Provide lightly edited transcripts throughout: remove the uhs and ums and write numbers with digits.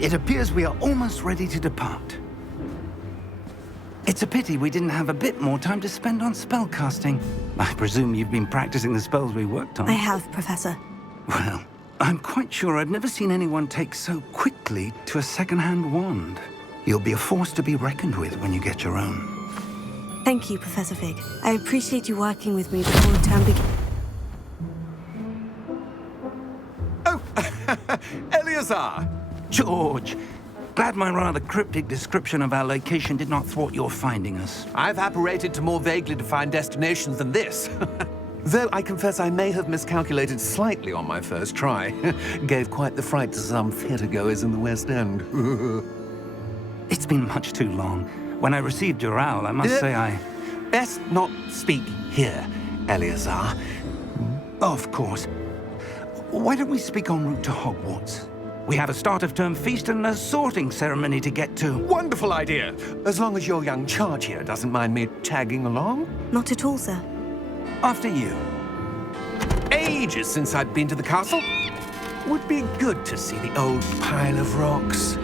It appears we are almost ready to depart. It's a pity we didn't have a bit more time to spend on spellcasting. I presume you've been practicing the spells we worked on. I have, Professor. Well, I'm quite sure I've never seen anyone take so quickly to a second-hand wand. You'll be a force to be reckoned with when you get your own. Thank you, Professor Fig. I appreciate you working with me before the term begins. Oh, Eleazar! George, glad my rather cryptic description of our location did not thwart your finding us. I've apparated to more vaguely defined destinations than this. Though I confess I may have miscalculated slightly on my first try. Gave quite the fright to some theatre-goers in the West End. It's been much too long. When I received your owl, I must say I... Best not speak here, Eleazar. Of course. Why don't we speak en route to Hogwarts? We have a start-of-term feast and a sorting ceremony to get to. Wonderful idea! As long as your young charge here doesn't mind me tagging along. Not at all, sir. After you. Ages since I'd been to the castle. Would be good to see the old pile of rocks.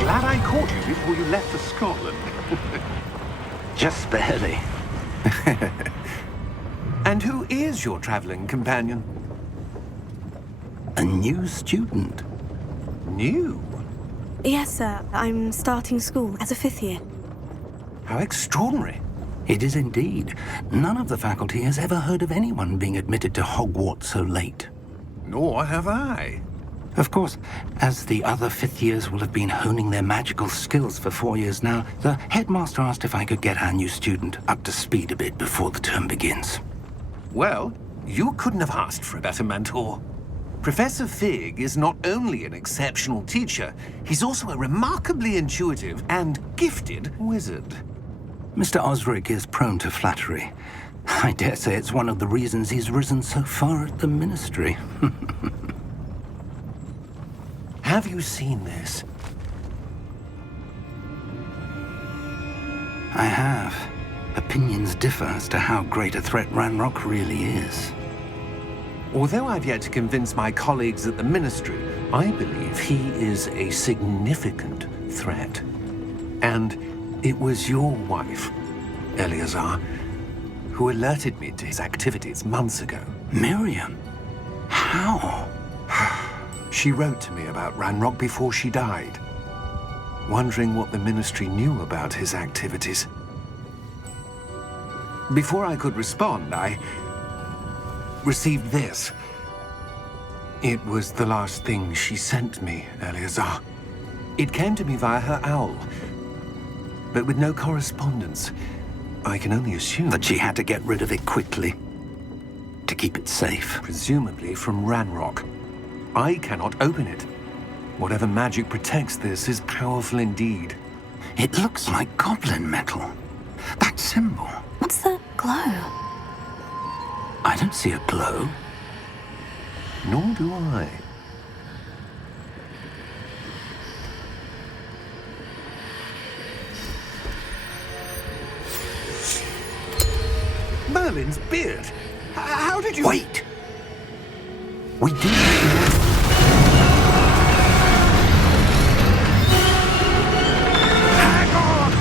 Glad I caught you before you left for Scotland. Just barely. And who is your traveling companion? A new student. New? Yes, sir. I'm starting school as a 5th year. How extraordinary. It is indeed. None of the faculty has ever heard of anyone being admitted to Hogwarts so late. Nor have I. Of course, as the other 5th years will have been honing their magical skills for 4 years now, the headmaster asked if I could get our new student up to speed a bit before the term begins. Well, you couldn't have asked for a better mentor. Professor Fig is not only an exceptional teacher, he's also a remarkably intuitive and gifted wizard. Mr. Osric is prone to flattery. I dare say it's one of the reasons he's risen so far at the ministry. Have you seen this? I have. Opinions differ as to how great a threat Ranrock really is. Although I've yet to convince my colleagues at the ministry, I believe he is a significant threat. And it was your wife, Eleazar, who alerted me to his activities months ago. Miriam? How? She wrote to me about Ranrock before she died, wondering what the ministry knew about his activities. Before I could respond, I received this. It was the last thing she sent me, Eleazar. It came to me via her owl, but with no correspondence. I can only assume That she had to get rid of it quickly, to keep it safe. presumably from Ranrock. I cannot open it. Whatever magic protects this is powerful indeed. It looks like goblin metal. That symbol. What's the glow? I don't see a glow. Nor do I. Merlin's beard. How did you... Wait! We do. Hang on!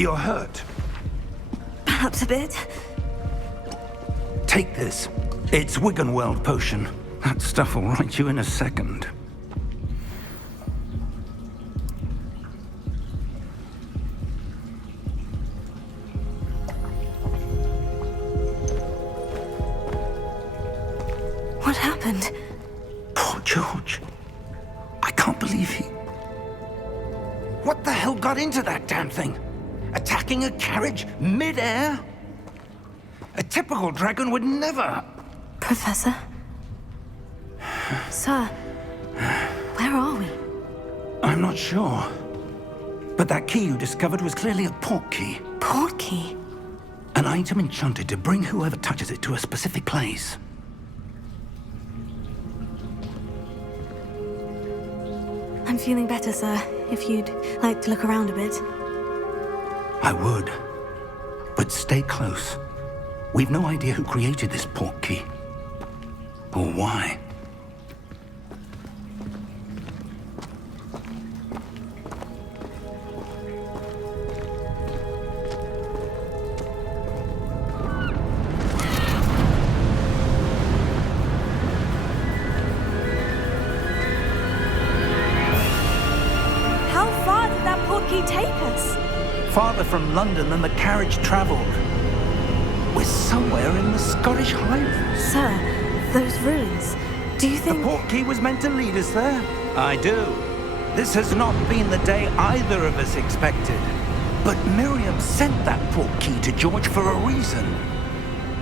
You're hurt. Perhaps a bit. Take this. It's Wiggenweld potion. That stuff will right you in a second. What happened? Poor George. I can't believe he... What the hell got into that damn thing? Attacking a carriage mid-air? A typical dragon would never... Professor? Sir, where are we? I'm not sure. But that key you discovered was clearly a port key. Port key? An item enchanted to bring whoever touches it to a specific place. I'm feeling better, sir. If you'd like to look around a bit. I would. But stay close. We've no idea who created this port key. Or why. How far did that port key take us? Farther from London than the carriage traveled. We're somewhere in the Scottish Highlands. Sir, those ruins. Do you The think... port key was meant to lead us there? I do. This has not been the day either of us expected. But Miriam sent that port key to George for a reason.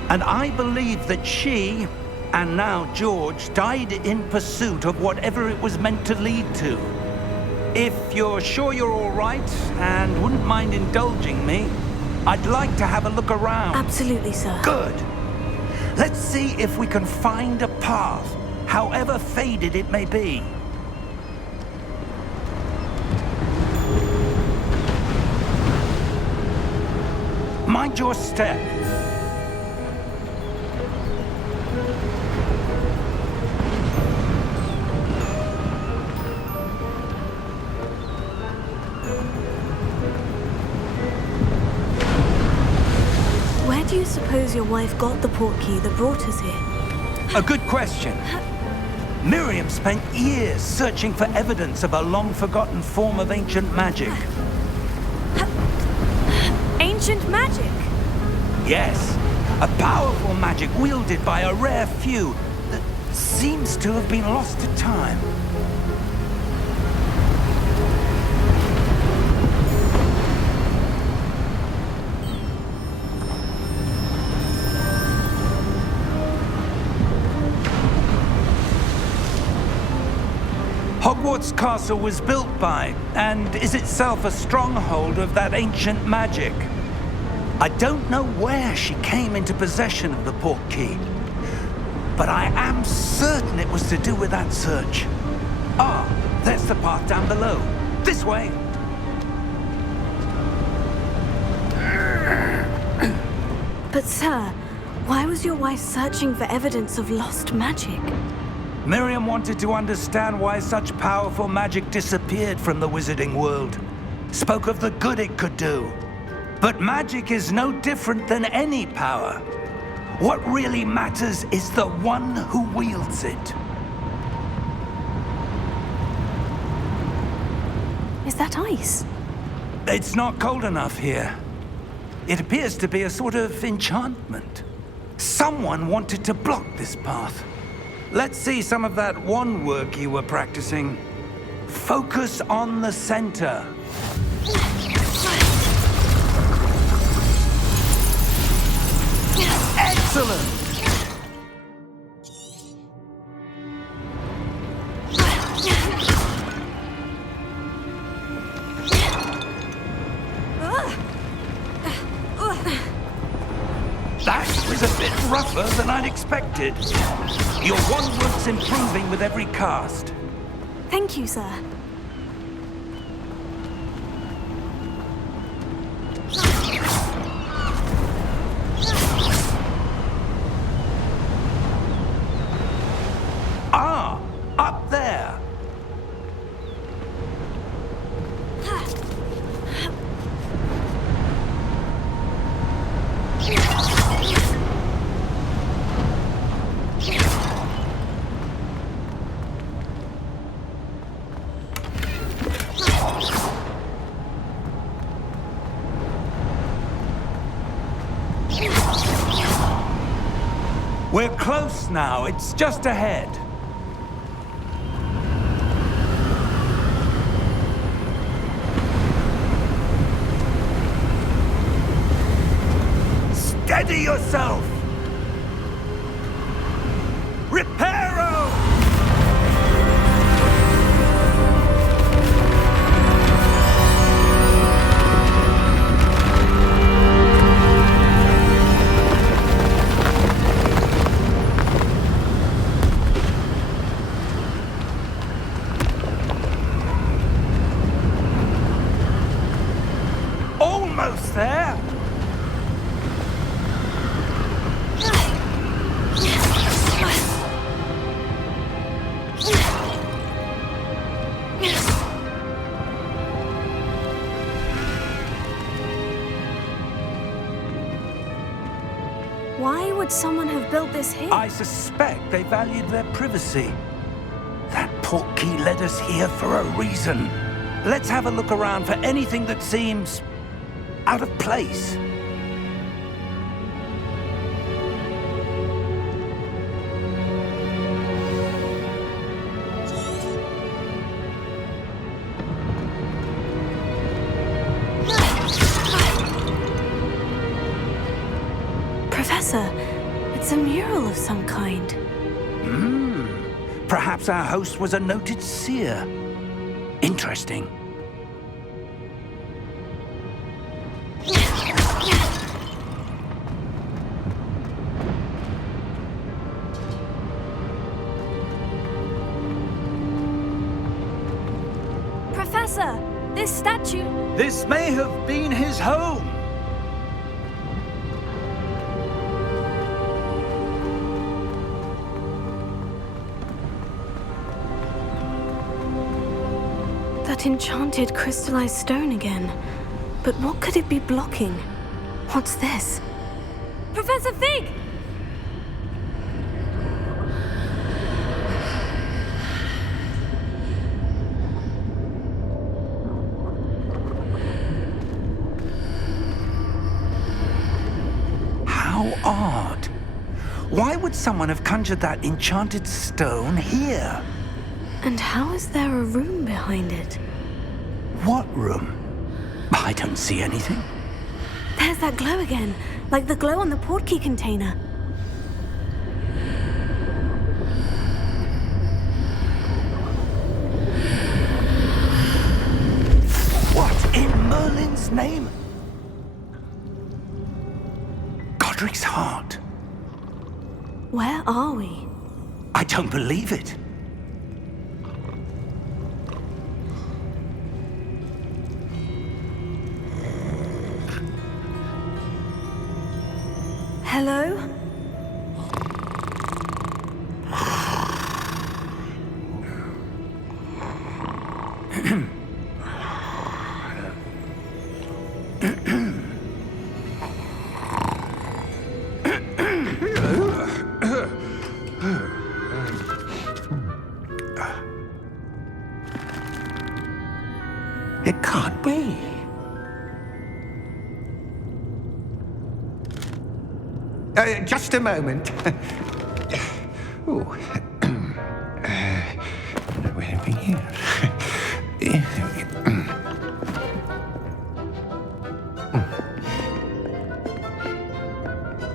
And I believe that she, and now George, died in pursuit of whatever it was meant to lead to. If you're sure you're all right and wouldn't mind indulging me, I'd like to have a look around. Absolutely, sir. Good. Let's see if we can find a path, however faded it may be. Mind your step. Where do you suppose your wife got the port key that brought us here? A good question. Miriam spent years searching for evidence of a long-forgotten form of ancient magic. Ancient magic? Yes, a powerful magic wielded by a rare few that seems to have been lost to time. Hogwarts Castle was built by, and is itself a stronghold of that ancient magic. I don't know where she came into possession of the port key, but I am certain it was to do with that search. Ah, there's the path down below. This way. But sir, why was your wife searching for evidence of lost magic? Miriam wanted to understand why such powerful magic disappeared from the wizarding world. Spoke of the good it could do. But magic is no different than any power. What really matters is the one who wields it. Is that ice? It's not cold enough here. It appears to be a sort of enchantment. Someone wanted to block this path. Let's see some of that wand work you were practicing. Focus on the center. Excellent! That was a bit rougher than I'd expected. Your wand work's improving with every cast. Thank you, sir. Ah, up there. We're close now. It's just ahead. Steady yourself! Reparo! Almost there! Why would someone have built this here? I suspect they valued their privacy. That portkey led us here for a reason. Let's have a look around for anything that seems out of place. Professor, it's a mural of some kind. Perhaps our host was a noted seer. Interesting. Professor, this statue... This may have been his home. That enchanted crystallized stone again. But what could it be blocking? What's this? Professor Fig! How odd. Why would someone have conjured that enchanted stone here? And how is there a room behind it? What room? I don't see anything. There's that glow again, like the glow on the portkey container. What in Merlin's name? Godric's heart. Where are we? I don't believe it. Hello? It can't be. Just a moment. Oh. Where are we here?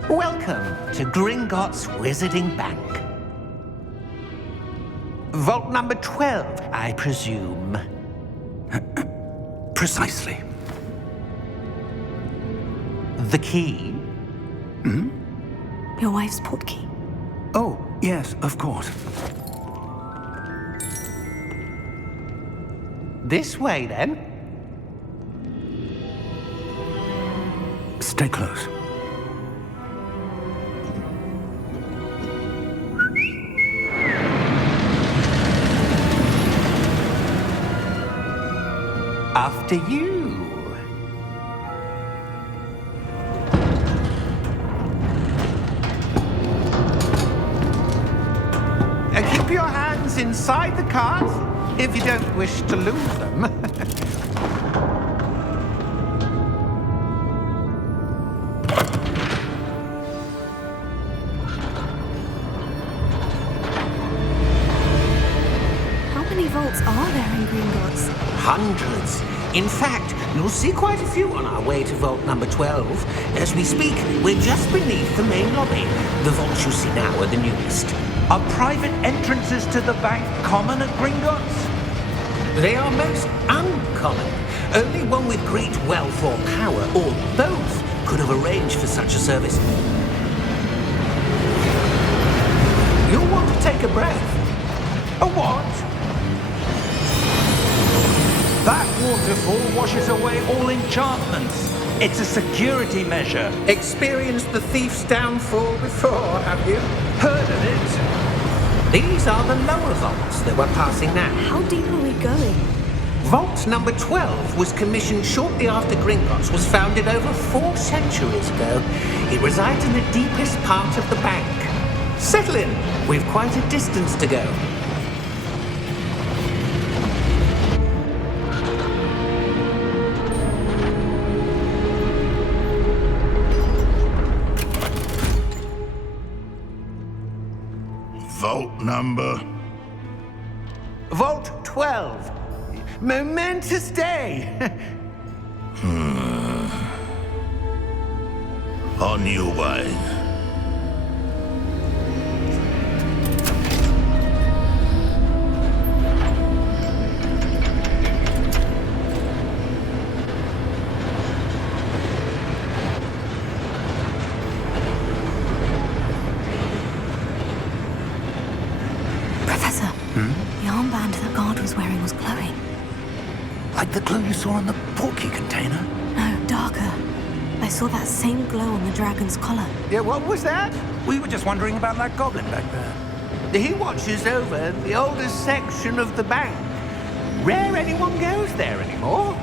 Welcome to Gringotts Wizarding Bank. Vault number 12, I presume. Precisely. The key? Your wife's portkey. Oh, yes, of course. This way, then. Stay close. After you. Keep your hands inside the cart if you don't wish to lose them. vaults are there in Gringotts? Hundreds. In fact, you'll see quite a few on our way to vault number 12. As we speak, we're just beneath the main lobby. The vaults you see now are the newest. Are private entrances to the bank common at Gringotts? They are most uncommon. Only one with great wealth or power, or both, could have arranged for such a service. You'll want to take a breath. A what? That waterfall washes away all enchantments. It's a security measure. Experienced the thief's downfall before, have you? Heard of it? These are the lower vaults that we're passing now. How deep are we going? Vault number 12 was commissioned shortly after Gringotts was founded over 4 centuries ago. It resides in the deepest part of the bank. Settle in. We've quite a distance to go. Vault number? Vault 12. Momentous day. On your way. Professor, the armband that guard was wearing was glowing. Like the glow you saw on the portkey container? No, darker. I saw that same glow on the dragon's collar. Yeah, what was that? We were just wondering about that goblin back there. He watches over the oldest section of the bank. Rare anyone goes there anymore.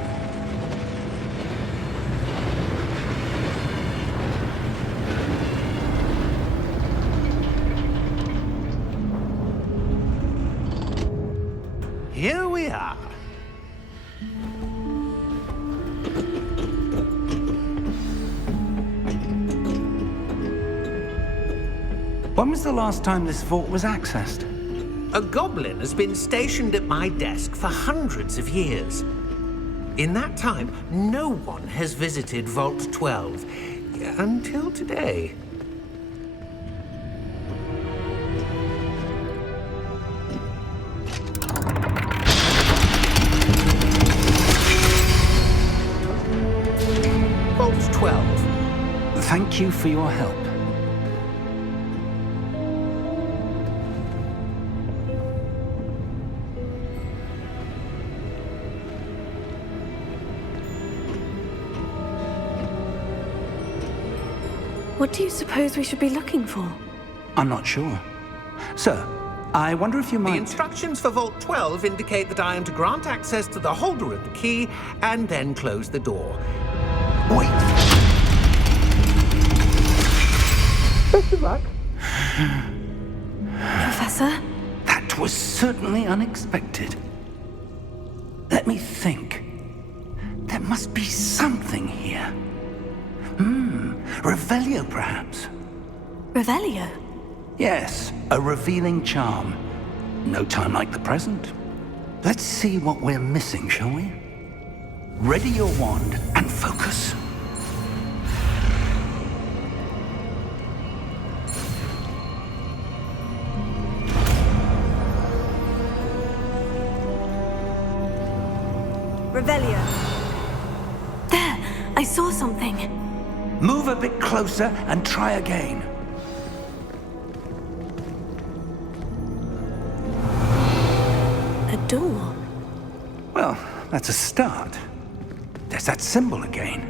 Here we are. When was the last time this vault was accessed? A goblin has been stationed at my desk for hundreds of years. In that time, no one has visited Vault 12 until today. Vault 12. Thank you for your help. What do you suppose we should be looking for? I'm not sure. Sir, I wonder if you The might... instructions for Vault 12 indicate that I am to grant access to the holder of the key and then close the door. Wait! Best of luck. Professor? That was certainly unexpected. Let me think. There must be something here. Revelio, perhaps? Revelio? Yes, a revealing charm. No time like the present. Let's see what we're missing, shall we? Ready your wand and focus. Revelio. There! I saw something. Move a bit closer and try again. A door. Well, that's a start. There's that symbol again.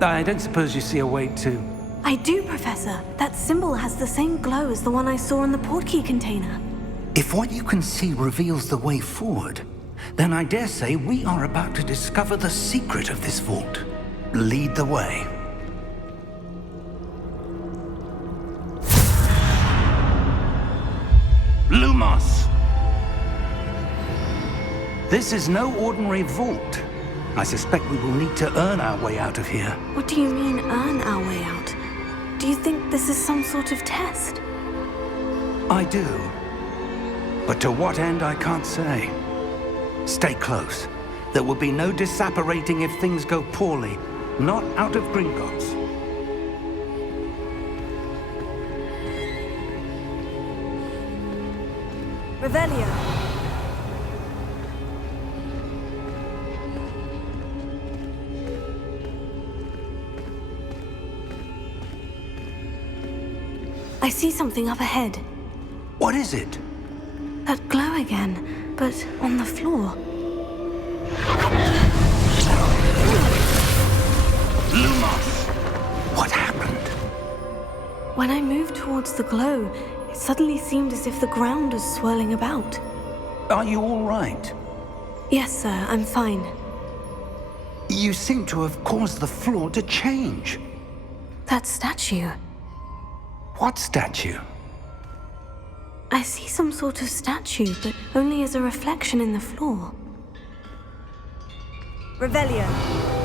I don't suppose you see a way to... I do, Professor. That symbol has the same glow as the one I saw in the portkey container. If what you can see reveals the way forward, then I dare say we are about to discover the secret of this vault. Lead the way. Lumos! This is no ordinary vault. I suspect we will need to earn our way out of here. What do you mean, earn our way out? Do you think this is some sort of test? I do. But to what end, I can't say. Stay close. There will be no disapparating if things go poorly. Not out of Gringotts. Revelio. I see something up ahead. What is it? That glow again, but on the floor. Lumos! What happened? When I moved towards the glow, it suddenly seemed as if the ground was swirling about. Are you all right? Yes, sir, I'm fine. You seem to have caused the floor to change. That statue. What statue? I see some sort of statue, but only as a reflection in the floor. Revelio.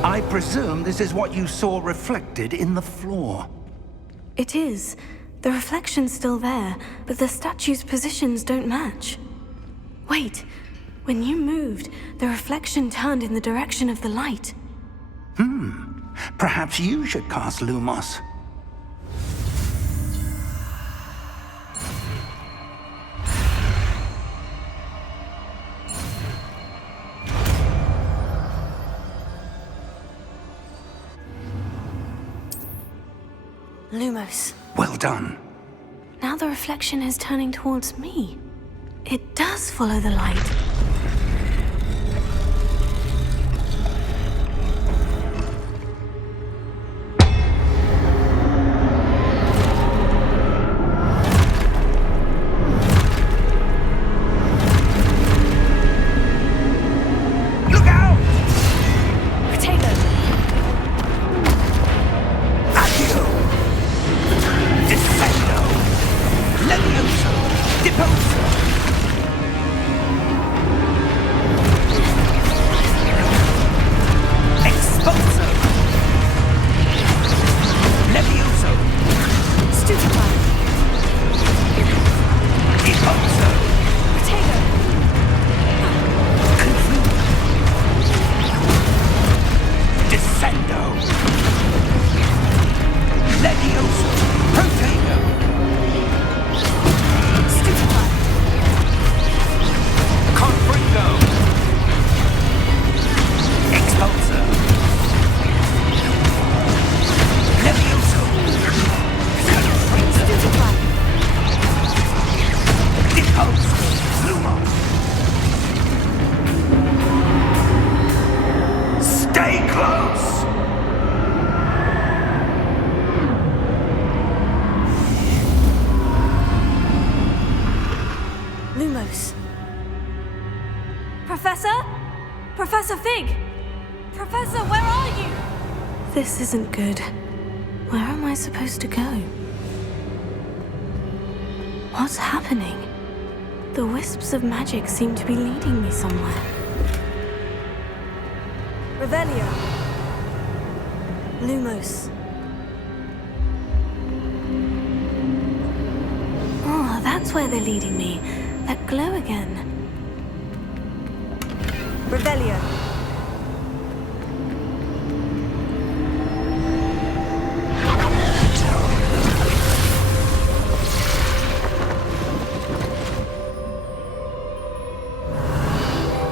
I presume this is what you saw reflected in the floor. It is. The reflection's still there, but the statue's positions don't match. Wait. When you moved, the reflection turned in the direction of the light. Perhaps you should cast Lumos. Lumos. Well done. Now the reflection is turning towards me. It does follow the light. Look out! Potato! Accio! Descendo! Levioso! Deposo! Expulso! Levioso! Stupefy! Deposo! Potato! Confuso! Descendo! Levioso! Protego! Stupefy! Confringo! Expulso! Levioso! Stupefy! Deposo! Lumos! Stay close! Lumos. Professor? Professor Fig! Professor, where are you? This isn't good. Where am I supposed to go? What's happening? The wisps of magic seem to be leading me somewhere. Revelio. Lumos. Oh, that's where they're leading me. That glow again. Revelio.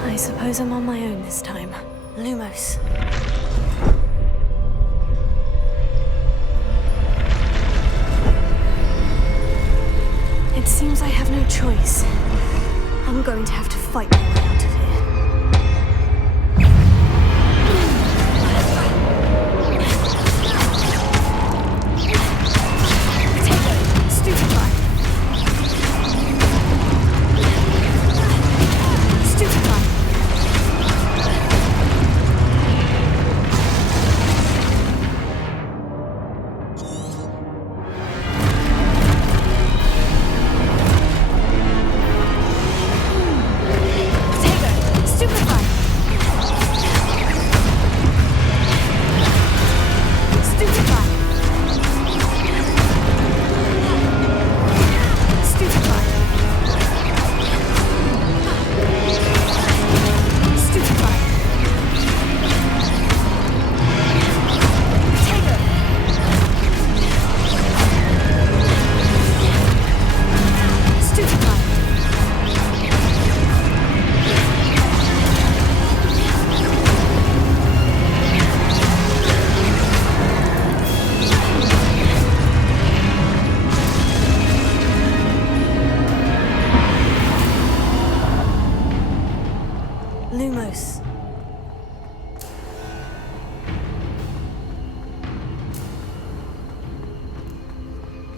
I suppose I'm on my own this time. Lumos. It seems I have no choice. I'm going to have to fight my way out of here. Potato! Stupefy! Stupefy! Potato! Lumos.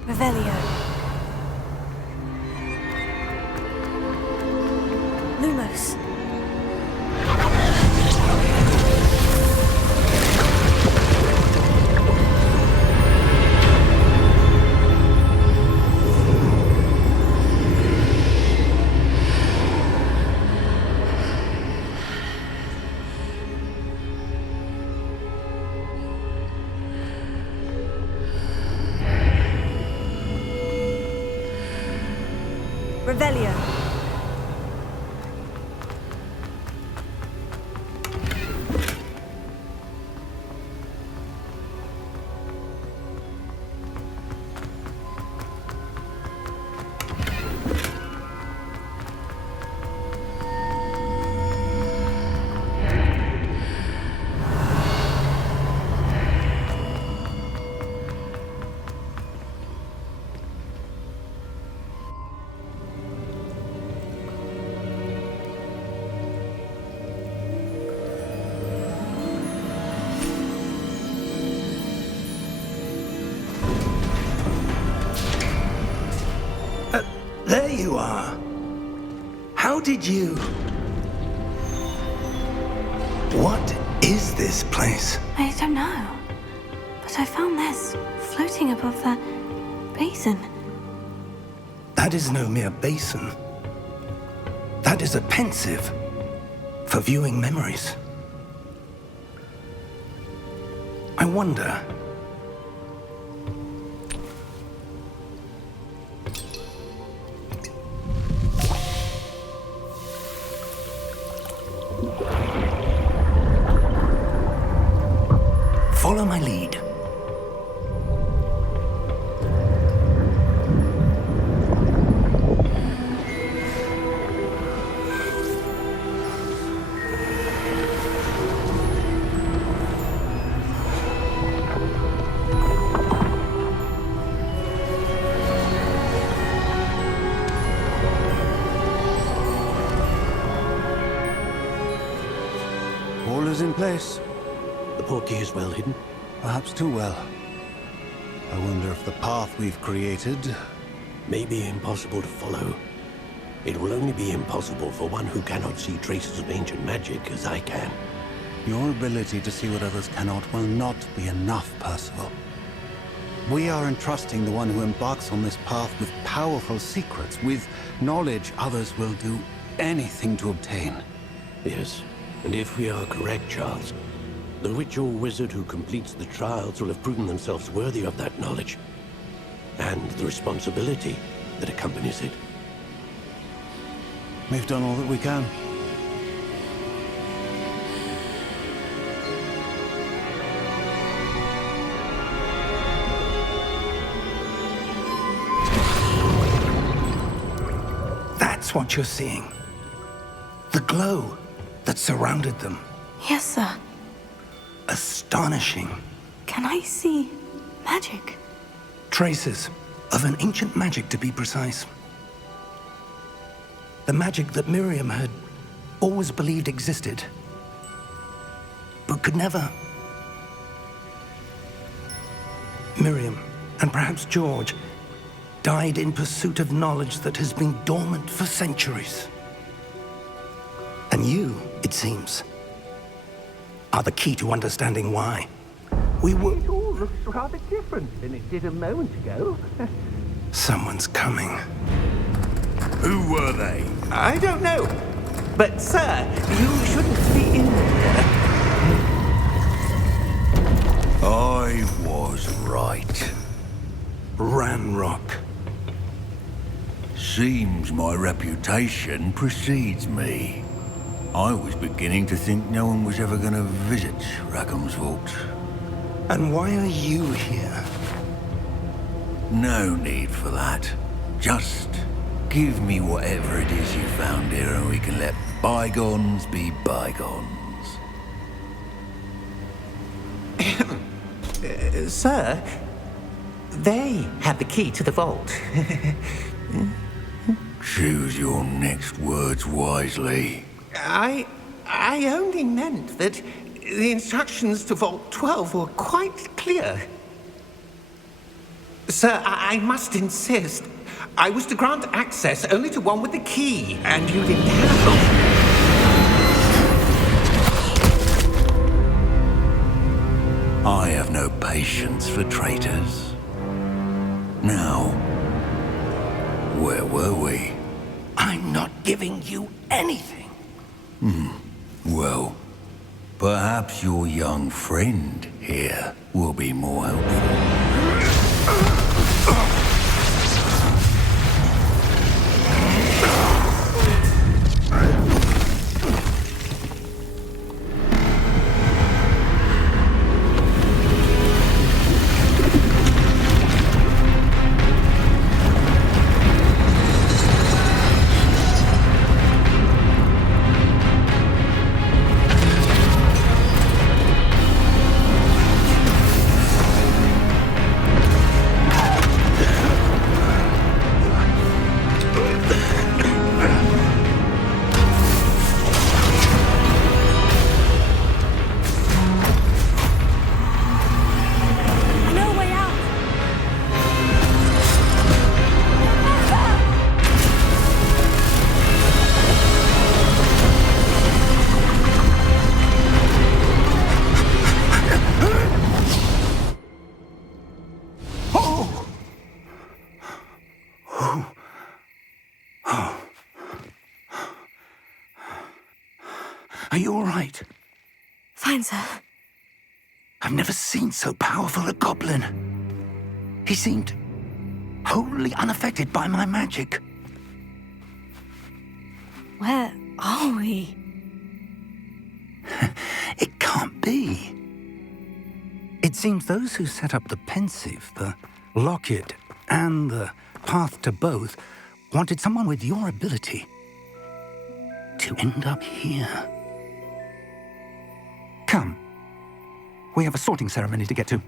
Revelio. Lumos. Revelio. There you are. How did you... What is this place? I don't know. But I found this floating above that basin. That is no mere basin. That is a pensive for viewing memories. I wonder... Follow my lead. All is in place. The portkey is well hidden. Perhaps too well. I wonder if the path we've created... May be impossible to follow. It will only be impossible for one who cannot see traces of ancient magic as I can. Your ability to see what others cannot will not be enough, Percival. We are entrusting the one who embarks on this path with powerful secrets, with knowledge others will do anything to obtain. Yes, and if we are correct, Charles, the witch or wizard who completes the trials will have proven themselves worthy of that knowledge, and the responsibility that accompanies it. We've done all that we can. That's what you're seeing. The glow that surrounded them. Yes, sir. Astonishing. Can I see magic? Traces of an ancient magic, to be precise. The magic that Miriam had always believed existed, but could never. Miriam, and perhaps George, died in pursuit of knowledge that has been dormant for centuries. And you, it seems, are the key to understanding why. We were... It all looks rather different than it did a moment ago. Someone's coming. Who were they? I don't know. But, sir, you shouldn't be in here. I was right. Ranrock. Seems my reputation precedes me. I was beginning to think no one was ever going to visit Rackham's vault. And why are you here? No need for that. Just give me whatever it is you found here and we can let bygones be bygones. Sir, they have the key to the vault. Choose your next words wisely. I I only meant that the instructions to Vault 12 were quite clear. Sir, I must insist. I was to grant access only to one with the key, and you didn't have. I have no patience for traitors. Now, where were we? I'm not giving you anything. Well, perhaps your young friend here will be more helpful. Are you all right? Fine, sir. I've never seen so powerful a goblin. He seemed wholly unaffected by my magic. Where are we? It can't be. It seems those who set up the pensive, the locket, and the path to both wanted someone with your ability to end up here. Come. We have a sorting ceremony to get to.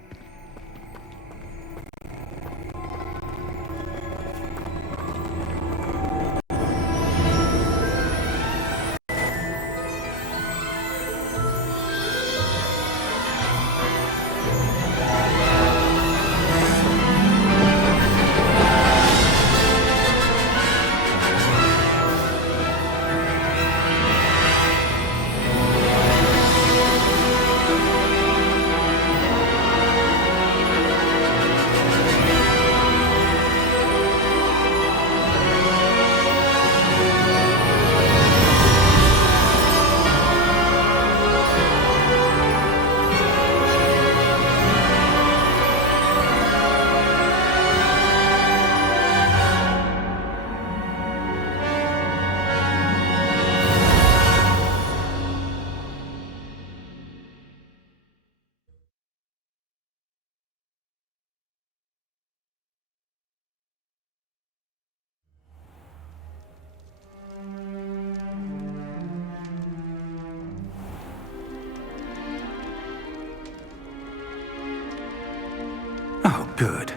Oh, good.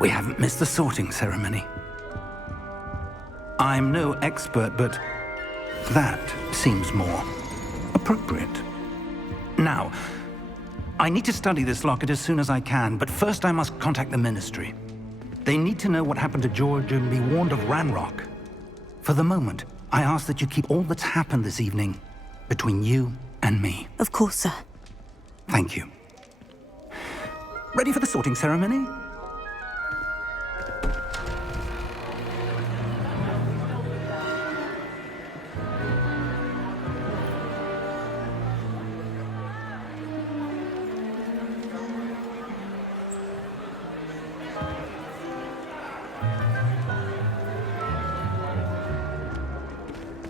We haven't missed the sorting ceremony. I'm no expert, but that seems more appropriate. Now, I need to study this locket as soon as I can, but first I must contact the Ministry. They need to know what happened to George and be warned of Ranrock. For the moment, I ask that you keep all that's happened this evening between you and me. Of course, sir. Thank you. Ready for the sorting ceremony?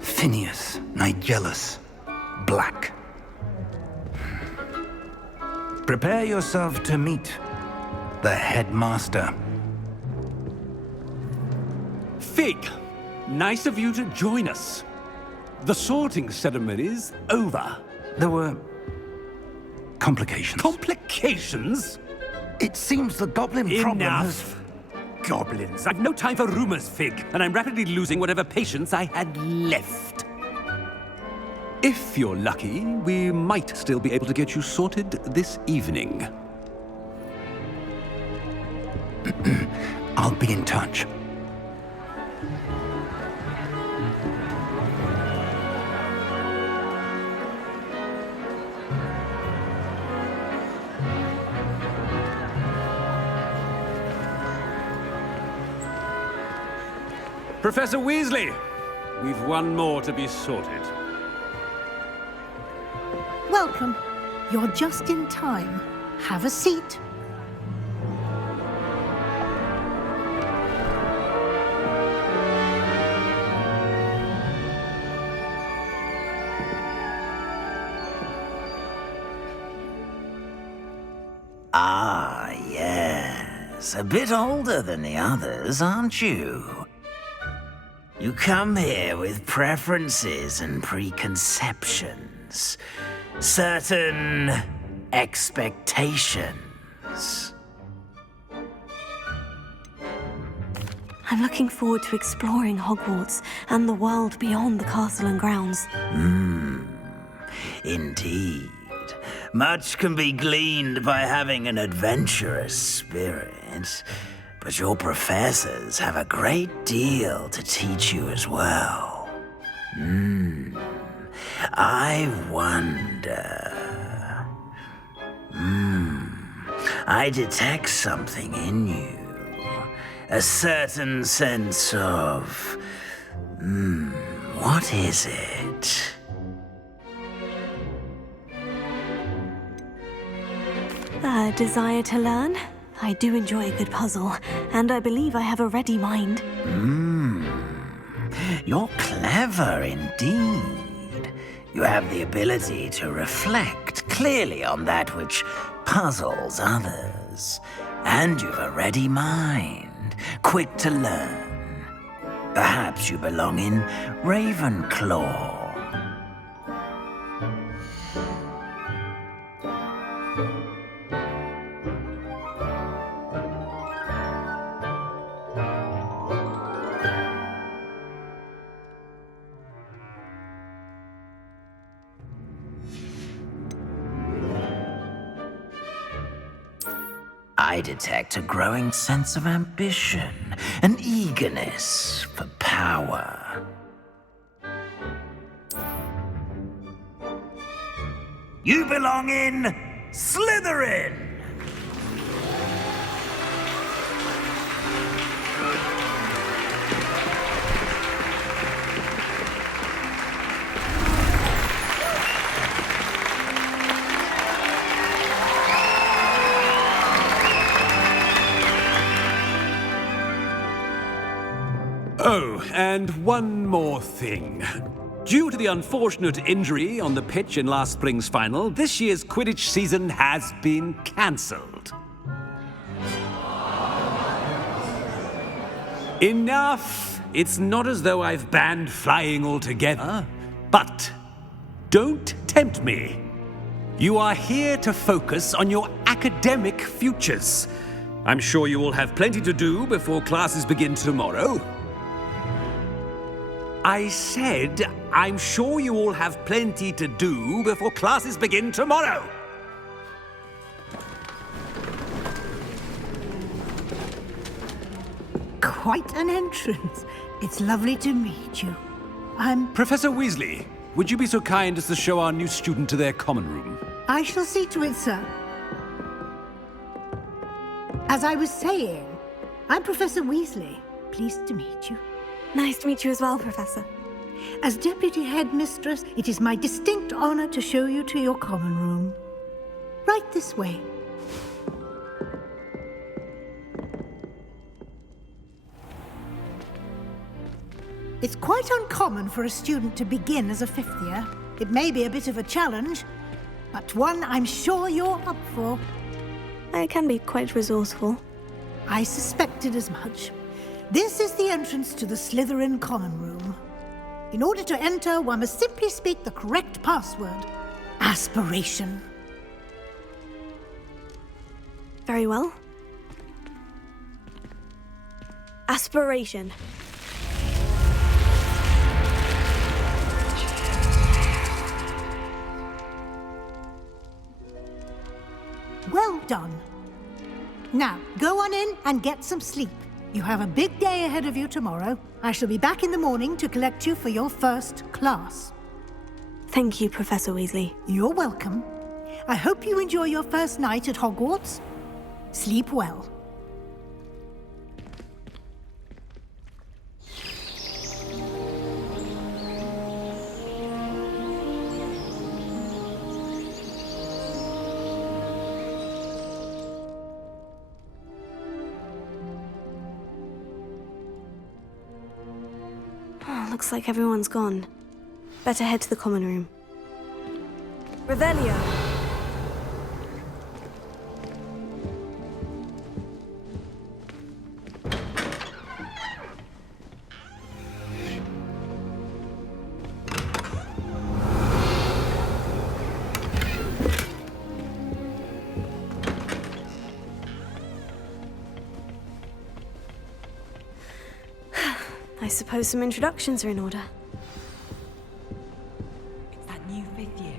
Phineas, Nigellus, Black. Prepare yourself to meet the headmaster. Fig, nice of you to join us. The sorting ceremony's over. There were complications. Complications? It seems the goblin problem has... Enough. Goblins. I've no time for rumors, Fig, and I'm rapidly losing whatever patience I had left. If you're lucky, we might still be able to get you sorted this evening. I'll be in touch. Professor Weasley, we've one more to be sorted. Welcome. You're just in time. Have a seat. Ah, yes. A bit older than the others, aren't you? You come here with preferences and preconceptions. Certain expectations. I'm looking forward to exploring Hogwarts and the world beyond the castle and grounds. Indeed. Much can be gleaned by having an adventurous spirit, but your professors have a great deal to teach you as well. I wonder... I detect something in you. A certain sense of... what is it? A desire to learn? I do enjoy a good puzzle, and I believe I have a ready mind. You're clever indeed. You have the ability to reflect clearly on that which puzzles others. And you've a ready mind, quick to learn. Perhaps you belong in Ravenclaw. I detect a growing sense of ambition, an eagerness for power. You belong in Slytherin! Oh, and one more thing. Due to the unfortunate injury on the pitch in last spring's final, this year's Quidditch season has been cancelled. Enough! It's not as though I've banned flying altogether. But don't tempt me. You are here to focus on your academic futures. I'm sure you will have plenty to do before classes begin tomorrow. I said, I'm sure you all have plenty to do before classes begin tomorrow. Quite an entrance. It's lovely to meet you. Professor Weasley, would you be so kind as to show our new student to their common room? I shall see to it, sir. As I was saying, I'm Professor Weasley. Pleased to meet you. Nice to meet you as well, Professor. As Deputy Headmistress, it is my distinct honor to show you to your common room. Right this way. It's quite uncommon for a student to begin as a fifth year. It may be a bit of a challenge, but one I'm sure you're up for. I can be quite resourceful. I suspected as much. This is the entrance to the Slytherin common room. In order to enter, one must simply speak the correct password. Aspiration. Very well. Aspiration. job done. Now, go on in and get some sleep. You have a big day ahead of you tomorrow. I shall be back in the morning to collect you for your first class. Thank you, Professor Weasley. You're welcome. I hope you enjoy your first night at Hogwarts. Sleep well. Looks like everyone's gone. Better head to the common room. Revelio! I suppose some introductions are in order. It's that new 5th year.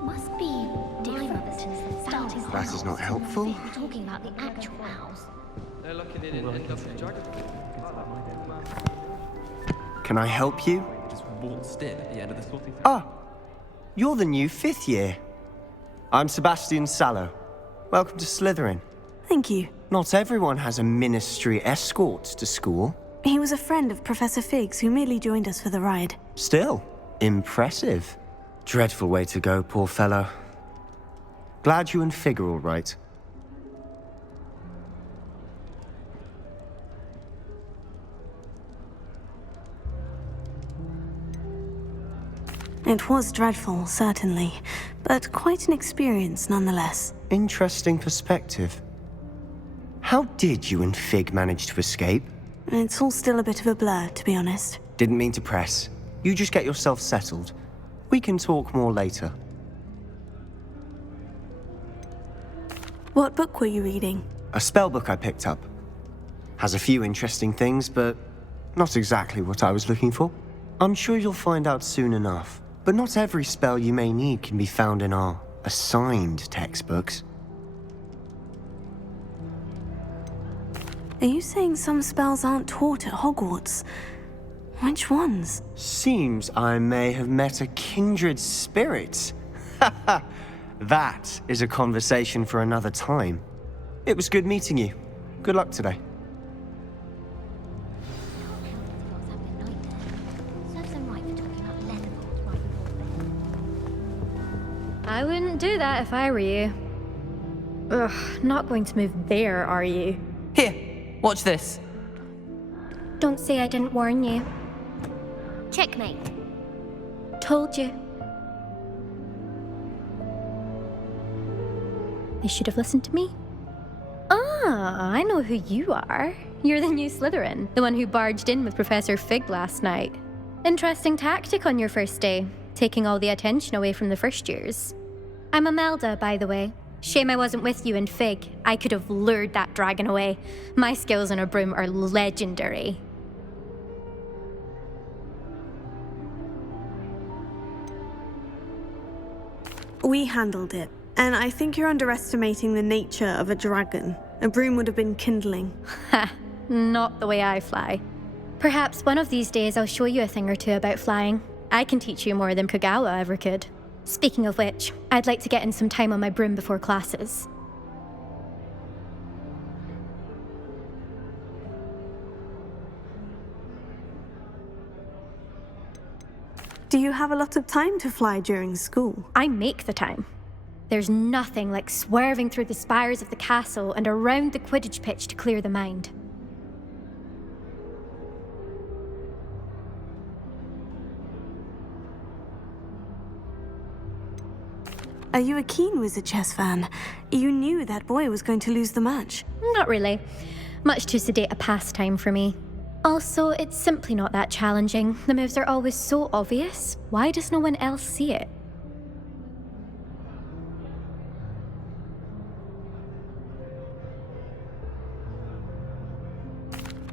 Must be different. Starting That is not helpful. We're talking about the actual house. Can I help you? Just waltzed in at the end of the sorting. Ah, you're the new 5th year. I'm Sebastian Sallow. Welcome to Slytherin. Thank you. Not everyone has a ministry escort to school. He was a friend of Professor Fig's who merely joined us for the ride. Still, impressive. Dreadful way to go, poor fellow. Glad you and Fig are all right. It was dreadful, certainly, but quite an experience nonetheless. Interesting perspective. How did you and Fig manage to escape? It's all still a bit of a blur, to be honest. Didn't mean to press. You just get yourself settled. We can talk more later. What book were you reading? A spell book I picked up. Has a few interesting things, but not exactly what I was looking for. I'm sure you'll find out soon enough. But not every spell you may need can be found in our assigned textbooks. Are you saying some spells aren't taught at Hogwarts? Which ones? Seems I may have met a kindred spirit. That is a conversation for another time. It was good meeting you. Good luck today. I wouldn't do that if I were you. Ugh, not going to move there, are you? Here, watch this. Don't say I didn't warn you. Checkmate. Told you. They should have listened to me. Ah, I know who you are. You're the new Slytherin, the one who barged in with Professor Fig last night. Interesting tactic on your first day, taking all the attention away from the first years. I'm Imelda, by the way. Shame I wasn't with you in Fig. I could have lured that dragon away. My skills on a broom are legendary. We handled it, and I think you're underestimating the nature of a dragon. A broom would have been kindling. Ha, not the way I fly. Perhaps one of these days I'll show you a thing or two about flying. I can teach you more than Kagawa ever could. Speaking of which, I'd like to get in some time on my broom before classes. Do you have a lot of time to fly during school? I make the time. There's nothing like swerving through the spires of the castle and around the Quidditch pitch to clear the mind. Are you a keen Wizard chess fan? You knew that boy was going to lose the match. Not really. Much too sedate a pastime for me. Also, it's simply not that challenging. The moves are always so obvious. Why does no one else see it?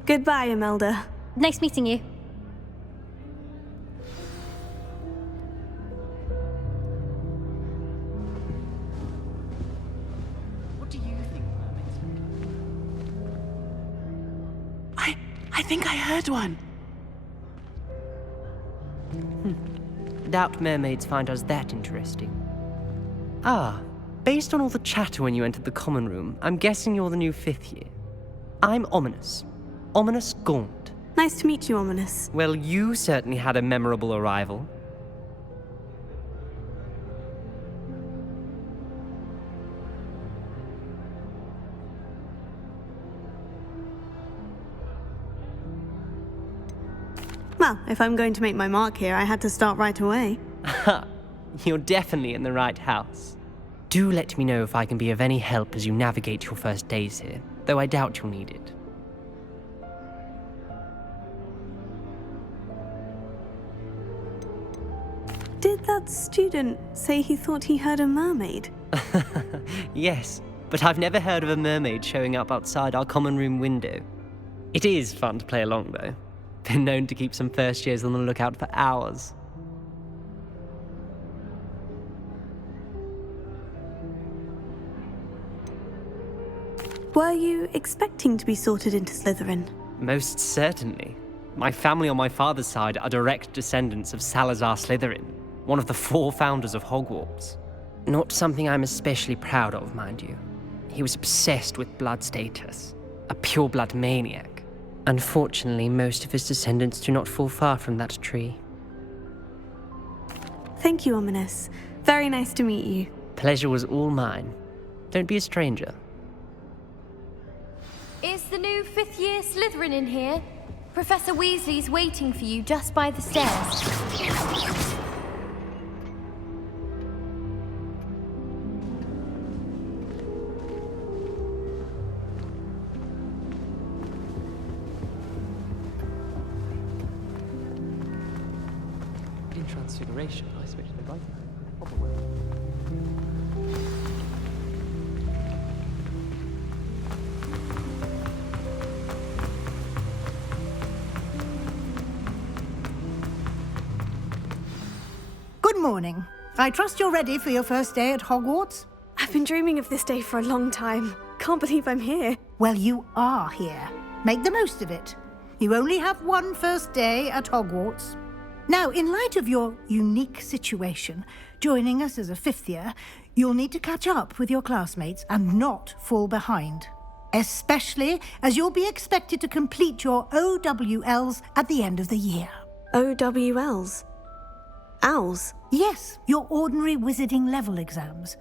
Goodbye, Imelda. Nice meeting you. What do think I heard one. Doubt mermaids find us that interesting. Ah, based on all the chatter when you entered the common room, I'm guessing you're the new 5th year. I'm Ominous. Ominous Gaunt. Nice to meet you, Ominous. Well, you certainly had a memorable arrival. Well, if I'm going to make my mark here, I had to start right away. You're definitely in the right house. Do let me know if I can be of any help as you navigate your first days here, though I doubt you'll need it. Did that student say he thought he heard a mermaid? Yes, but I've never heard of a mermaid showing up outside our common room window. It is fun to play along, though. Been known to keep some first years on the lookout for hours. Were you expecting to be sorted into Slytherin? Most certainly. My family on my father's side are direct descendants of Salazar Slytherin, one of the 4 founders of Hogwarts. Not something I'm especially proud of, mind you. He was obsessed with blood status, a pure-blood maniac. Unfortunately, most of his descendants do not fall far from that tree. Thank you, Ominous. Very nice to meet you. Pleasure was all mine. Don't be a stranger. Is the new 5th year Slytherin in here? Professor Weasley's waiting for you just by the stairs. In Transfiguration, I switched the right. Good morning. I trust you're ready for your first day at Hogwarts? I've been dreaming of this day for a long time. Can't believe I'm here. Well, you are here. Make the most of it. You only have one first day at Hogwarts. Now, in light of your unique situation, joining us as a 5th year, you'll need to catch up with your classmates and not fall behind. Especially as you'll be expected to complete your OWLs at the end of the year. OWLs? Owls? Yes, your ordinary wizarding level exams.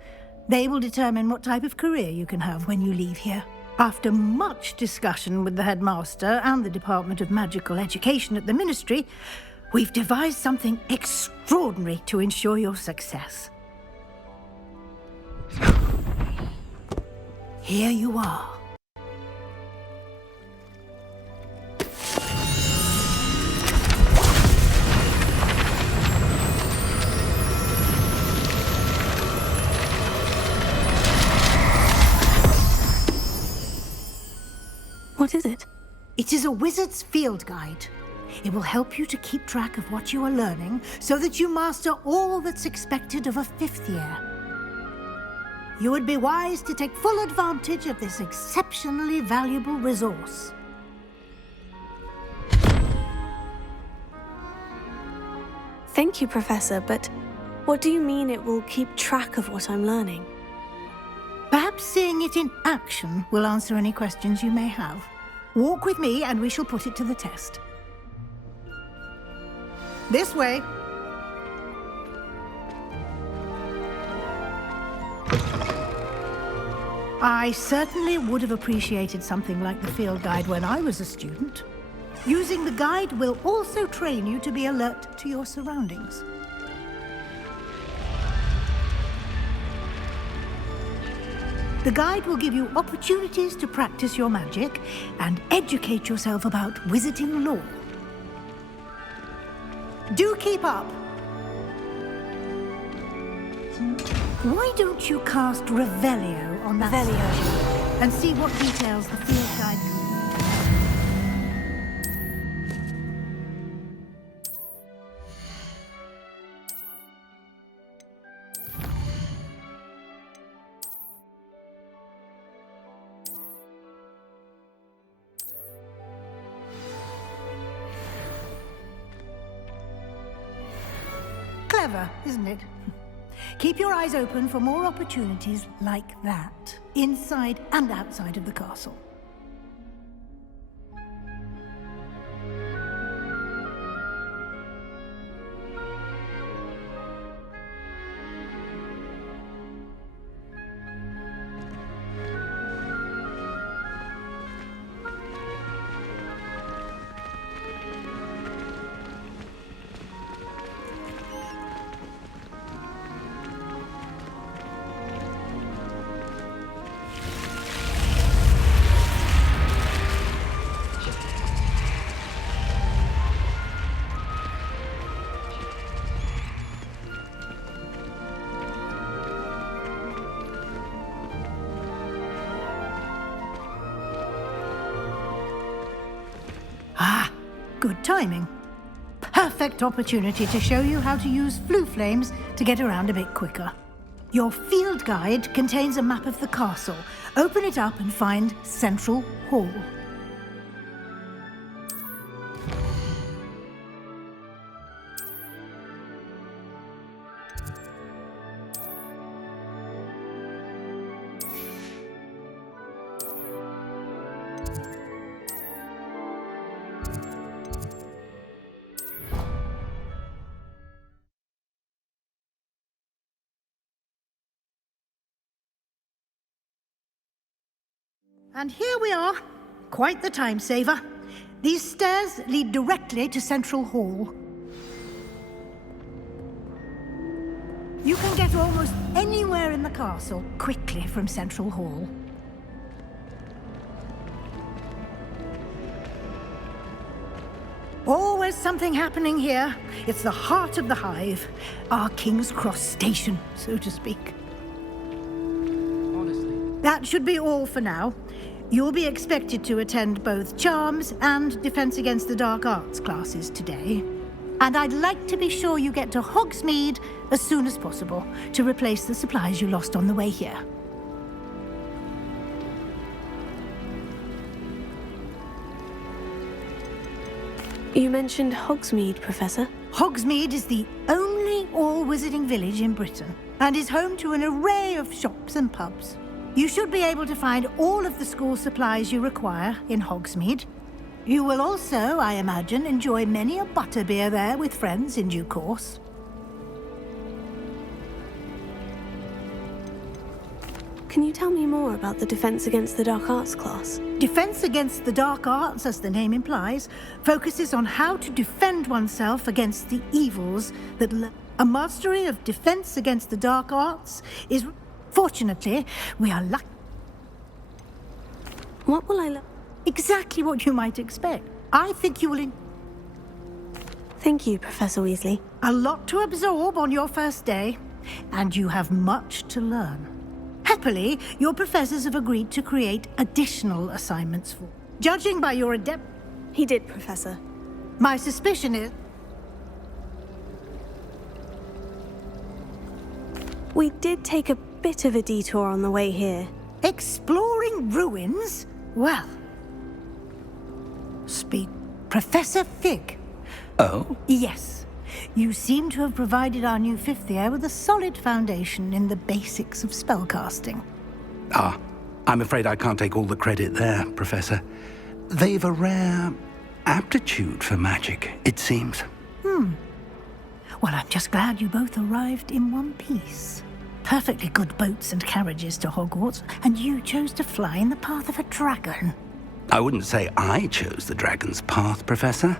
They will determine what type of career you can have when you leave here. After much discussion with the headmaster and the Department of Magical Education at the Ministry, we've devised something extraordinary to ensure your success. Here you are. What is it? It is a wizard's field guide. It will help you to keep track of what you are learning so that you master all that's expected of a 5th year. You would be wise to take full advantage of this exceptionally valuable resource. Thank you, Professor, but what do you mean it will keep track of what I'm learning? Perhaps seeing it in action will answer any questions you may have. Walk with me and we shall put it to the test. This way. I certainly would have appreciated something like the field guide when I was a student. Using the guide will also train you to be alert to your surroundings. The guide will give you opportunities to practice your magic and educate yourself about wizarding lore. Do keep up! Why don't you cast Revelio on that section and see what details the field guide can Clever, isn't it? Keep your eyes open for more opportunities like that, inside and outside of the castle. Good timing. Perfect opportunity to show you how to use flue flames to get around a bit quicker. Your field guide contains a map of the castle. Open it up and find Central Hall. And here we are. Quite the time saver. These stairs lead directly to Central Hall. You can get almost anywhere in the castle quickly from Central Hall. Always something happening here. It's the heart of the hive. Our King's Cross station, so to speak. Honestly. That should be all for now. You'll be expected to attend both Charms and Defense Against the Dark Arts classes today. And I'd like to be sure you get to Hogsmeade as soon as possible to replace the supplies you lost on the way here. You mentioned Hogsmeade, Professor. Hogsmeade is the only all-wizarding village in Britain and is home to an array of shops and pubs. You should be able to find all of the school supplies you require in Hogsmeade. You will also, I imagine, enjoy many a butterbeer there with friends in due course. Can you tell me more about the Defense Against the Dark Arts class? Defense Against the Dark Arts, as the name implies, focuses on how to defend oneself against the evils that a mastery of Defense Against the Dark Arts is... Fortunately, we are lucky. What will I learn? Exactly what you might expect. I think you will... Thank you, Professor Weasley. A lot to absorb on your first day, and you have much to learn. Happily, your professors have agreed to create additional assignments for... Judging by your adept... He did, Professor. My suspicion is... We did take a bit of a detour on the way here. Exploring ruins? Well... Speak. Professor Fig. Oh? Yes. You seem to have provided our new fifth year with a solid foundation in the basics of spellcasting. Ah, I'm afraid I can't take all the credit there, Professor. They've a rare aptitude for magic, it seems. Well, I'm just glad you both arrived in one piece. Perfectly good boats and carriages to Hogwarts, and you chose to fly in the path of a dragon. I wouldn't say I chose the dragon's path, Professor.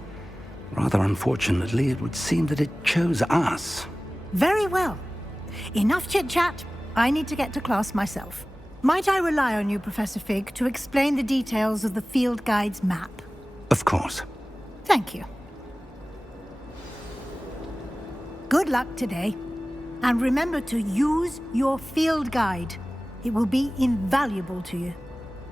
Rather unfortunately, it would seem that it chose us. Very well. Enough chit-chat. I need to get to class myself. Might I rely on you, Professor Fig, to explain the details of the field guide's map? Of course. Thank you. Good luck today. And remember to use your field guide. It will be invaluable to you.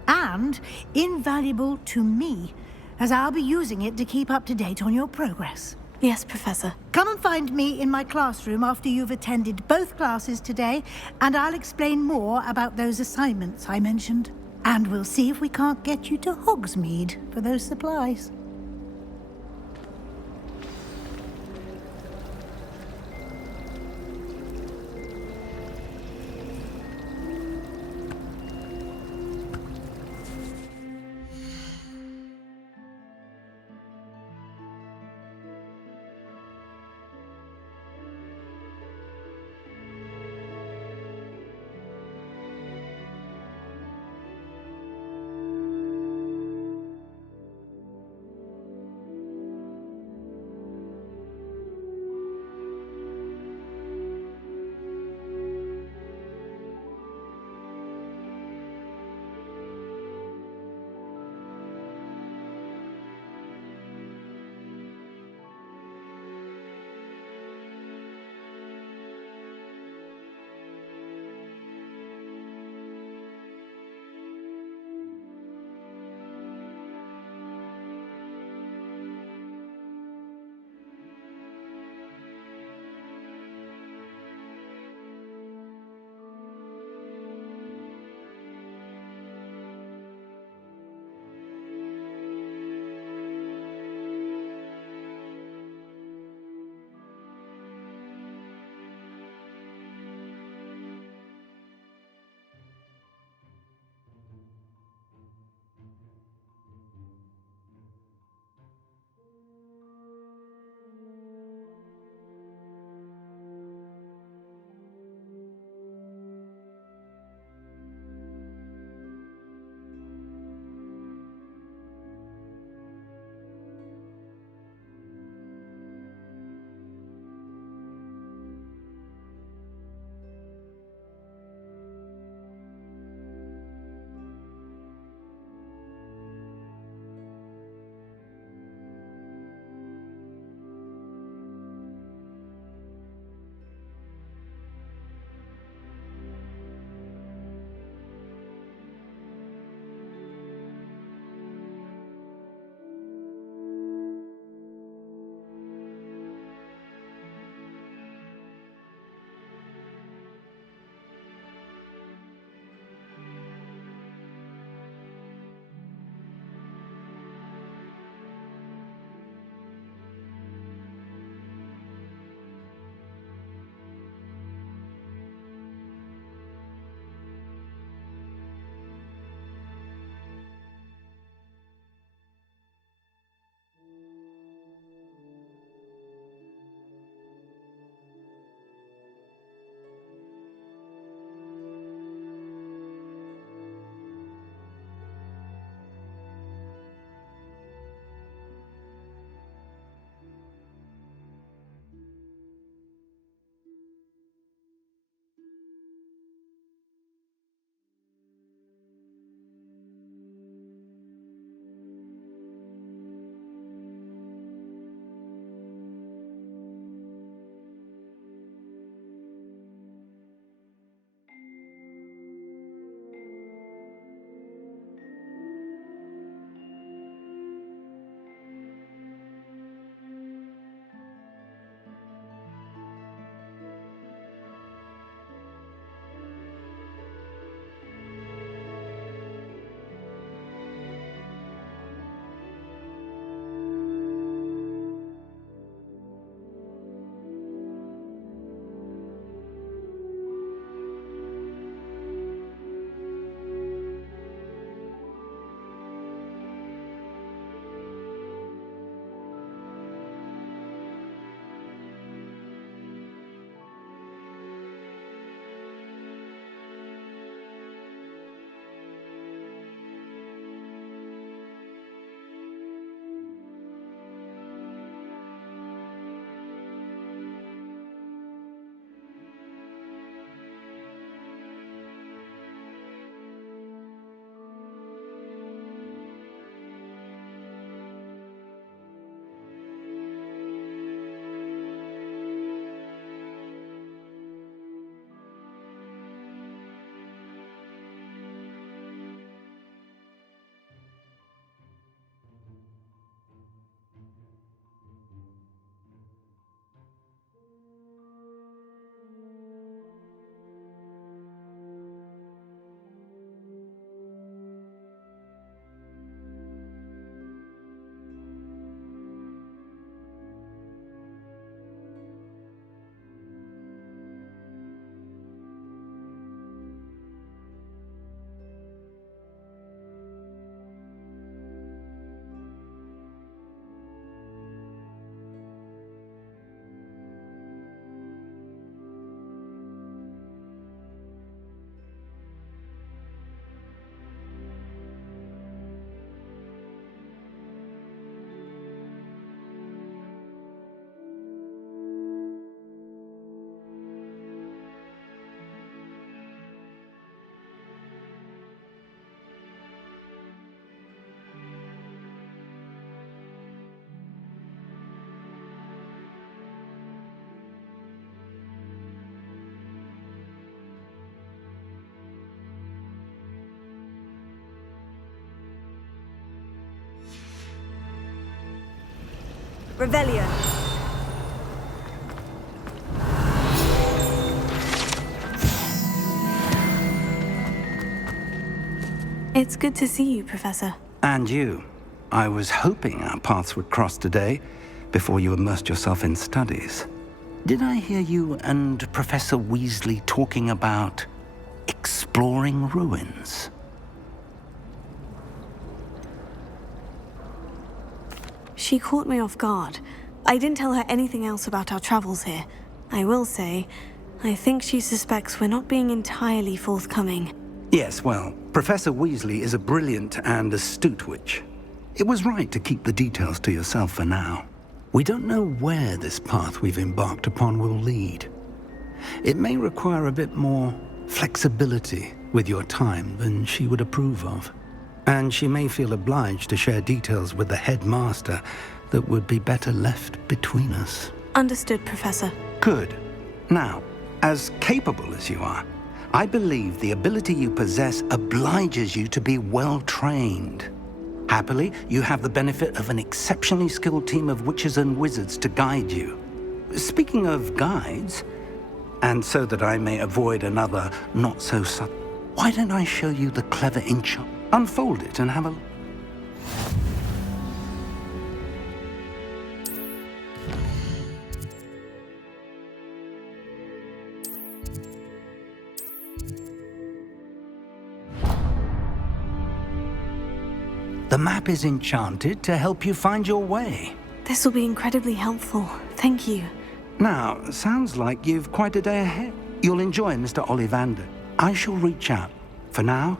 And invaluable to me, as I'll be using it to keep up to date on your progress. Yes, Professor. Come and find me in my classroom after you've attended both classes today, and I'll explain more about those assignments I mentioned. And we'll see if we can't get you to Hogsmeade for those supplies. Revelio. It's good to see you, Professor. And you. I was hoping our paths would cross today, before you immersed yourself in studies. Did I hear you and Professor Weasley talking about exploring ruins? She caught me off guard. I didn't tell her anything else about our travels here. I will say, I think she suspects we're not being entirely forthcoming. Yes, well, Professor Weasley is a brilliant and astute witch. It was right to keep the details to yourself for now. We don't know where this path we've embarked upon will lead. It may require a bit more flexibility with your time than she would approve of. And she may feel obliged to share details with the headmaster that would be better left between us. Understood, Professor. Good. Now, as capable as you are, I believe the ability you possess obliges you to be well trained. Happily, you have the benefit of an exceptionally skilled team of witches and wizards to guide you. Speaking of guides, and so that I may avoid another not-so-subtle, why don't I show you the clever enchant? Unfold it and have a look. The map is enchanted to help you find your way. This will be incredibly helpful. Thank you. Now, sounds like you've quite a day ahead. You'll enjoy Mr. Ollivander. I shall reach out. For now,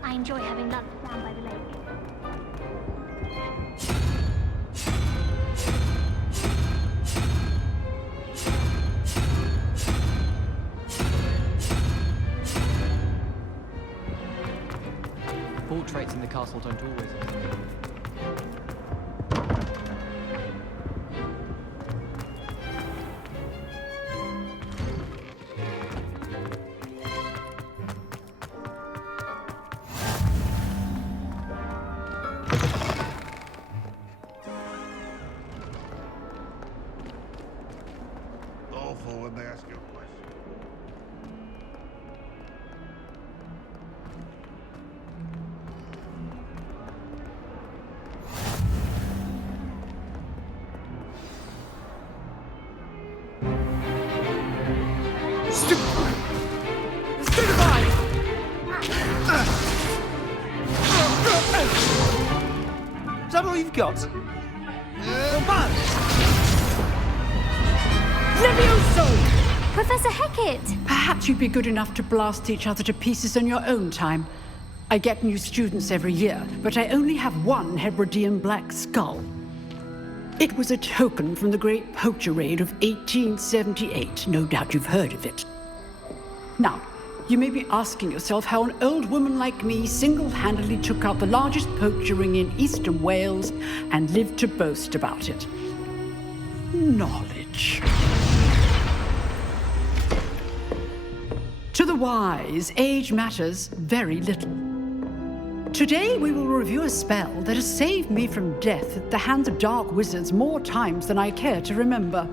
I enjoy having lunch down by the lake. Portraits in the castle don't always appear. Awful when they ask you a question. Is that all you've got? Levioso! Professor Hecat! Perhaps you'd be good enough to blast each other to pieces on your own time. I get new students every year, but I only have one Hebridean black skull. It was a token from the Great Poacher Raid of 1878. No doubt you've heard of it. Now, you may be asking yourself how an old woman like me single-handedly took out the largest poacher ring in eastern Wales and lived to boast about it. Knowledge. To the wise, age matters very little. Today we will review a spell that has saved me from death at the hands of dark wizards more times than I care to remember.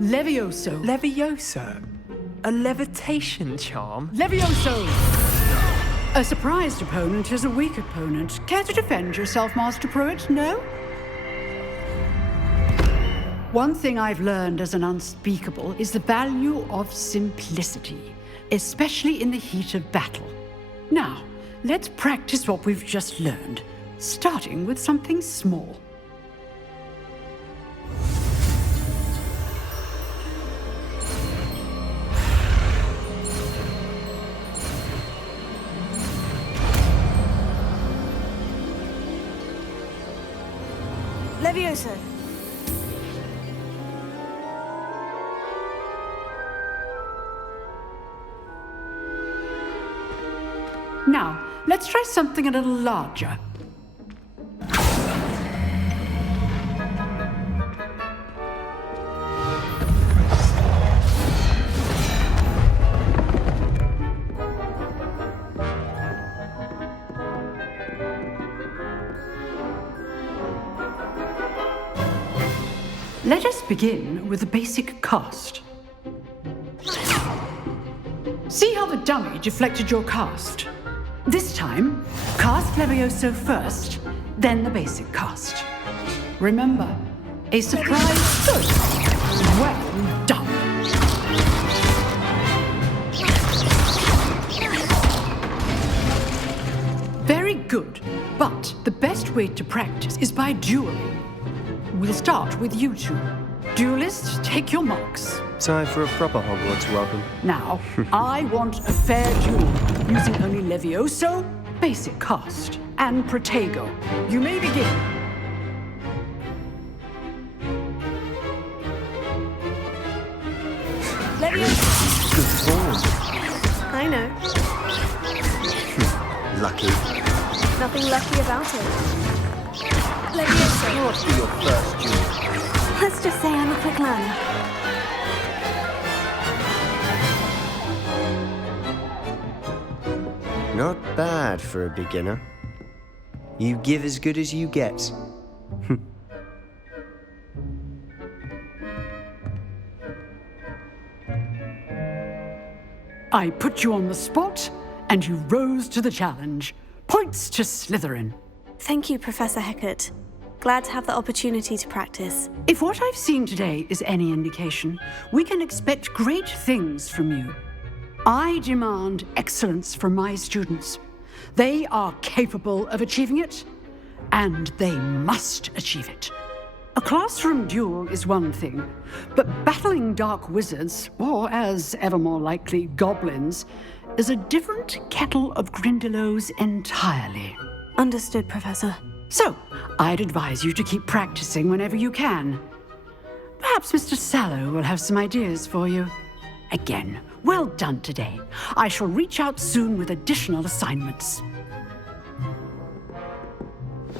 Levioso. Levioso? A levitation charm? Levioso! A surprised opponent is a weak opponent. Care to defend yourself, Master Pruitt? No? One thing I've learned as an unspeakable is the value of simplicity, especially in the heat of battle. Now, let's practice what we've just learned, starting with something small. Levioso. Now, let's try something a little larger. Let us begin with the basic cast. See how the dummy deflected your cast? This time, cast Levioso first, then the basic cast. Remember, a surprise good. Well done. Very good, but the best way to practice is by dueling. We'll start with you two. Duelists, take your marks. Time for a proper Hogwarts welcome. Now, I want a fair duel, using only Levioso, basic cast, and Protego. You may begin. Levioso. Good form. I know. Lucky. Nothing lucky about it. Levioso. Must be your first duel. Let's just say I'm a quick learner. Not bad for a beginner. You give as good as you get. I put you on the spot, and you rose to the challenge. Points to Slytherin. Thank you, Professor Hecat. Glad to have the opportunity to practice. If what I've seen today is any indication, we can expect great things from you. I demand excellence from my students. They are capable of achieving it, and they must achieve it. A classroom duel is one thing, but battling dark wizards, or as ever more likely, goblins, is a different kettle of Grindylows entirely. Understood, Professor. So, I'd advise you to keep practicing whenever you can. Perhaps Mr. Sallow will have some ideas for you. Again, well done today. I shall reach out soon with additional assignments.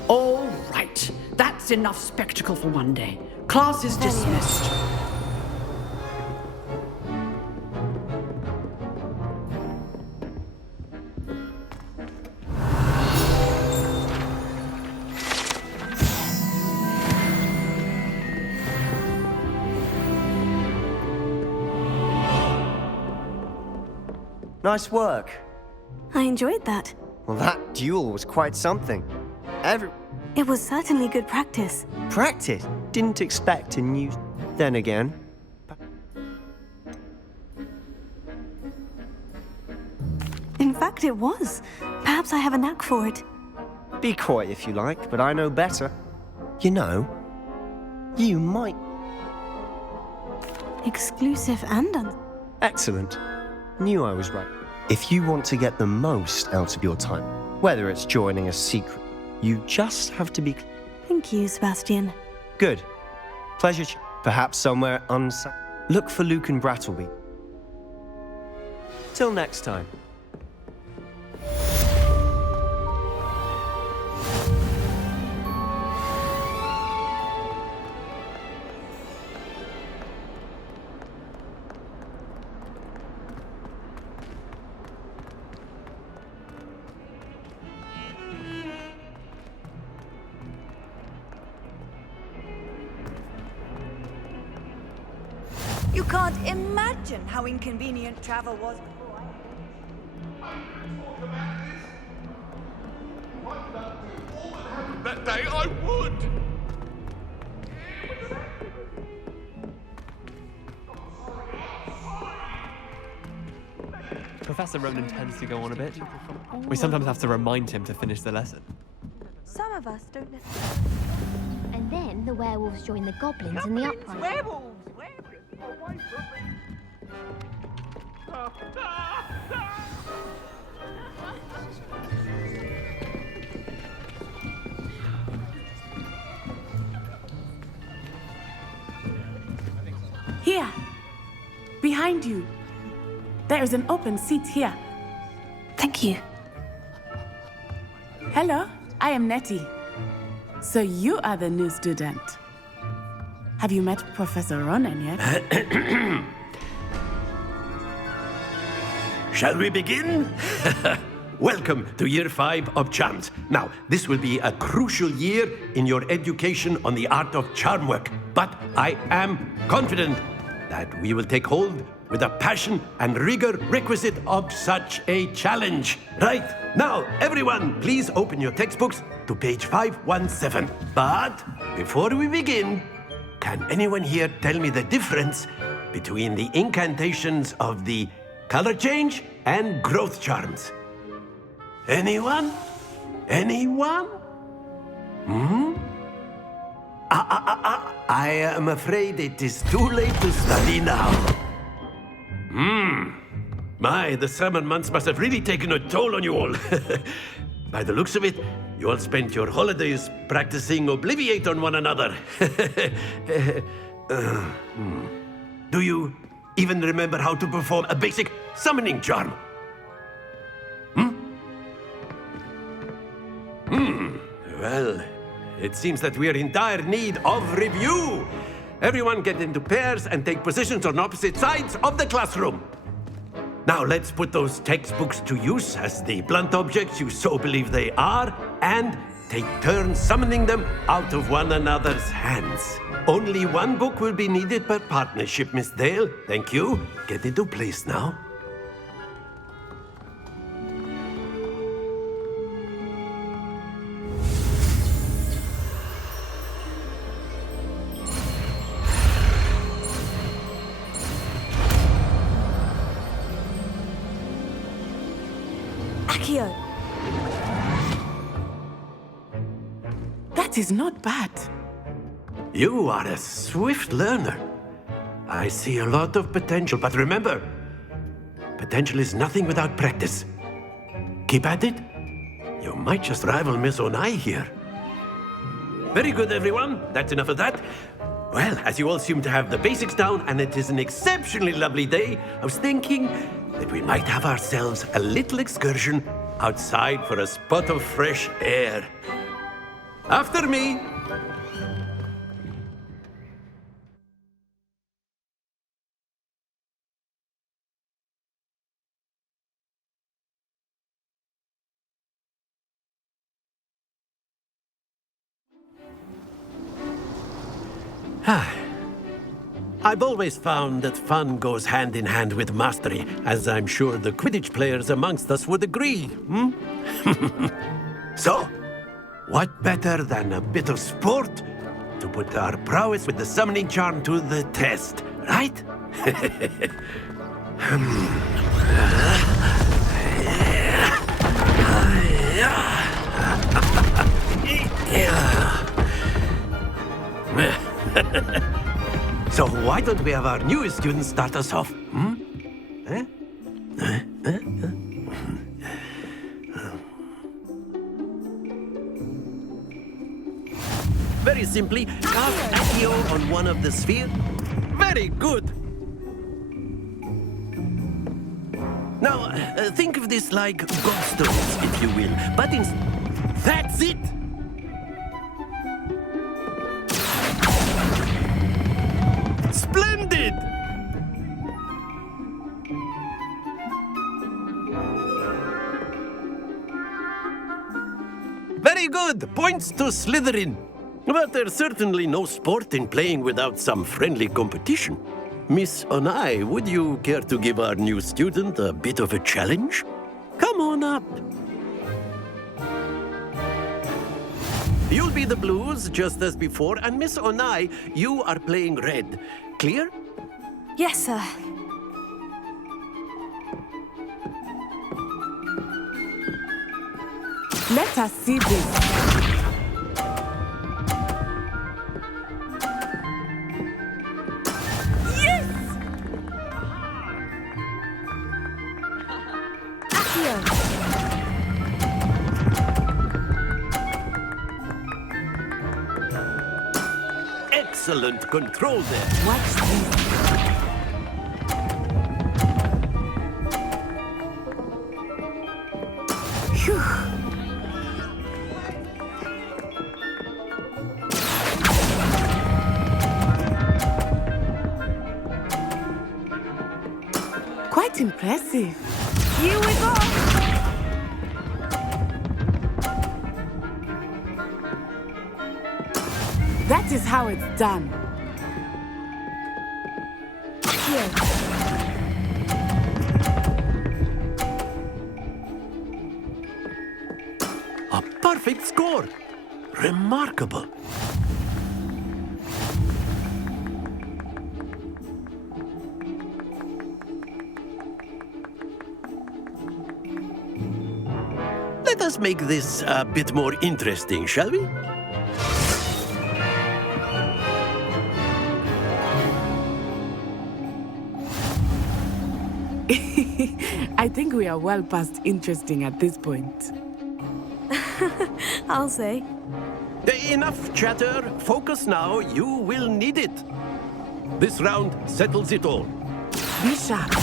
All right, that's enough spectacle for one day. Class is dismissed. Nice work. I enjoyed that. Well, that duel was quite something. It was certainly good practice. Practice? Didn't expect a new... Then again... In fact, it was. Perhaps I have a knack for it. Be coy if you like, but I know better. You know, you might... Exclusive and Excellent. Knew I was right. If you want to get the most out of your time, whether it's joining a secret, you just have to be... Thank you, Sebastian. Good. Pleasure. Perhaps somewhere Look for Luke and Brattleby. Till next time. You can't imagine how inconvenient travel was before That day I would! Professor Ronan tends to go on a bit. We sometimes have to remind him to finish the lesson. Some of us don't listen. And then the werewolves join the goblins in the uprising. Werewolves! Here. Behind you. There is an open seat here. Thank you. Hello, I am Nettie. So you are the new student. Have you met Professor Ronan yet? Shall we begin? Welcome to Year 5 of Charms. Now, this will be a crucial year in your education on the art of charm work, but I am confident that we will take hold with the passion and rigor requisite of such a challenge. Right, now, everyone, please open your textbooks to page 517. But before we begin, can anyone here tell me the difference between the incantations of the color change and growth charms? Anyone? Anyone? I am afraid it is too late to study now. My, the summer months must have really taken a toll on you all. By the looks of it, you all spent your holidays practicing Obliviate on one another. Do you even remember how to perform a basic summoning charm? Well, it seems that we are in dire need of review. Everyone get into pairs and take positions on opposite sides of the classroom. Now let's put those textbooks to use as the blunt objects you so believe they are, and take turns summoning them out of one another's hands. Only one book will be needed per partnership, Miss Dale. Thank you. Get into place now. Accio! That is not bad. You are a swift learner. I see a lot of potential, but remember, potential is nothing without practice. Keep at it. You might just rival Miss Onai here. Very good, everyone. That's enough of that. Well, as you all seem to have the basics down, and it is an exceptionally lovely day, I was thinking that we might have ourselves a little excursion outside for a spot of fresh air. After me. I've always found that fun goes hand in hand with mastery, as I'm sure the Quidditch players amongst us would agree. So, what better than a bit of sport to put our prowess with the summoning charm to the test, right? So why don't we have our newest student start us off? Very simply, cast Accio on one of the spheres. Very good. Now, think of this like gobstones, if you will. But that's it! Splendid! Very good! Points to Slytherin. But there's certainly no sport in playing without some friendly competition. Miss Onai, would you care to give our new student a bit of a challenge? Come on up. You'll be the blues, just as before, and Miss Onai, you are playing red. Clear? Yes, sir. Let us see this. Excellent control there. Watch this. Phew. Quite impressive. Here we go! That is how it's done. Here. A perfect score. Remarkable. Let us make this a bit more interesting, shall we? I think we are well past interesting at this point. I'll say. Enough chatter. Focus now. You will need it. This round settles it all. Be sharp.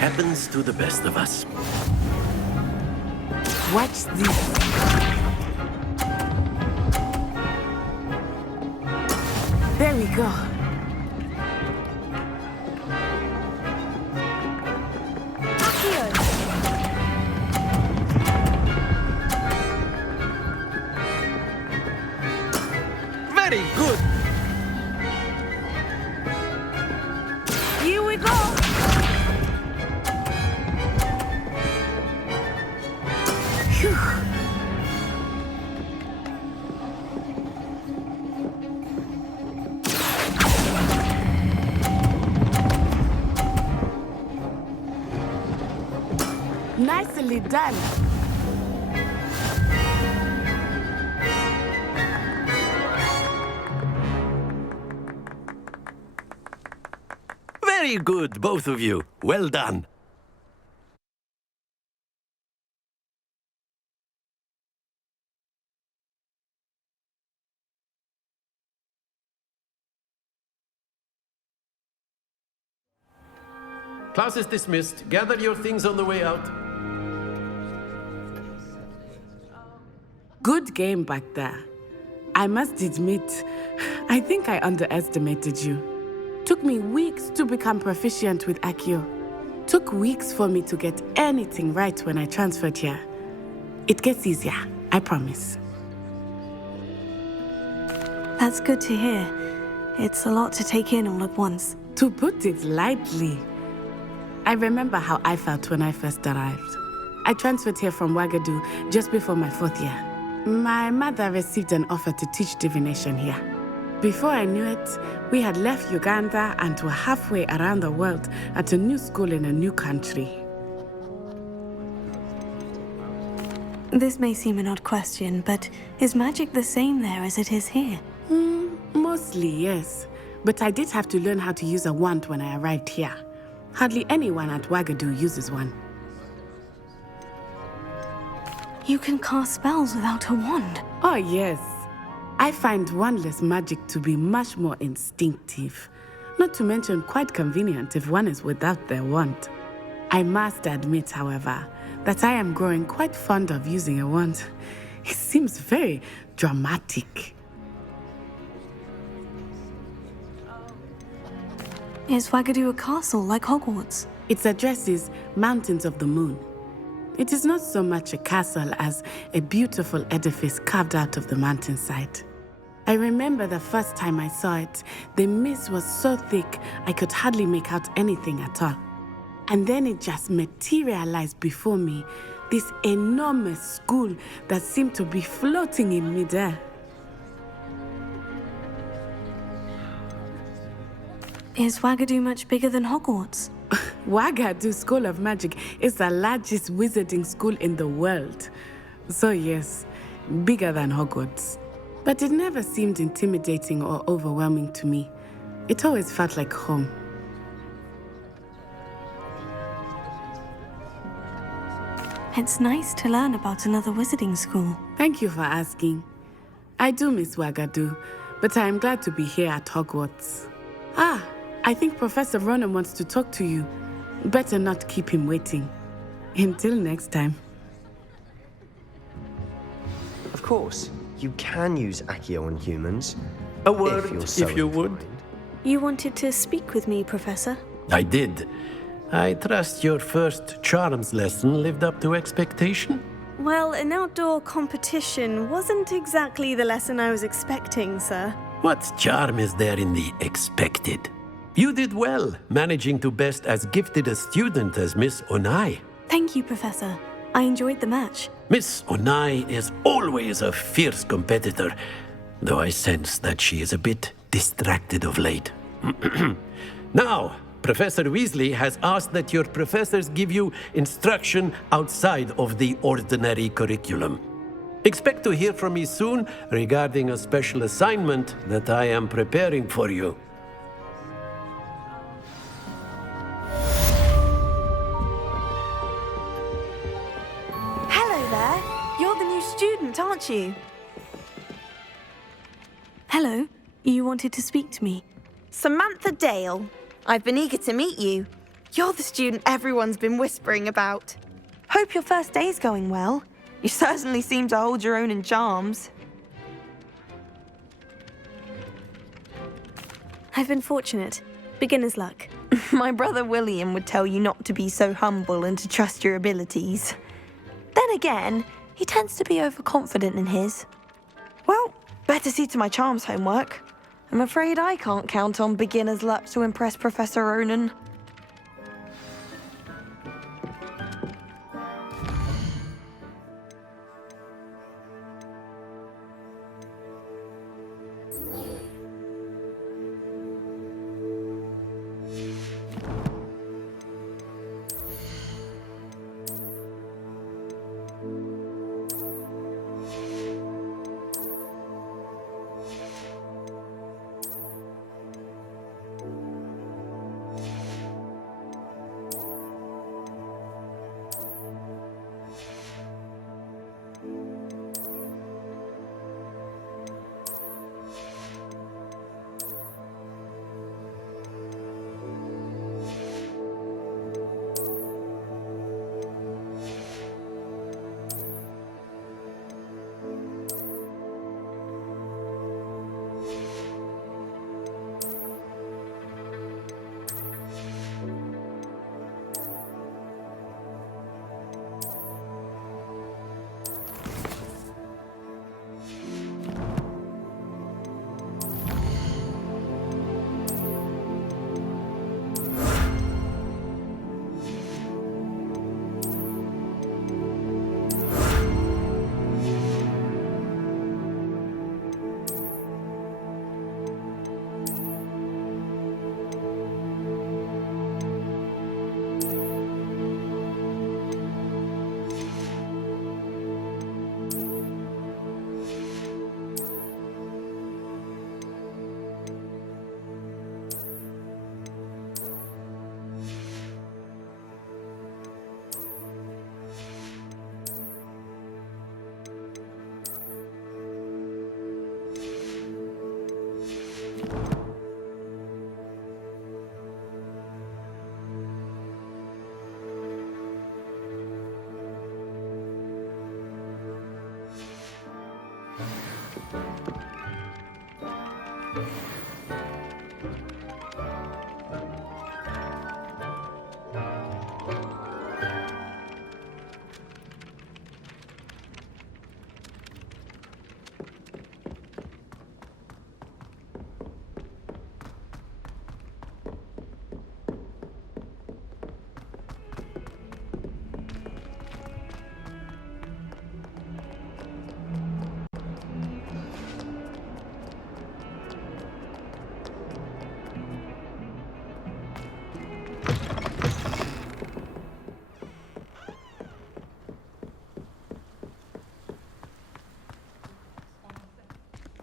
Happens to the best of us. Watch this. There we go. Very good. Here we go! Nicely done. Very good, both of you. Well done. Class is dismissed. Gather your things on the way out. Good game back there. I must admit, I think I underestimated you. Took me weeks to become proficient with Accio. Took weeks for me to get anything right when I transferred here. It gets easier, I promise. That's good to hear. It's a lot to take in all at once. To put it lightly, I remember how I felt when I first arrived. I transferred here from Ouagadougou just before my 4th year. My mother received an offer to teach divination here. Before I knew it, we had left Uganda and were halfway around the world at a new school in a new country. This may seem an odd question, but is magic the same there as it is here? Mostly, yes. But I did have to learn how to use a wand when I arrived here. Hardly anyone at Ouagadougou uses one. You can cast spells without a wand? Oh, yes. I find wandless magic to be much more instinctive. Not to mention quite convenient if one is without their wand. I must admit, however, that I am growing quite fond of using a wand. It seems very dramatic. Is Ouagadougou a castle like Hogwarts? Its address is Mountains of the Moon. It is not so much a castle as a beautiful edifice carved out of the mountainside. I remember the first time I saw it, the mist was so thick I could hardly make out anything at all. And then it just materialized before me. This enormous school that seemed to be floating in midair. Is Wagadu much bigger than Hogwarts? Wagadu School of Magic is the largest wizarding school in the world. So yes, bigger than Hogwarts. But it never seemed intimidating or overwhelming to me. It always felt like home. It's nice to learn about another wizarding school. Thank you for asking. I do miss Wagadu, but I am glad to be here at Hogwarts. Ah, I think Professor Ronan wants to talk to you. Better not keep him waiting. Until next time. Of course, you can use Accio on humans. A word, if you would. You wanted to speak with me, Professor? I did. I trust your first charms lesson lived up to expectation? Well, an outdoor competition wasn't exactly the lesson I was expecting, sir. What charm is there in the expected? You did well, managing to best as gifted a student as Miss Onai. Thank you, Professor. I enjoyed the match. Miss Onai is always a fierce competitor, though I sense that she is a bit distracted of late. Now, Professor Weasley has asked that your professors give you instruction outside of the ordinary curriculum. Expect to hear from me soon regarding a special assignment that I am preparing for you. Hello there. You're the new student, aren't you? Hello. You wanted to speak to me? Samantha Dale. I've been eager to meet you. You're the student everyone's been whispering about. Hope your first day's going well. You certainly seem to hold your own in charms. I've been fortunate. Beginner's luck. My brother William would tell you not to be so humble and to trust your abilities. Then again, he tends to be overconfident in his. Well, better see to my charms homework. I'm afraid I can't count on beginner's luck to impress Professor Ronan.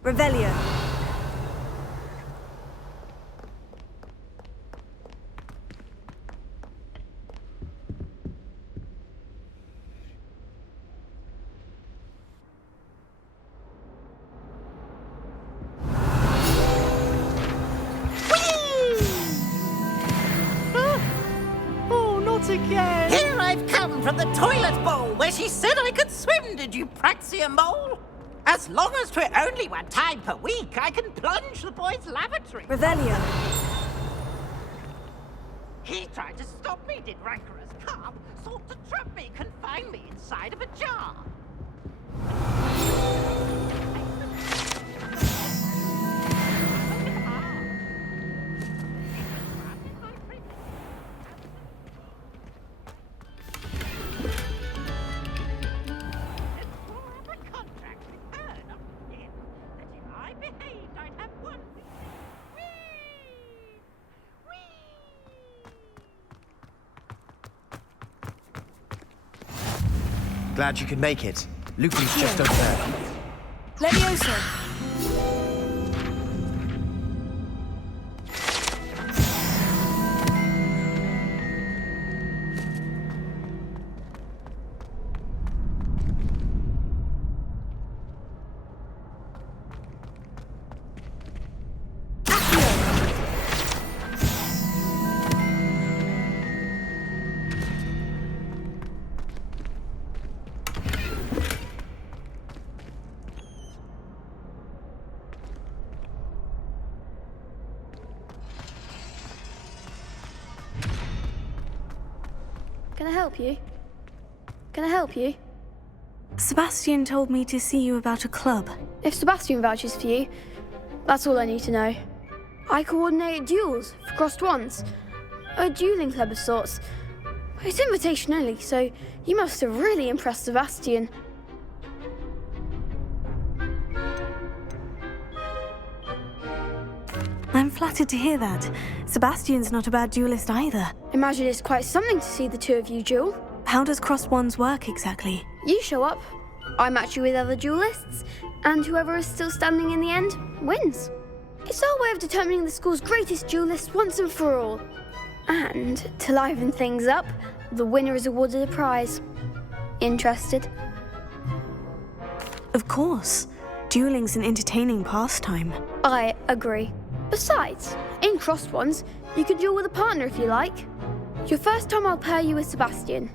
Revelio. Oh, not again! Here I've come from the toilet bowl where she said I could swim, did you praxia mole? As long as 'twere only one time per week, I can plunge the boy's lavatory. Revelio. He tried to stop me, did rancorous carp. Sought to trap me, confine me inside of a jar. Glad you could make it. Lucy's just over there. Levioso. Can I help you? Can I help you? Sebastian told me to see you about a club. If Sebastian vouches for you, that's all I need to know. I coordinate duels for crossed ones. A dueling club of sorts. It's invitation only, so you must have really impressed Sebastian. I'm flattered to hear that. Sebastian's not a bad duelist either. Imagine it's quite something to see the two of you duel. How does crossed wands work exactly? You show up, I match you with other duelists, and whoever is still standing in the end wins. It's our way of determining the school's greatest duelist once and for all. And to liven things up, the winner is awarded a prize. Interested? Of course. Dueling's an entertaining pastime. I agree. Besides, in crossed ones, you can duel with a partner if you like. Your first time I'll pair you with Sebastian.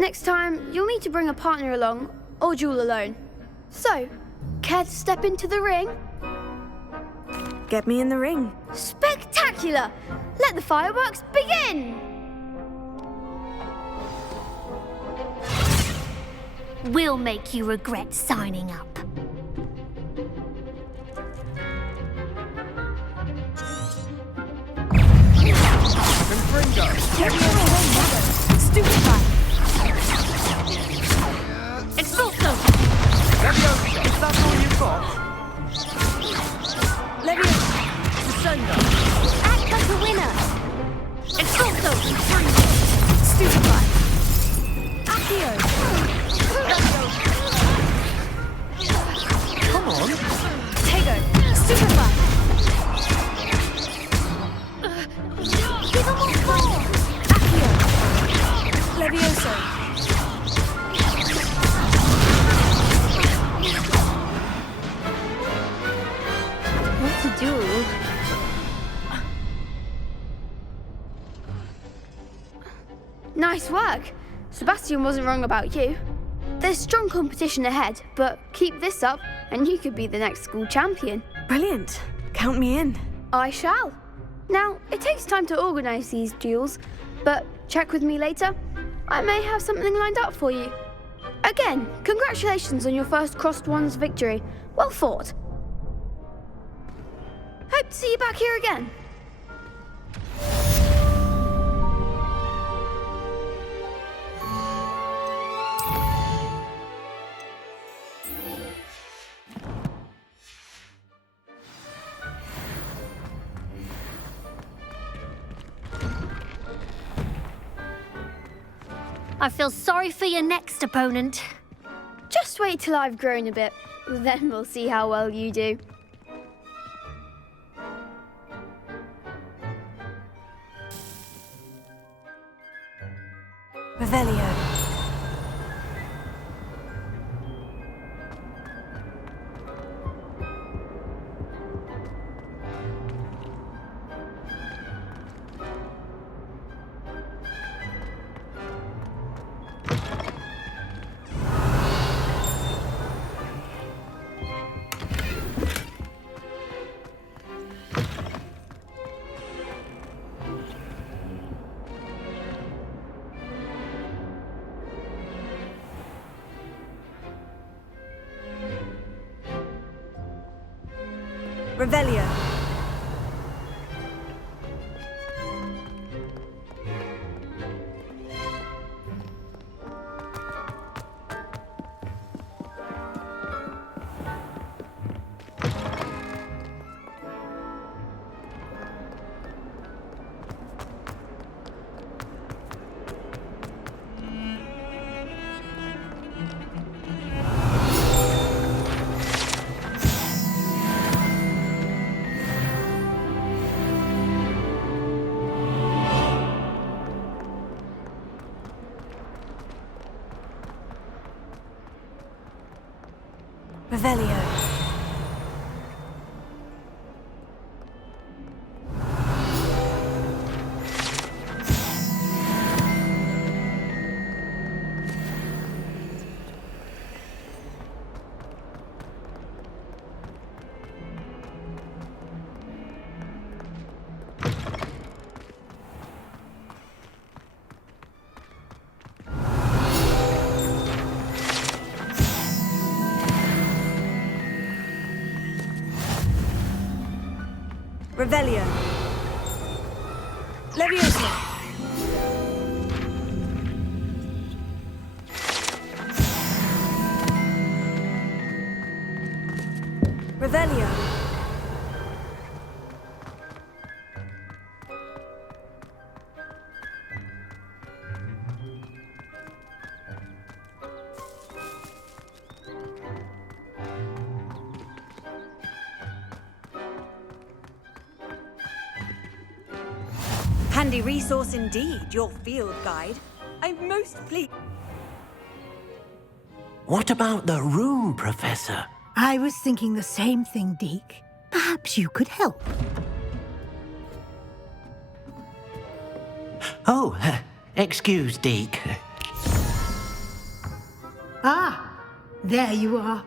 Next time, you'll need to bring a partner along, or duel alone. So, care to step into the ring? Get me in the ring. Spectacular! Let the fireworks begin! We'll make you regret signing up. Stupefy! Expulso! Leviosa, is that all you've got? Leviosa! Descender! Act like a winner! Expulso! Stupefy! Accio! Come on! Tego! Stupefy! Give them all four! Accio! Levioso! What to do? Nice work! Sebastian wasn't wrong about you. There's strong competition ahead, but keep this up and you could be the next school champion. Brilliant. Count me in. I shall. Now, it takes time to organise these duels, but check with me later. I may have something lined up for you. Again, congratulations on your first crossed ones victory. Well fought. Hope to see you back here again. I feel sorry for your next opponent. Just wait till I've grown a bit, then we'll see how well you do. Revelio. Revelio. Revelio. Revelio. Leviosa. Revelio. Handy resource indeed, your field guide. I'm most pleased. What about the room, Professor? I was thinking the same thing, Deke. Perhaps you could help. Oh, excuse, Deke. Ah, there you are.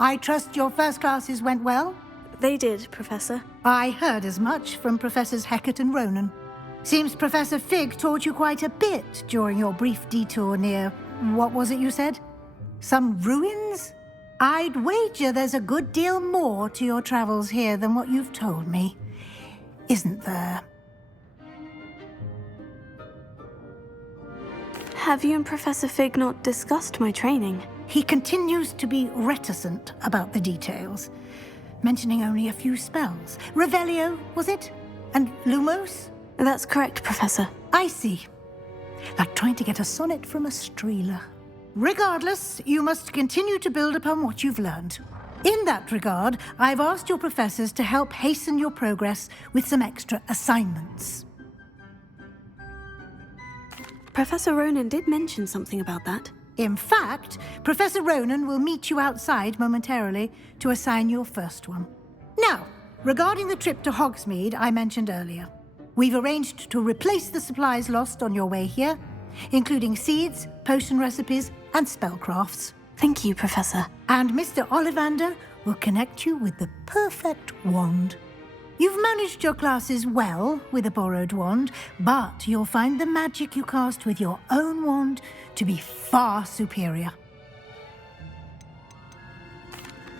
I trust your first classes went well? They did, Professor. I heard as much from Professors Hecat and Ronan. Seems Professor Fig taught you quite a bit during your brief detour near... what was it you said? Some ruins? I'd wager there's a good deal more to your travels here than what you've told me. Isn't there? Have you and Professor Fig not discussed my training? He continues to be reticent about the details, mentioning only a few spells. Revelio, was it? And Lumos? That's correct, Professor. I see. Like trying to get a sonnet from a streeler. Regardless, you must continue to build upon what you've learned. In that regard, I've asked your professors to help hasten your progress with some extra assignments. Professor Ronan did mention something about that. In fact, Professor Ronan will meet you outside momentarily to assign your first one. Now, regarding the trip to Hogsmeade I mentioned earlier, we've arranged to replace the supplies lost on your way here, including seeds, potion recipes, and spellcrafts. Thank you, Professor. And Mr. Ollivander will connect you with the perfect wand. You've managed your classes well with a borrowed wand, but you'll find the magic you cast with your own wand to be far superior.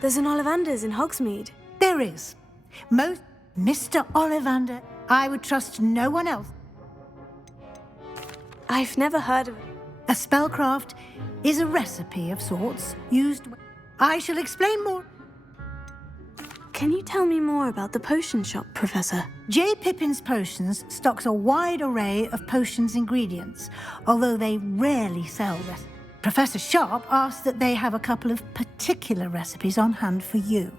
There's an Ollivander's in Hogsmeade. There is. Mr. Ollivander, I would trust no one else. I've never heard of it. A spellcraft is a recipe of sorts used... I shall explain more. Can you tell me more about the potion shop, Professor? J. Pippin's Potions stocks a wide array of potions ingredients, although they rarely sell this. Professor Sharp asked that they have a couple of particular recipes on hand for you.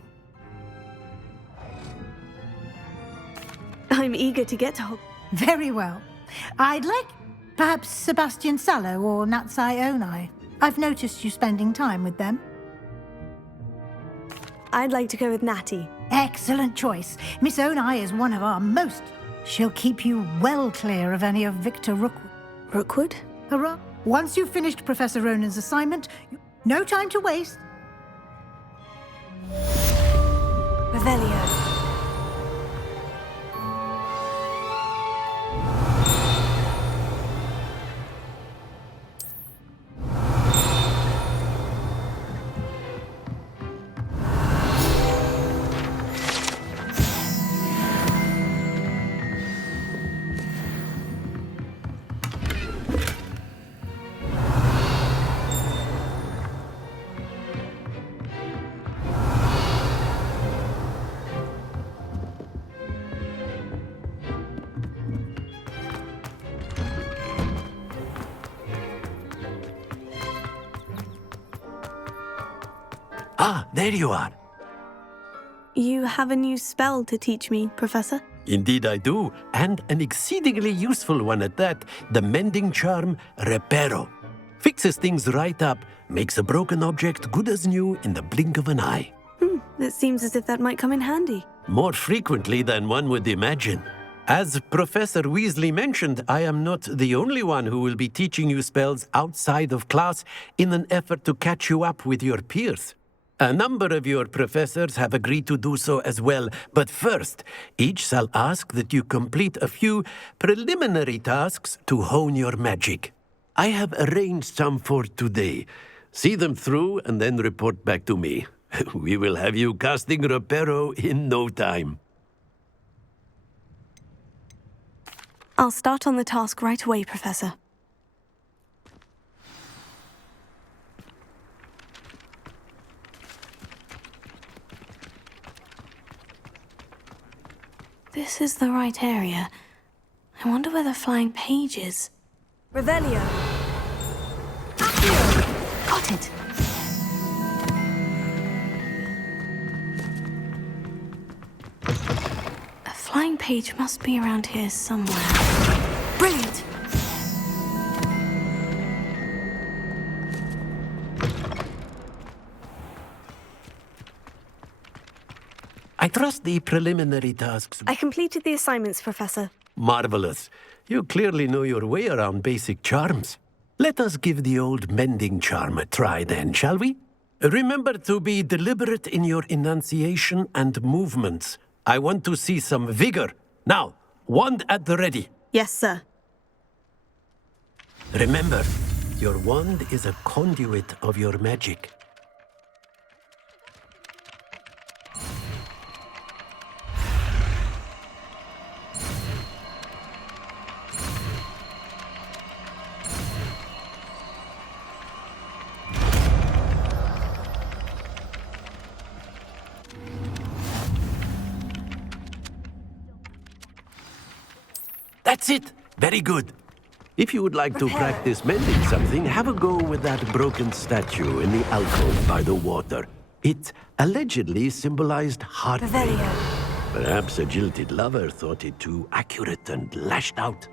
I'm eager to get to Very well. I'd like perhaps Sebastian Sallow or Natsai Onai. I've noticed you spending time with them. I'd like to go with Natty. Excellent choice. Miss Onai is one of our most. She'll keep you well clear of any of Victor Rookwood. Rookwood? Hurrah. Once you've finished Professor Ronan's assignment, no time to waste. Revelio. Ah, there you are. You have a new spell to teach me, Professor? Indeed I do, and an exceedingly useful one at that. The mending charm, Reparo. Fixes things right up, makes a broken object good as new in the blink of an eye. It seems as if that might come in handy. More frequently than one would imagine. As Professor Weasley mentioned, I am not the only one who will be teaching you spells outside of class in an effort to catch you up with your peers. A number of your professors have agreed to do so as well, but first, each shall ask that you complete a few preliminary tasks to hone your magic. I have arranged some for today. See them through and then report back to me. We will have you casting Reparo in no time. I'll start on the task right away, Professor. This is the right area. I wonder where the flying page is. Revelio. Got it. A flying page must be around here somewhere. Brilliant! I trust the preliminary tasks. I completed the assignments, Professor. Marvelous. You clearly know your way around basic charms. Let us give the old mending charm a try then, shall we? Remember to be deliberate in your enunciation and movements. I want to see some vigor. Now, wand at the ready. Yes, sir. Remember, your wand is a conduit of your magic. That's it! Very good. If you would like to practice mending something, have a go with that broken statue in the alcove by the water. It allegedly symbolized heartbreak. Perhaps a jilted lover thought it too accurate and lashed out.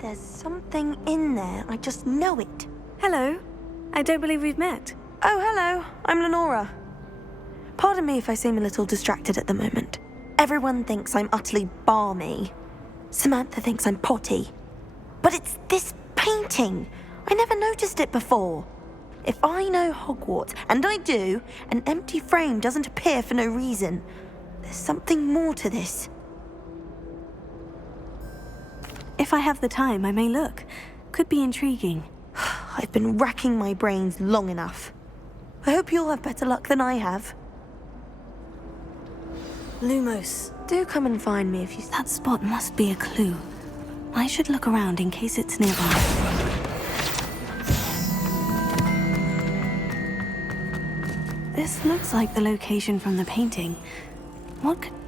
There's something in there. I just know it. Hello. I don't believe we've met. Oh, hello. I'm Lenora. Pardon me if I seem a little distracted at the moment. Everyone thinks I'm utterly balmy. Samantha thinks I'm potty. But it's this painting. I never noticed it before. If I know Hogwarts, and I do, an empty frame doesn't appear for no reason. There's something more to this. If I have the time, I may look. Could be intriguing. I've been racking my brains long enough. I hope you'll have better luck than I have. Lumos. Do come and find me if you... That spot must be a clue. I should look around in case it's nearby. This looks like the location from the painting.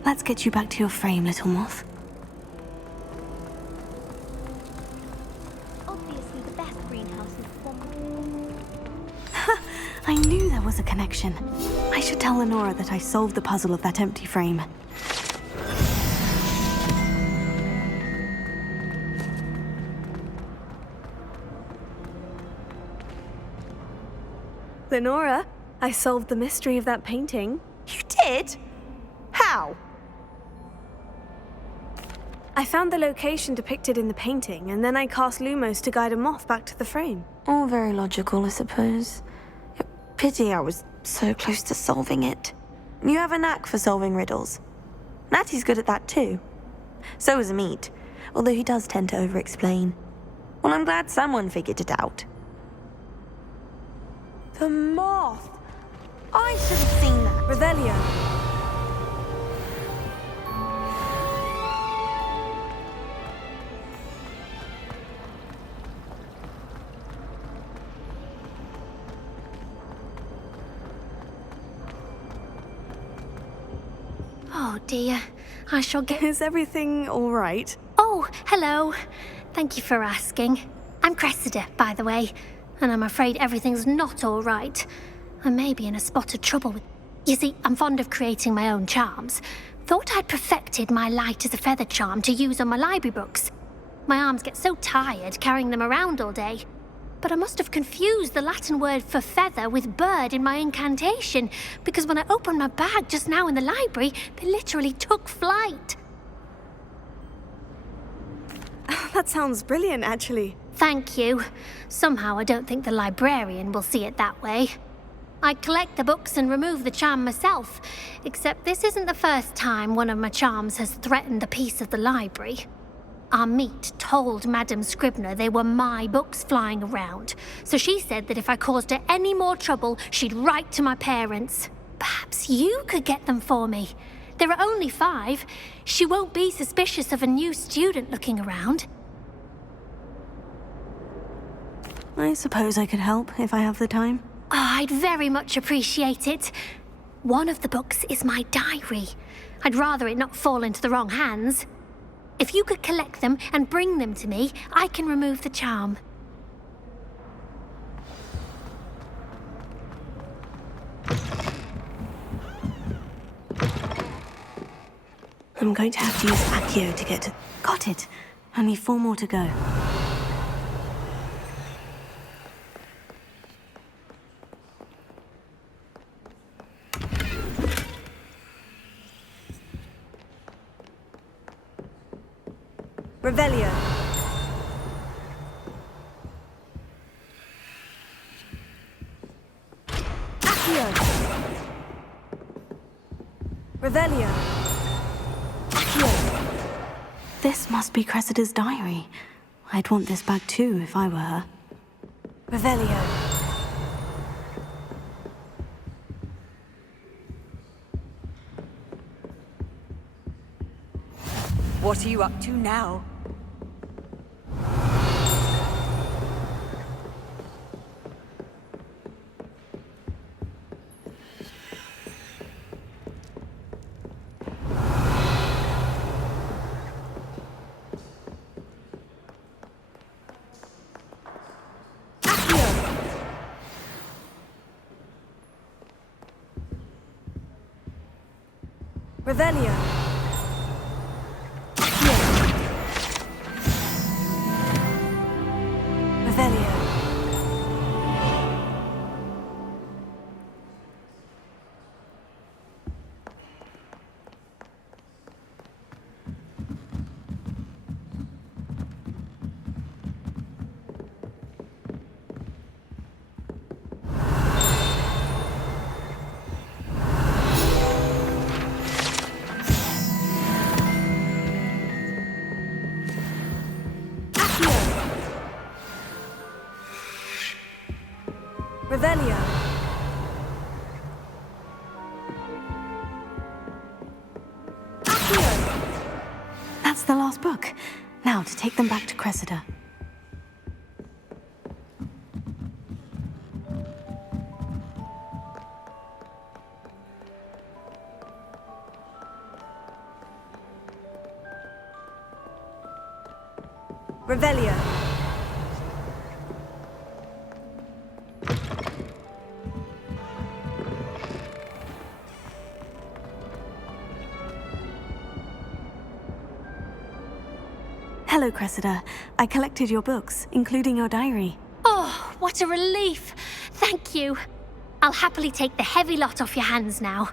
Let's get you back to your frame, little moth. Obviously the best greenhouse is I knew there was a connection. I should tell Lenora that I solved the puzzle of that empty frame. Lenora, I solved the mystery of that painting. You did? How? I found the location depicted in the painting, and then I cast Lumos to guide a moth back to the frame. All very logical, I suppose. Pity I was so close to solving it. You have a knack for solving riddles. Natty's good at that too. So is Amit, although he does tend to over-explain. Well, I'm glad someone figured it out. The moth! I should have seen that. Revelio. Oh dear, I shall get... Is everything all right? Oh, hello. Thank you for asking. I'm Cressida, by the way, and I'm afraid everything's not all right. I may be in a spot of trouble with... You see, I'm fond of creating my own charms. Thought I'd perfected my light as a feather charm to use on my library books. My arms get so tired carrying them around all day. But I must have confused the Latin word for feather with bird in my incantation, because when I opened my bag just now in the library, they literally took flight. That sounds brilliant, actually. Thank you. Somehow I don't think the librarian will see it that way. I collect the books and remove the charm myself, except this isn't the first time one of my charms has threatened the peace of the library. Amit told Madame Scribner they were my books flying around, so she said that if I caused her any more trouble, she'd write to my parents. Perhaps you could get them for me. There are only 5. She won't be suspicious of a new student looking around. I suppose I could help if I have the time. Oh, I'd very much appreciate it. One of the books is my diary. I'd rather it not fall into the wrong hands. If you could collect them and bring them to me, I can remove the charm. I'm going to have to use Accio to get to... Got it. Only 4 more to go. Revelio. Accio. Revelio. Accio. This must be Cressida's diary. I'd want this back too if I were her. Revelio. What are you up to now? Revelio. Revelio. Revelio. That's the last book. Now to take them back to Cressida. Revelio. Hello, Cressida. I collected your books, including your diary. Oh, what a relief. Thank you. I'll happily take the heavy lot off your hands now.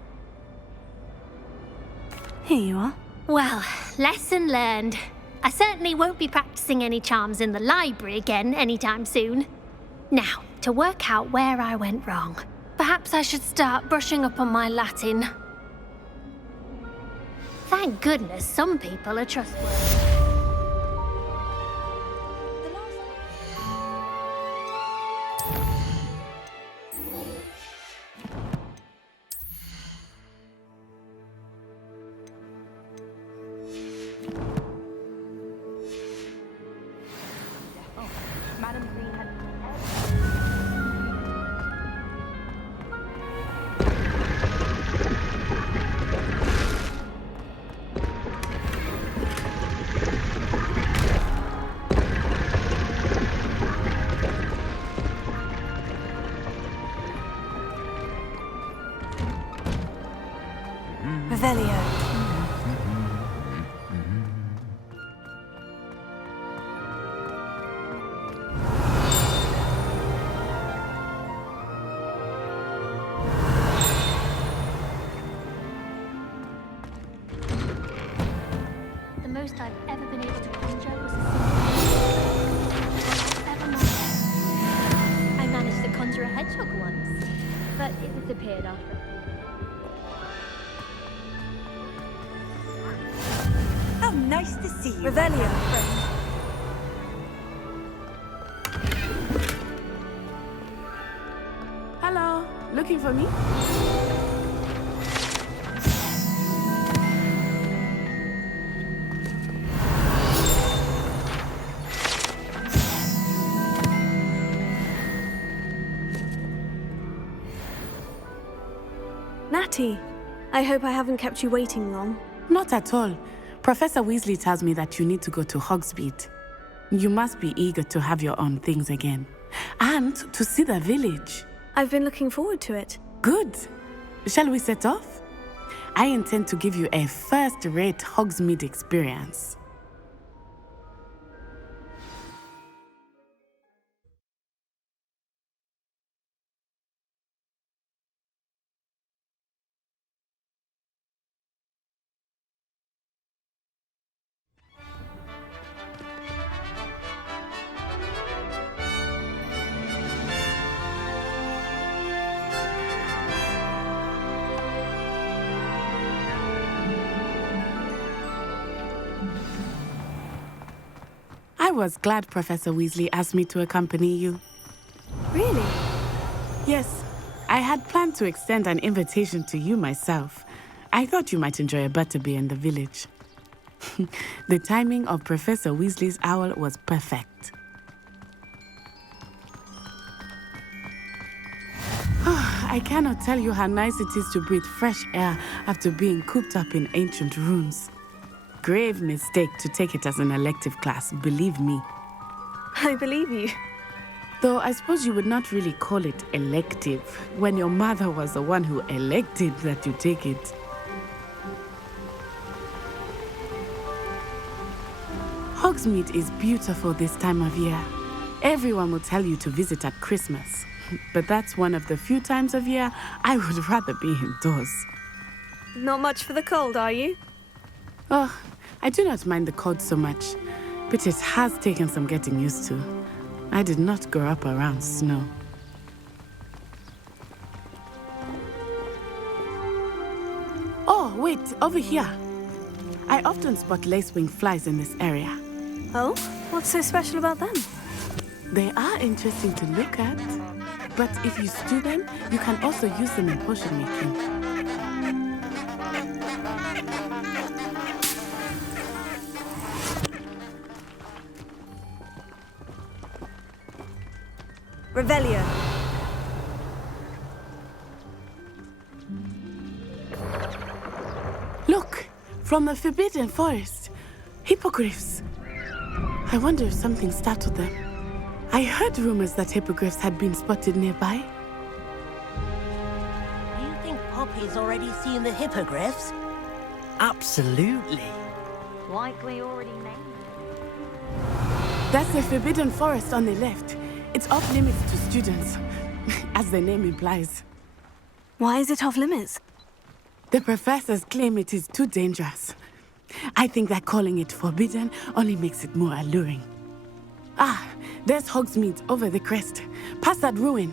Here you are. Well, lesson learned. I certainly won't be practicing any charms in the library again anytime soon. Now, to work out where I went wrong. Perhaps I should start brushing up on my Latin. Thank goodness some people are trustworthy. Revelio. The most I've ever been able to conjure was I managed to conjure a hedgehog once, but it disappeared after. How nice to see you, Revelio. friend. Hello, looking for me? Natty, I hope I haven't kept you waiting long. Not at all. Professor Weasley tells me that you need to go to Hogsmeade. You must be eager to have your own things again. And to see the village. I've been looking forward to it. Good. Shall we set off? I intend to give you a first-rate Hogsmeade experience. I was glad Professor Weasley asked me to accompany you. Really? Yes. I had planned to extend an invitation to you myself. I thought you might enjoy a butterbeer in the village. The timing of Professor Weasley's owl was perfect. I cannot tell you how nice it is to breathe fresh air after being cooped up in ancient rooms. Grave mistake to take it as an elective class, believe me. I believe you. Though I suppose you would not really call it elective when your mother was the one who elected that you take it. Hogsmeade is beautiful this time of year. Everyone will tell you to visit at Christmas. But that's one of the few times of year I would rather be indoors. Not much for the cold, are you? Oh, I do not mind the cold so much, but it has taken some getting used to. I did not grow up around snow. Oh, wait, over here. I often spot lacewing flies in this area. Oh? What's so special about them? They are interesting to look at, but if you stew them, you can also use them in potion making. Revelio. Look! From the Forbidden Forest. Hippogriffs. I wonder if something startled them. I heard rumors that hippogriffs had been spotted nearby. You think Poppy's already seen the hippogriffs? Absolutely. Likely already named. That's the Forbidden Forest on the left. It's off limits to students, as the name implies. Why is it off limits? The professors claim it is too dangerous. I think that calling it forbidden only makes it more alluring. Ah, there's Hogsmeade over the crest, past that ruin.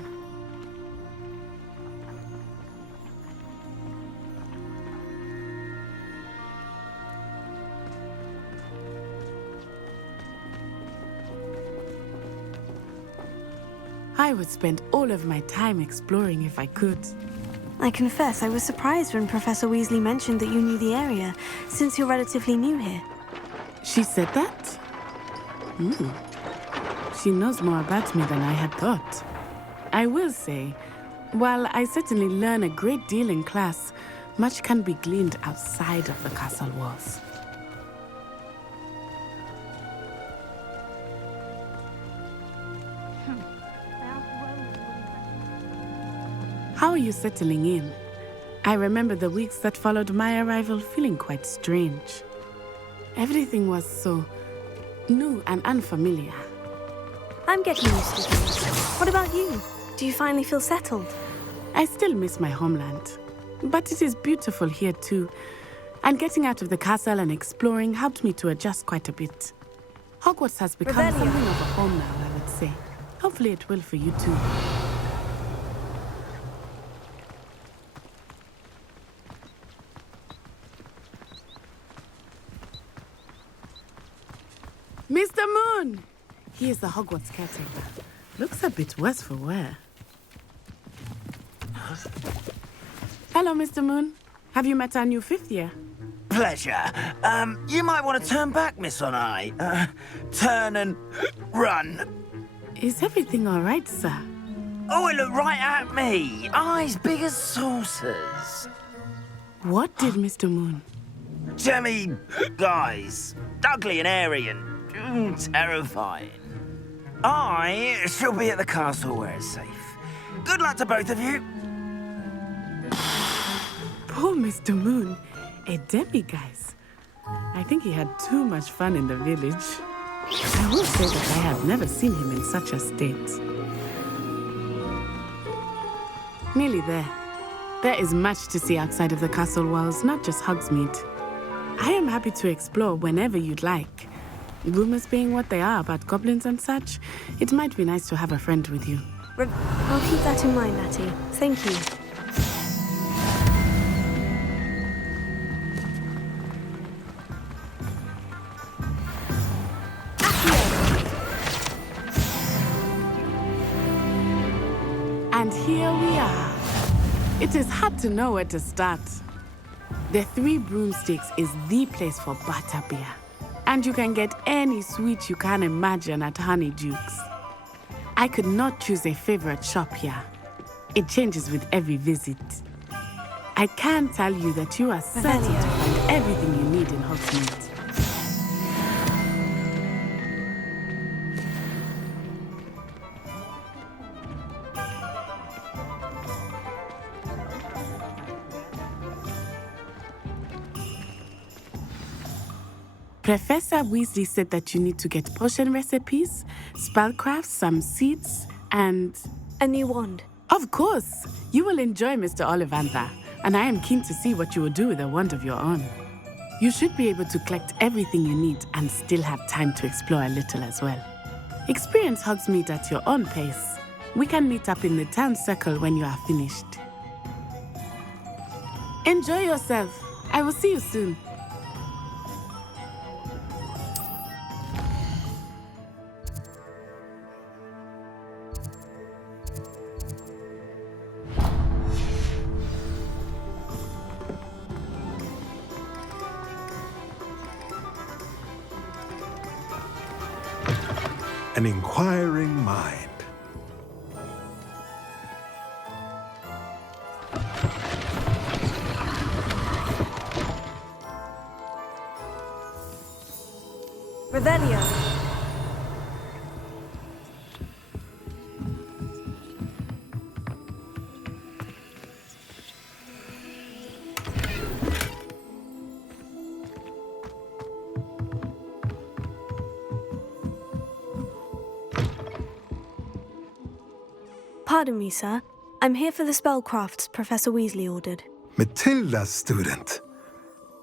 I would spend all of my time exploring if I could. I confess I was surprised when Professor Weasley mentioned that you knew the area, since you're relatively new here. She said that? She knows more about me than I had thought. I will say, while I certainly learn a great deal in class, much can be gleaned outside of the castle walls. How are you settling in? I remember the weeks that followed my arrival feeling quite strange. Everything was so new and unfamiliar. I'm getting used to things. What about you? Do you finally feel settled? I still miss my homeland, but it is beautiful here too. And getting out of the castle and exploring helped me to adjust quite a bit. Hogwarts has become something of a home now, I would say. Hopefully it will for you too. Mr. Moon! He is the Hogwarts caretaker. Looks a bit worse for wear. Hello, Mr. Moon. Have you met our new fifth year? Pleasure. You might want to turn back, Miss Onai. Turn and run. Is everything all right, sir? Oh, it looked right at me. Eyes big as saucers. What did Mr. Moon? Jemmy guys. Ugly and airy and terrifying. I shall be at the castle where it's safe. Good luck to both of you. Poor Mr. Moon. A demiguise. I think he had too much fun in the village. I will say that I have never seen him in such a state. Nearly there. There is much to see outside of the castle walls, not just Hogsmeade. I am happy to explore whenever you'd like. Rumors being what they are about goblins and such, it might be nice to have a friend with you. I'll keep that in mind, Natty. Thank you. And here we are. It is hard to know where to start. The Three Broomsticks is the place for butterbeer. And you can get any sweet you can imagine at Honeydukes. I could not choose a favorite shop here. It changes with every visit. I can tell you that you are certain to find everything you need in Hogsmeade. Professor Weasley said that you need to get potion recipes, spellcrafts, some seeds, and... a new wand. Of course! You will enjoy Mr. Ollivander, and I am keen to see what you will do with a wand of your own. You should be able to collect everything you need and still have time to explore a little as well. Experience Hogsmeade at your own pace. We can meet up in the town circle when you are finished. Enjoy yourself. I will see you soon. An inquiring mind. Revelio. Pardon me, sir. I'm here for the spellcrafts Professor Weasley ordered. Matilda's student.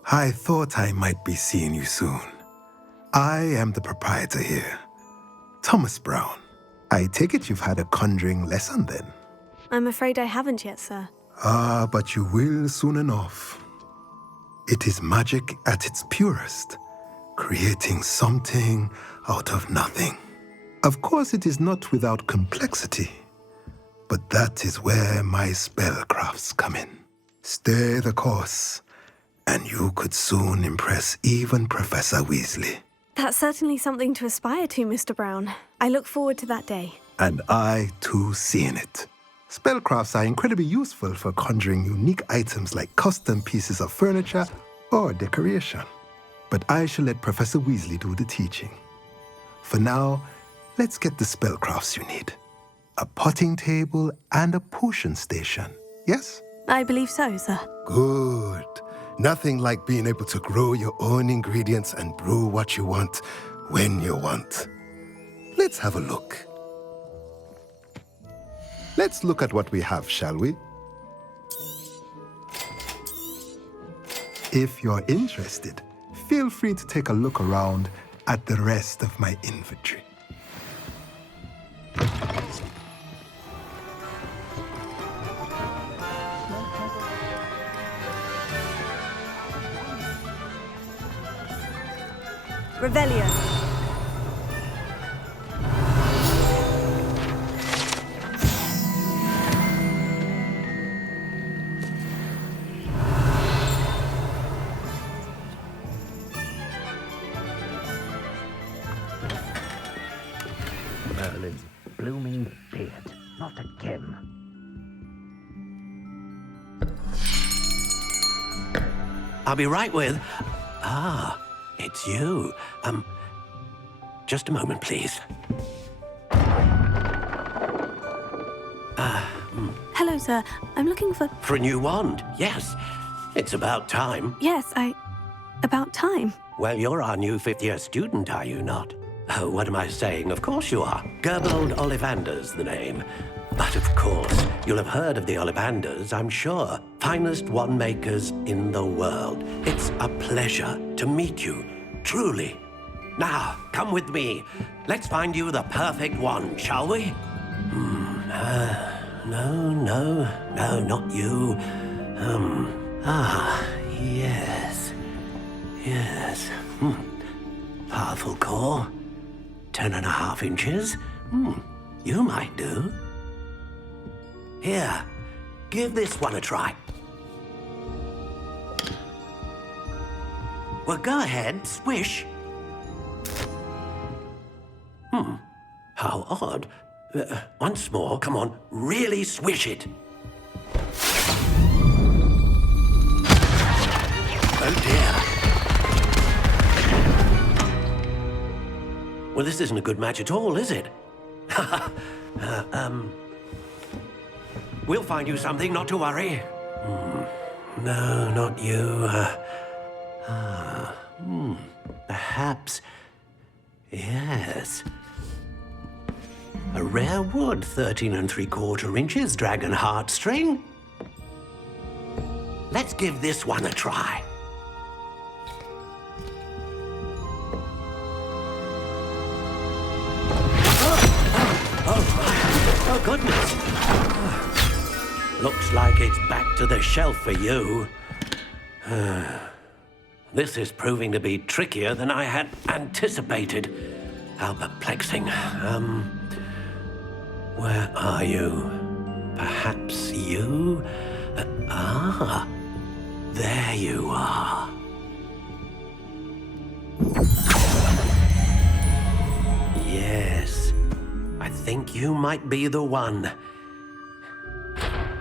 I thought I might be seeing you soon. I am the proprietor here, Thomas Brown. I take it you've had a conjuring lesson then? I'm afraid I haven't yet, sir. Ah, but you will soon enough. It is magic at its purest, creating something out of nothing. Of course, it is not without complexity, but that is where my spellcrafts come in. Stay the course, and you could soon impress even Professor Weasley. That's certainly something to aspire to, Mr. Brown. I look forward to that day. And I, too, seeing it. Spellcrafts are incredibly useful for conjuring unique items like custom pieces of furniture or decoration. But I shall let Professor Weasley do the teaching. For now, let's get the spellcrafts you need. A potting table and a potion station, yes? I believe so, sir. Good. Nothing like being able to grow your own ingredients and brew what you want when you want. Let's have a look. Let's look at what we have, shall we? If you're interested, feel free to take a look around at the rest of my inventory. Revelio. Merlin's blooming beard. Not again. I'll be right with... Ah, it's you. Just a moment, please. Hello, sir. I'm looking for... For a new wand, yes. It's about time. Yes, about time. Well, you're our new fifth-year student, are you not? Oh, what am I saying? Of course you are. Gerbold Ollivander's the name. But of course, you'll have heard of the Ollivanders, I'm sure. Finest wand makers in the world. It's a pleasure to meet you, truly. Now, come with me. Let's find you the perfect wand, shall we? No, not you. Yes. Powerful core. 10.5 inches. You might do. Here, give this one a try. Well, go ahead, swish. How odd. Once more, come on, really swish it. Oh dear. Well, this isn't a good match at all, is it? We'll find you something, not to worry. No, not you. Perhaps... yes. A rare wood, 13 3/4 inches, dragon heartstring. Let's give this one a try. Oh, goodness. Looks like it's back to the shelf for you. This is proving to be trickier than I had anticipated. How perplexing. Where are you? Perhaps you? There you are. Yes, I think you might be the one.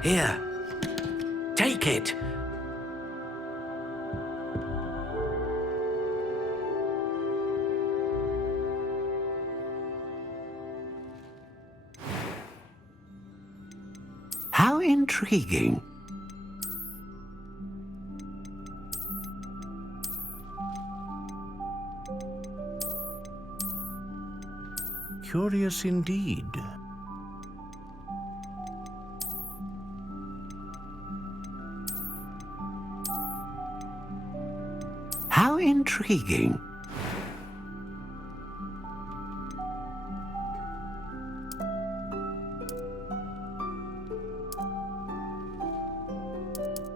Here, take it. How intriguing. Curious indeed. How intriguing.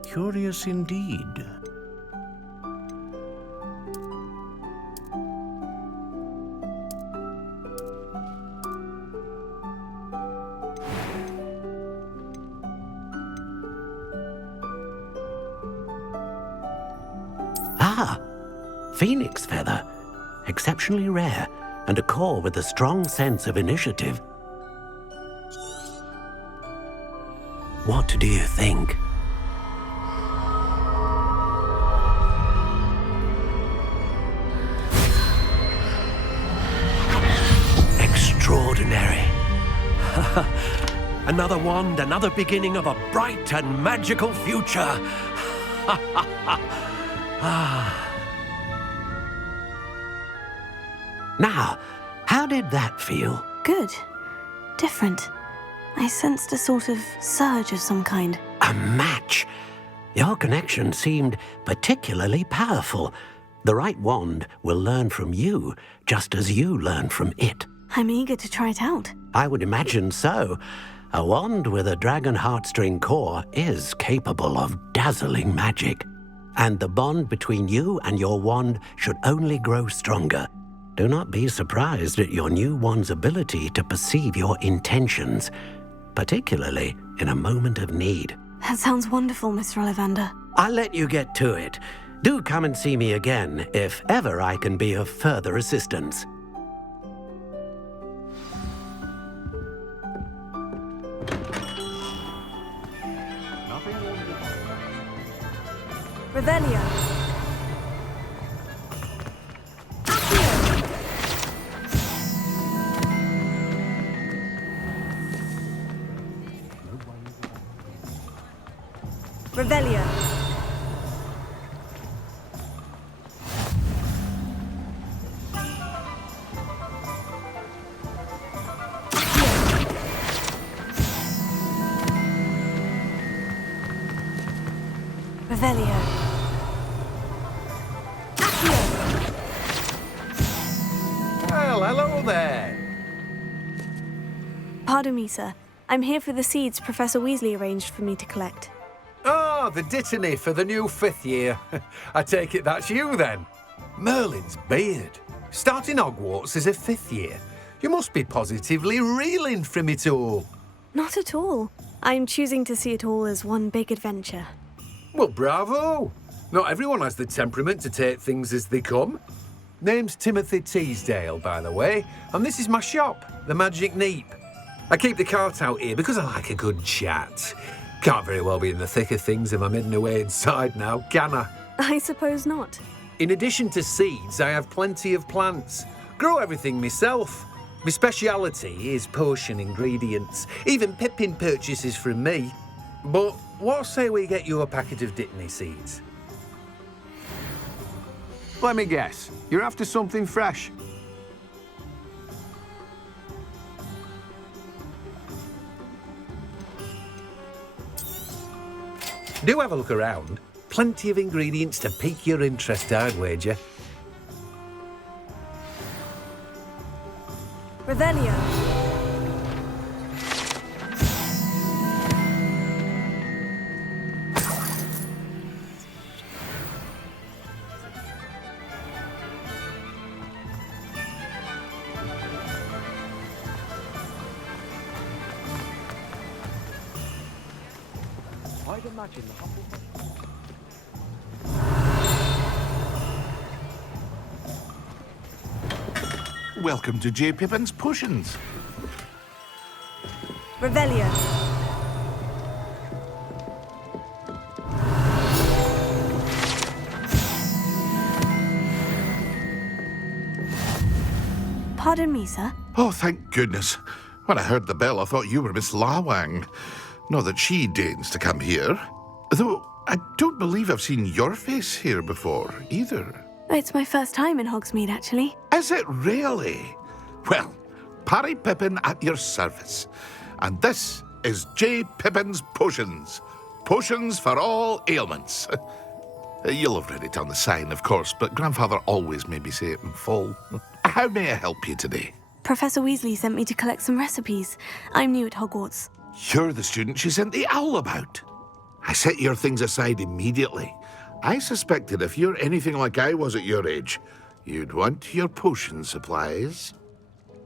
Curious indeed. Phoenix feather. Exceptionally rare, and a core with a strong sense of initiative. What do you think? Extraordinary. Another wand, another beginning of a bright and magical future. Now, how did that feel? Good. Different. I sensed a sort of surge of some kind. A match? Your connection seemed particularly powerful. The right wand will learn from you, just as you learn from it. I'm eager to try it out. I would imagine so. A wand with a dragon heartstring core is capable of dazzling magic. And the bond between you and your wand should only grow stronger. Do not be surprised at your new wand's ability to perceive your intentions, particularly in a moment of need. That sounds wonderful, Mr. Ollivander. I'll let you get to it. Do come and see me again if ever I can be of further assistance. Revelio. Revelio. Revelio. Well, hello there. Pardon me, sir. I'm here for the seeds Professor Weasley arranged for me to collect. Oh, the dittany for the new 5th year. I take it that's you, then. Merlin's beard. Starting Hogwarts as a 5th year. You must be positively reeling from it all. Not at all. I'm choosing to see it all as one big adventure. Well, bravo. Not everyone has the temperament to take things as they come. Name's Timothy Teasdale, by the way, and this is my shop, the Magic Neep. I keep the cart out here because I like a good chat. Can't very well be in the thick of things if I'm hidden away inside now, can I? I suppose not. In addition to seeds, I have plenty of plants. Grow everything myself. My speciality is potion ingredients. Even Pippin purchases from me. But what say we get you a packet of dittany seeds? Let me guess. You're after something fresh. Do have a look around. Plenty of ingredients to pique your interest, I'd wager. Revelio. I'd imagine the humble... Welcome to J. Pippin's Potions. Revelio. Pardon me, sir. Oh, thank goodness. When I heard the bell, I thought you were Miss Lawang. Not that she deigns to come here. Though I don't believe I've seen your face here before, either. It's my first time in Hogsmeade, actually. Is it really? Well, Parry Pippin at your service. And this is J. Pippin's Potions. Potions for all ailments. You'll have read it on the sign, of course, but Grandfather always made me say it in full. How may I help you today? Professor Weasley sent me to collect some recipes. I'm new at Hogwarts. You're the student she sent the owl about. I set your things aside immediately. I suspected if you're anything like I was at your age, you'd want your potion supplies.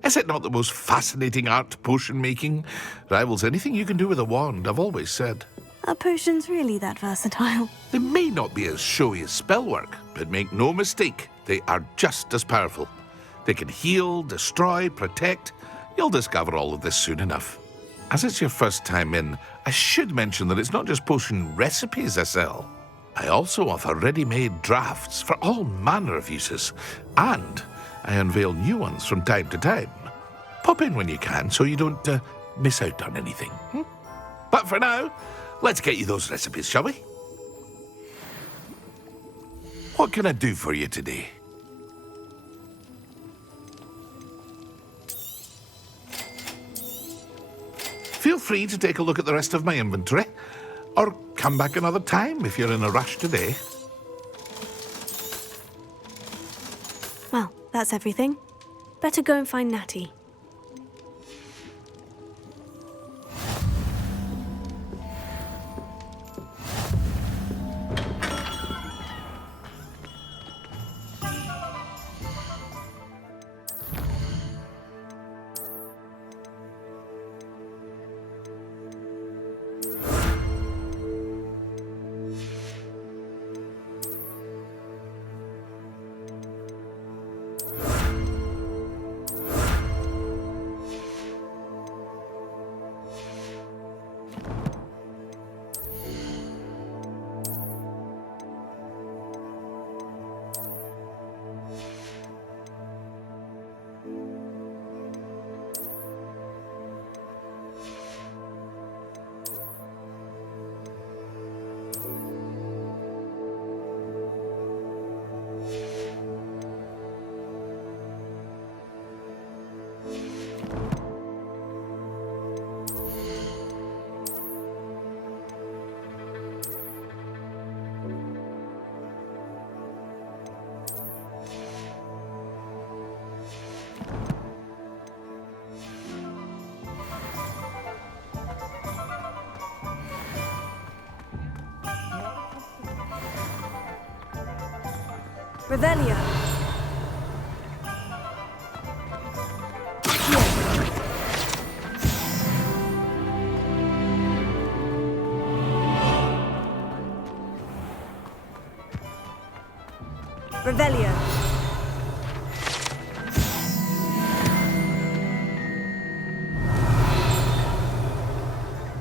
Is it not the most fascinating art, potion making? Rivals anything you can do with a wand, I've always said. Are potions really that versatile? They may not be as showy as spellwork, but make no mistake, they are just as powerful. They can heal, destroy, protect. You'll discover all of this soon enough. As it's your first time in, I should mention that it's not just potion recipes I sell. I also offer ready-made drafts for all manner of uses, and I unveil new ones from time to time. Pop in when you can so you don't miss out on anything. But for now, let's get you those recipes, shall we? What can I do for you today? Feel free to take a look at the rest of my inventory, or come back another time if you're in a rush today. Well, that's everything. Better go and find Natty. Revelio. Revelio.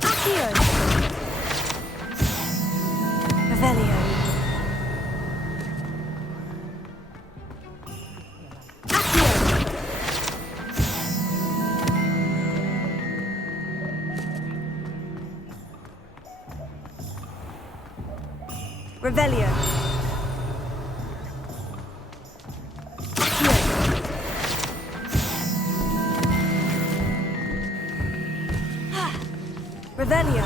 Accio. Revelio. Revelio. Revelio.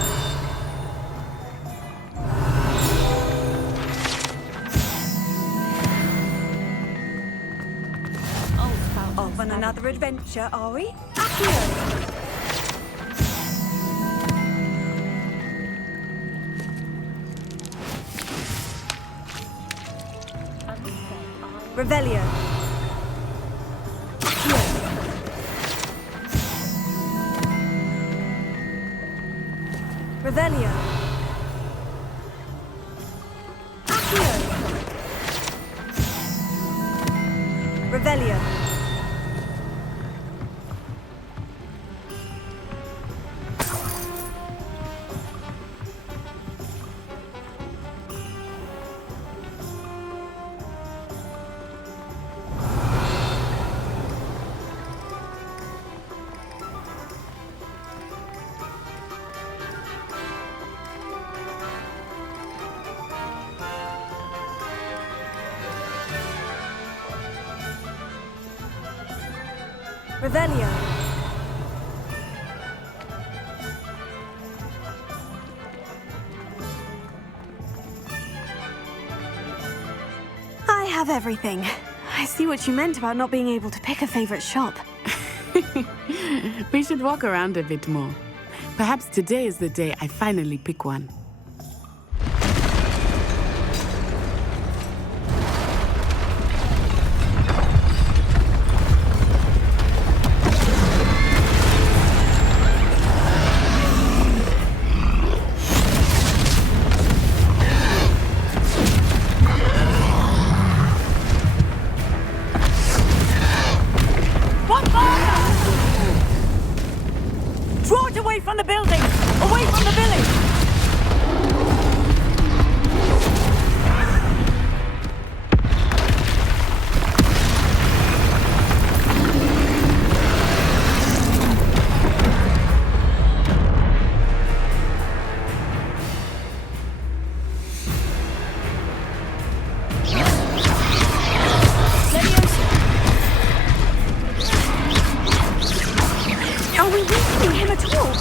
Off on another adventure, are we? Accio! Revelio. Revelio. Accio. Revelio. Revelio. I have everything. I see what you meant about not being able to pick a favorite shop. We should walk around a bit more. Perhaps today is the day I finally pick one. Draw it away from the building! Away from the village! Are we weakening him at all?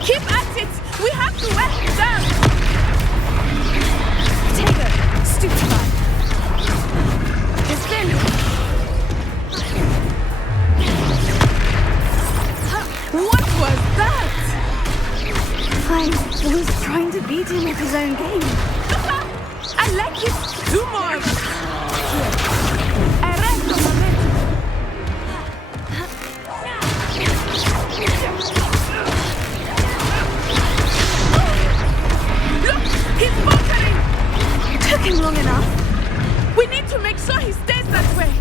Keep at it! We have to wear him down! Taylor, stupefy. Defend. What was that? I was trying to beat him at his own game. I like it! Do more! Arresto momento! Look! He's faltering! Took him long enough. We need to make sure he stays that way!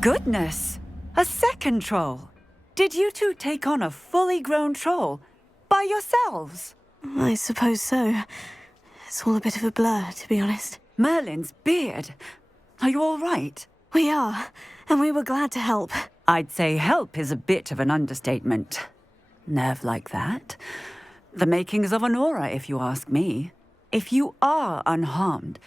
Goodness! A second troll! Did you two take on a fully grown troll by yourselves? I suppose so. It's all a bit of a blur, to be honest. Merlin's beard. Are you all right? We are, and we were glad to help. I'd say help is a bit of an understatement. Nerve like that. The makings of an aura, if you ask me. If you are unharmed,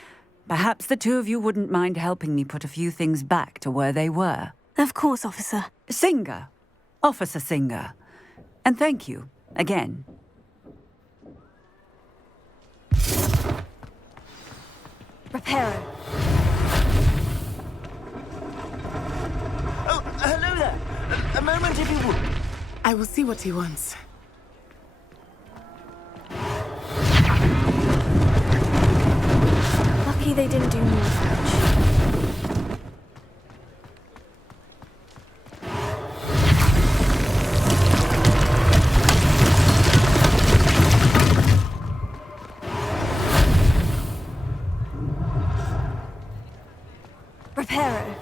perhaps the two of you wouldn't mind helping me put a few things back to where they were. Of course, officer. Singer. Officer Singer. And thank you, again. Reparo. Oh, hello there. A moment if you would. I will see what he wants. Lucky they didn't do more damage. Reparo.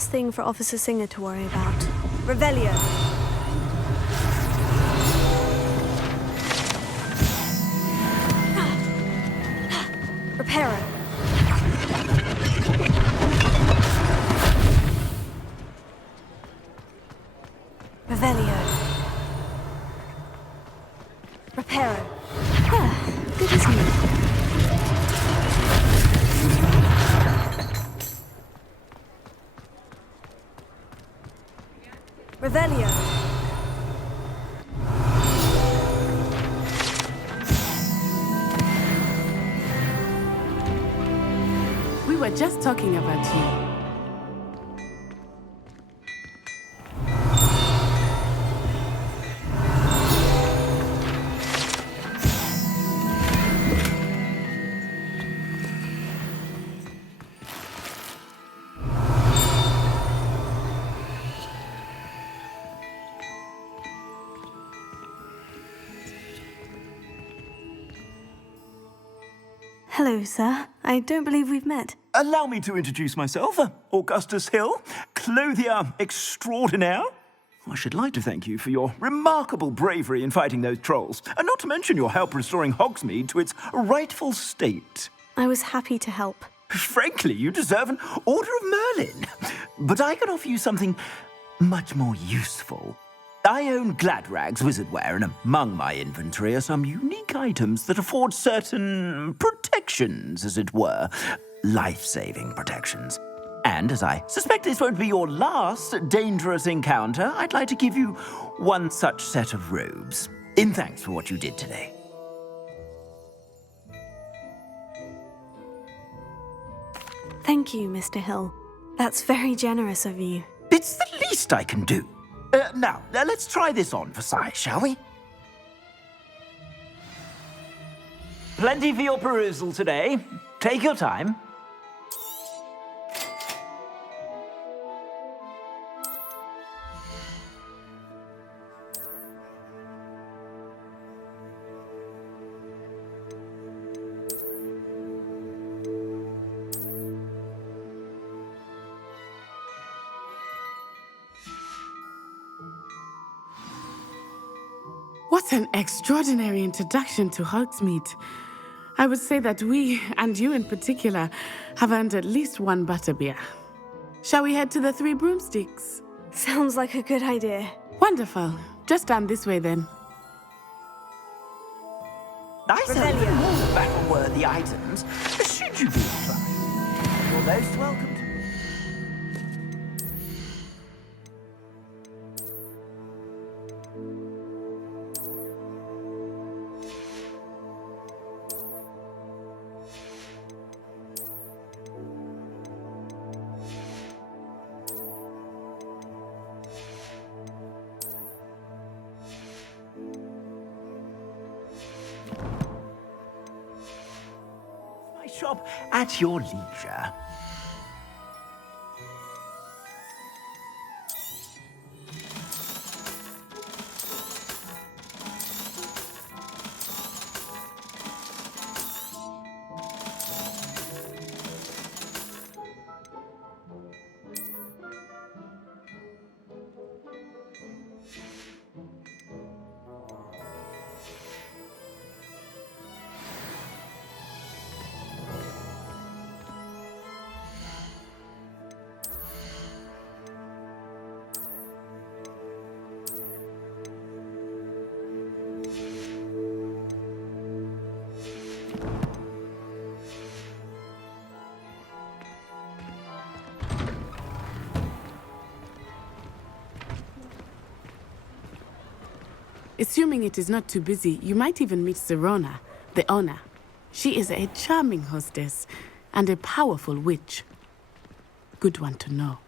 last thing for Officer Singer to worry about. Revelio. Reparo. Revelio. Reparo. Good as new. Revelio. We were just talking about you. Hello, sir. I don't believe we've met. Allow me to introduce myself, Augustus Hill, clothier extraordinaire. I should like to thank you for your remarkable bravery in fighting those trolls, and not to mention your help restoring Hogsmeade to its rightful state. I was happy to help. Frankly, you deserve an Order of Merlin. But I can offer you something much more useful. I own Gladrag's wizardware, and among my inventory are some unique items that afford certain protections, as it were. Life-saving protections. And as I suspect this won't be your last dangerous encounter, I'd like to give you one such set of robes, in thanks for what you did today. Thank you, Mr. Hill. That's very generous of you. It's the least I can do. Now, let's try this on for size, shall we? Plenty for your perusal today. Take your time. What an extraordinary introduction to Hogsmeade. I would say that we, and you in particular, have earned at least one butterbeer. Shall we head to the Three Broomsticks? Sounds like a good idea. Wonderful. Just down this way then. I sell even more battle-worthy items, should you be inclined. You're most welcome to. Shop at your leisure. Assuming it is not too busy, you might even meet Serona, the owner. She is a charming hostess and a powerful witch. Good one to know.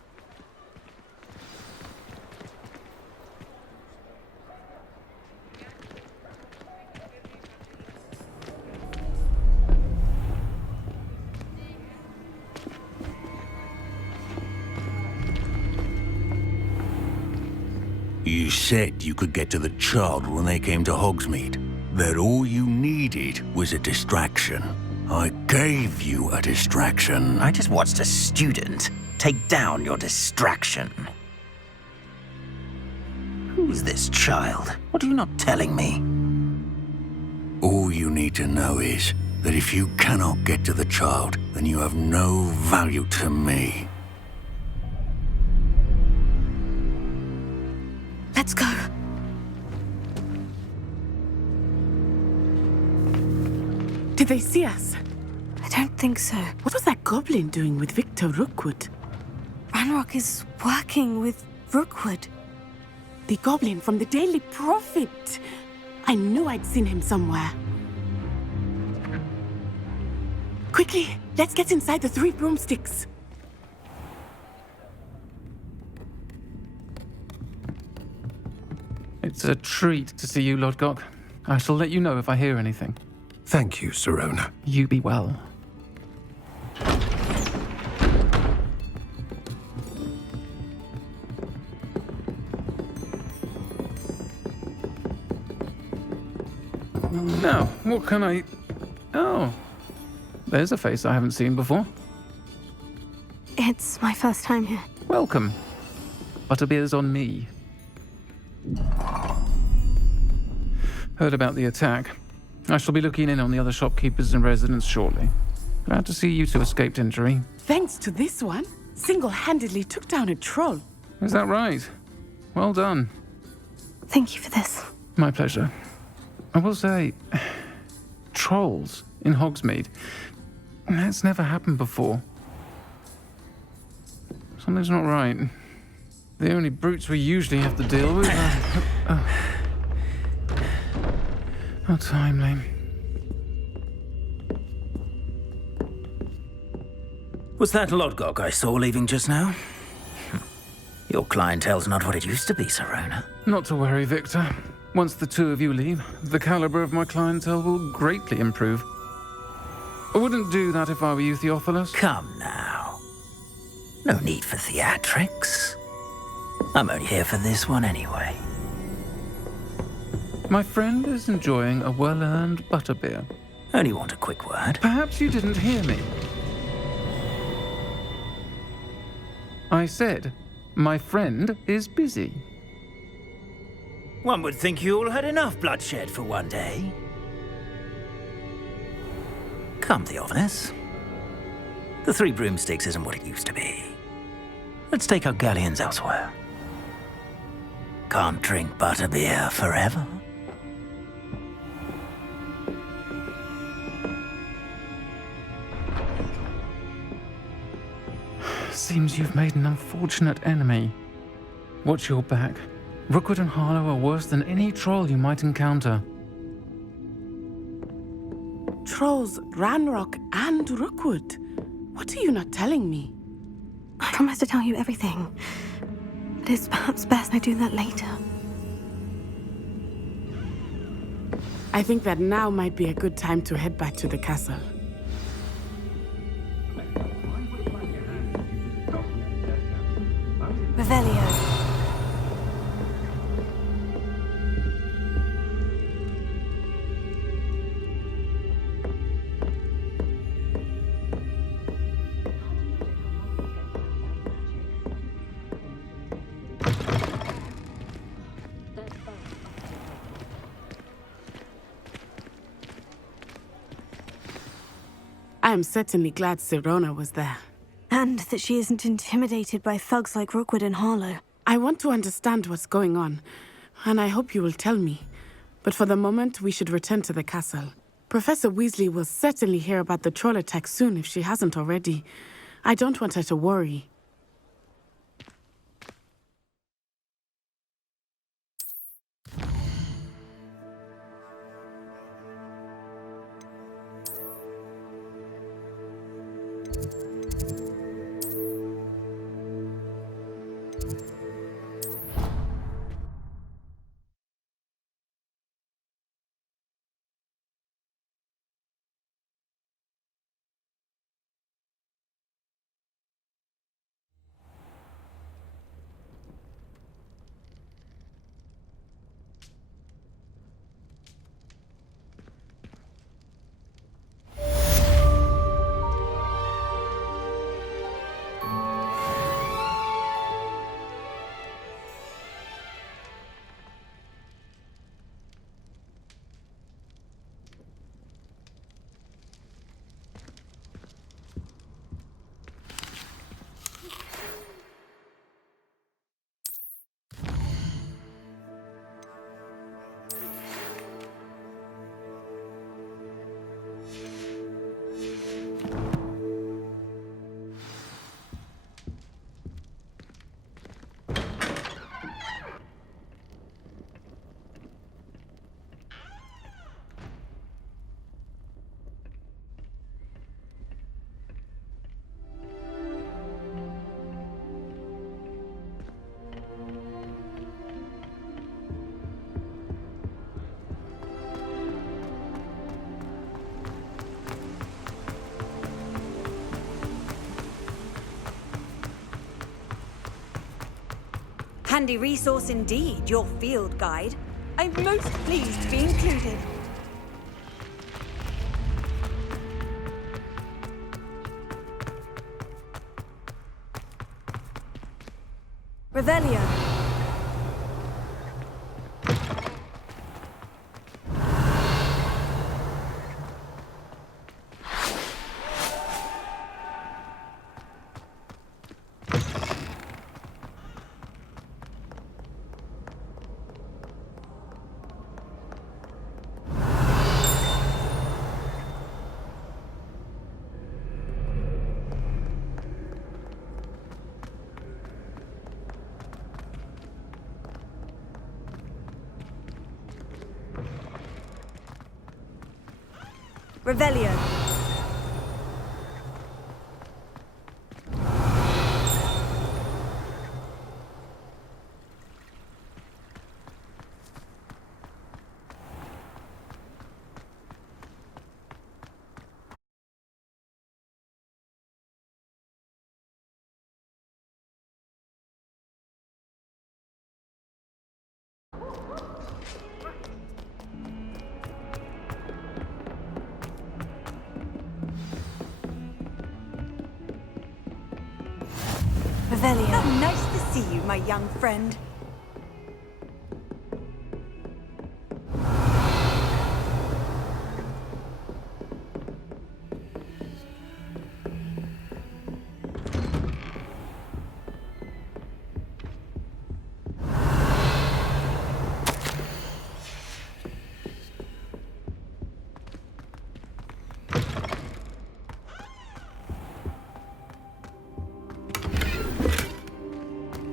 You said you could get to the child when they came to Hogsmeade. That all you needed was a distraction. I gave you a distraction. I just watched a student take down your distraction. Who's this child? What are you not telling me? All you need to know is that if you cannot get to the child, then you have no value to me. Let's go. Did they see us? I don't think so. What was that goblin doing with Victor Rookwood? Ranrock is working with Rookwood. The goblin from the Daily Prophet. I knew I'd seen him somewhere. Quickly, let's get inside the 3 broomsticks. It's a treat to see you, Lodgok. I shall let you know if I hear anything. Thank you, Sirona. You be well. Now, what can I... Oh, there's a face I haven't seen before. It's my first time here. Welcome. Butterbeer's on me. Heard about the attack. I shall be looking in on the other shopkeepers and residents shortly. Glad to see you two escaped injury. Thanks to this one, single-handedly took down a troll. Is that right? Well done. Thank you for this. My pleasure. I will say, trolls in Hogsmeade. That's never happened before. Something's not right. The only brutes we usually have to deal with are... How timely. Was that Lodgok I saw leaving just now? Your clientele's not what it used to be, Sirona. Not to worry, Victor. Once the two of you leave, the caliber of my clientele will greatly improve. I wouldn't do that if I were you, Theophilus. Come now. No need for theatrics. I'm only here for this one anyway. My friend is enjoying a well-earned butterbeer. Only want a quick word. Perhaps you didn't hear me. I said, my friend is busy. One would think you all had enough bloodshed for one day. Come, Theophilus. The 3 broomsticks isn't what it used to be. Let's take our galleons elsewhere. Can't drink butterbeer forever. Seems you've made an unfortunate enemy. Watch your back. Rookwood and Harlow are worse than any troll you might encounter. Trolls, Ranrock, and Rookwood. What are you not telling me? I promise to tell you everything. But it's perhaps best I do that later. I think that now might be a good time to head back to the castle. Revelio. I am certainly glad Sirona was there. And that she isn't intimidated by thugs like Rookwood and Harlow. I want to understand what's going on, and I hope you will tell me. But for the moment, we should return to the castle. Professor Weasley will certainly hear about the troll attack soon if she hasn't already. I don't want her to worry. Handy resource indeed, your field guide. I'm most pleased to be included. Revelio. Revelio. Revelio. How nice to see you, my young friend.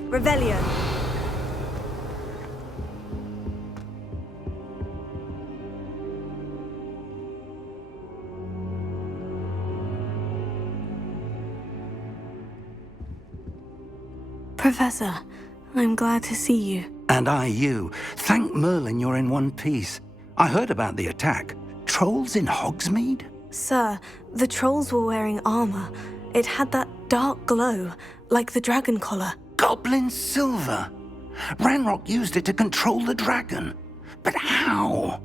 Revelio. Professor, I'm glad to see you. And I you. Thank Merlin you're in one piece. I heard about the attack. Trolls in Hogsmeade? Sir, the trolls were wearing armor. It had that dark glow, like the dragon collar. Goblin silver. Ranrock used it to control the dragon. But how?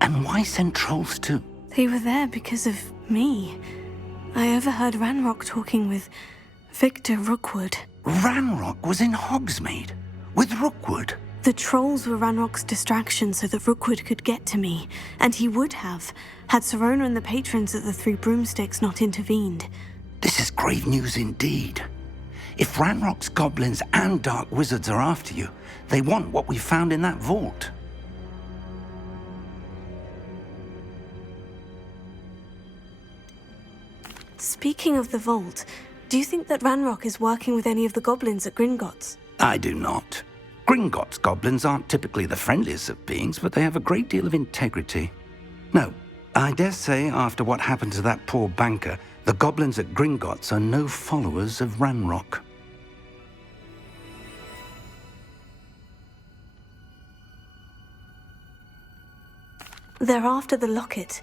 And why send trolls too? They were there because of me. I overheard Ranrock talking with Victor Rookwood. Ranrock was in Hogsmeade with Rookwood. The trolls were Ranrock's distraction so that Rookwood could get to me, and he would have, had Serona and the patrons at the Three Broomsticks not intervened. This is grave news indeed. If Ranrock's goblins and dark wizards are after you, they want what we found in that vault. Speaking of the vault, do you think that Ranrock is working with any of the goblins at Gringotts? I do not. Gringotts goblins aren't typically the friendliest of beings, but they have a great deal of integrity. No, I dare say after what happened to that poor banker, the goblins at Gringotts are no followers of Ranrock. They're after the locket.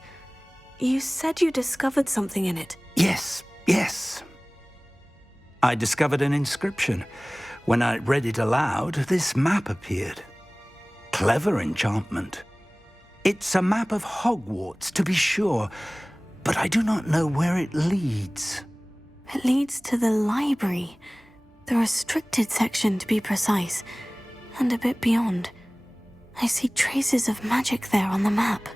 You said you discovered something in it. Yes. I discovered an inscription. When I read it aloud, this map appeared. Clever enchantment. It's a map of Hogwarts, to be sure, but I do not know where it leads. It leads to the library. The restricted section, to be precise, and a bit beyond. I see traces of magic there on the map.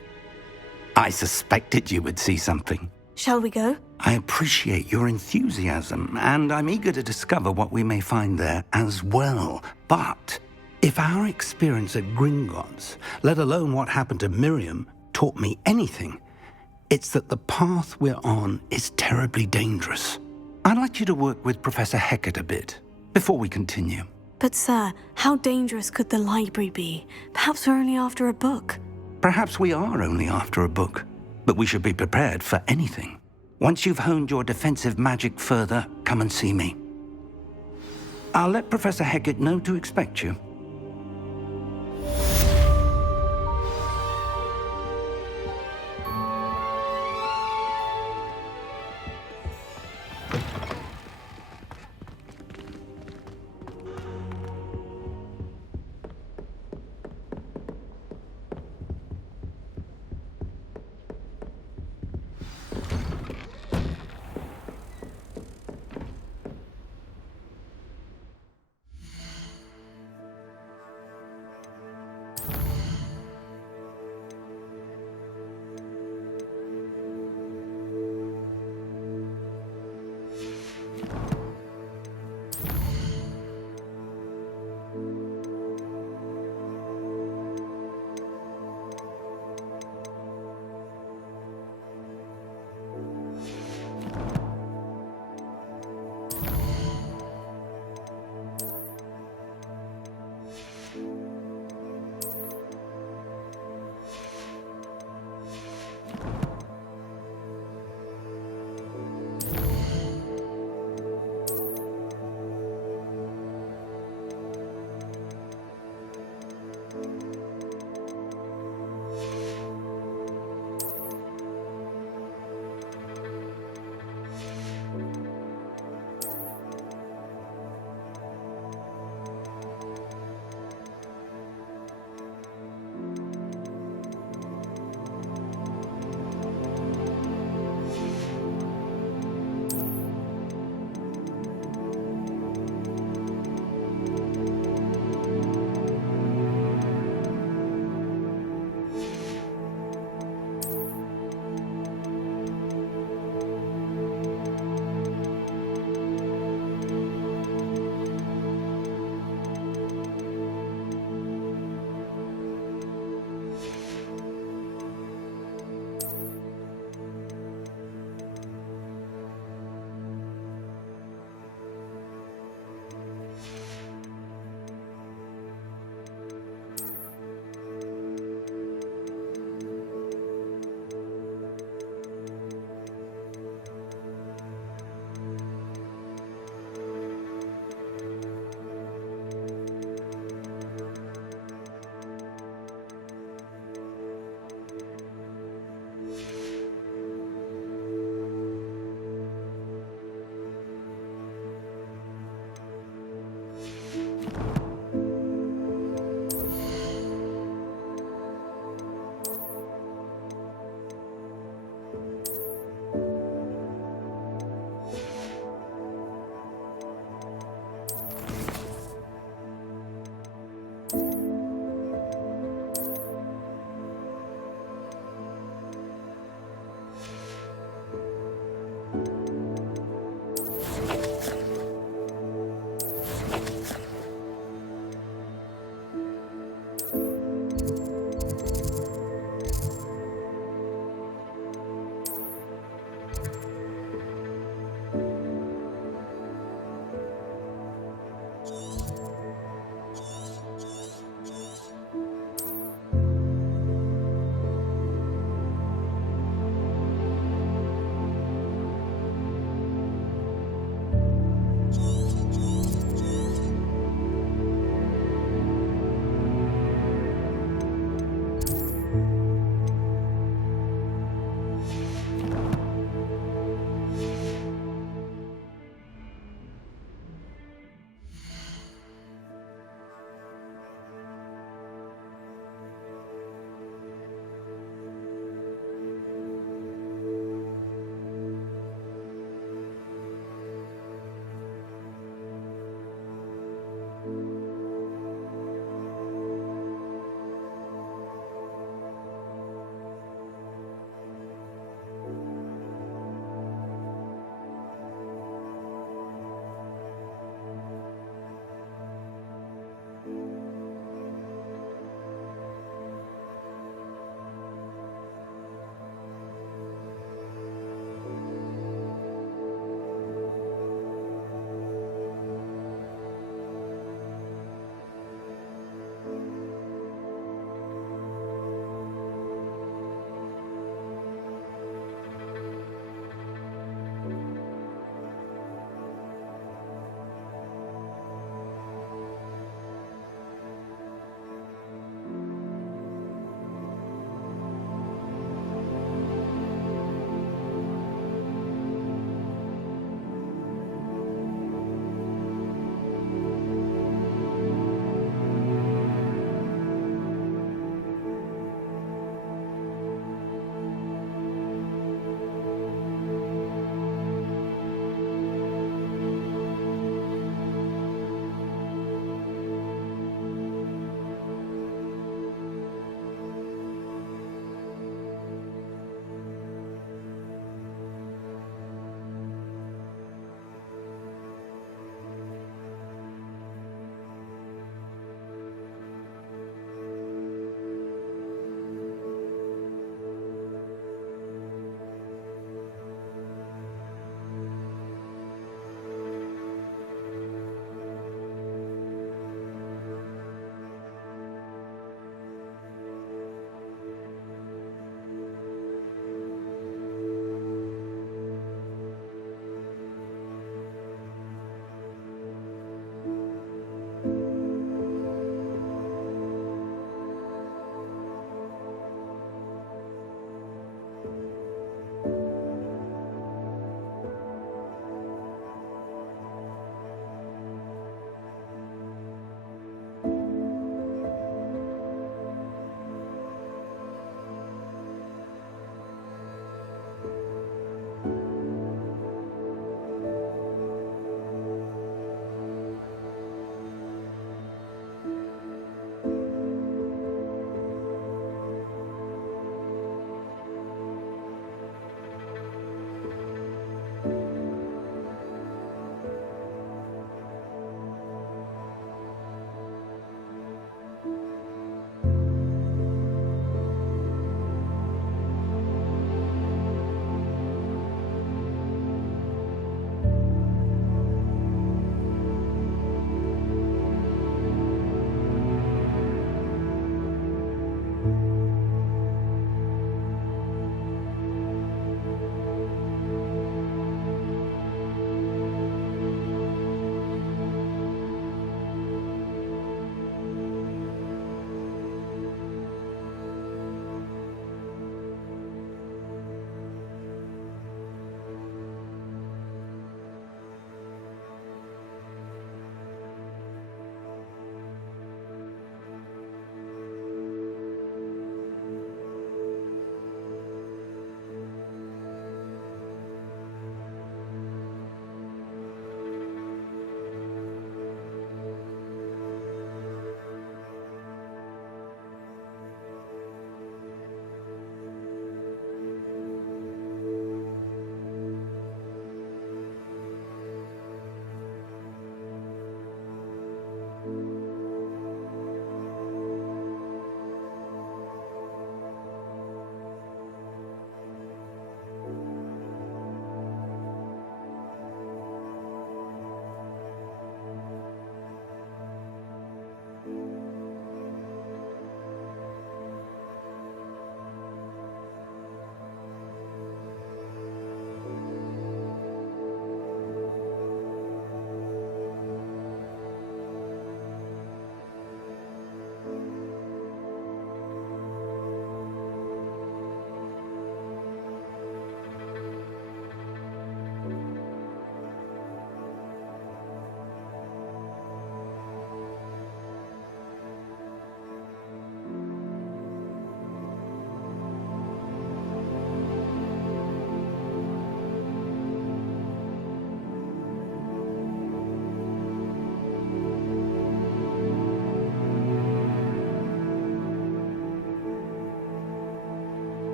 I suspected you would see something. Shall we go? I appreciate your enthusiasm, and I'm eager to discover what we may find there as well. But if our experience at Gringotts, let alone what happened to Miriam, taught me anything, it's that the path we're on is terribly dangerous. I'd like you to work with Professor Hecat a bit before we continue. But sir, how dangerous could the library be? Perhaps we're only after a book. Perhaps we are only after a book, but we should be prepared for anything. Once you've honed your defensive magic further, come and see me. I'll let Professor Hecat know to expect you.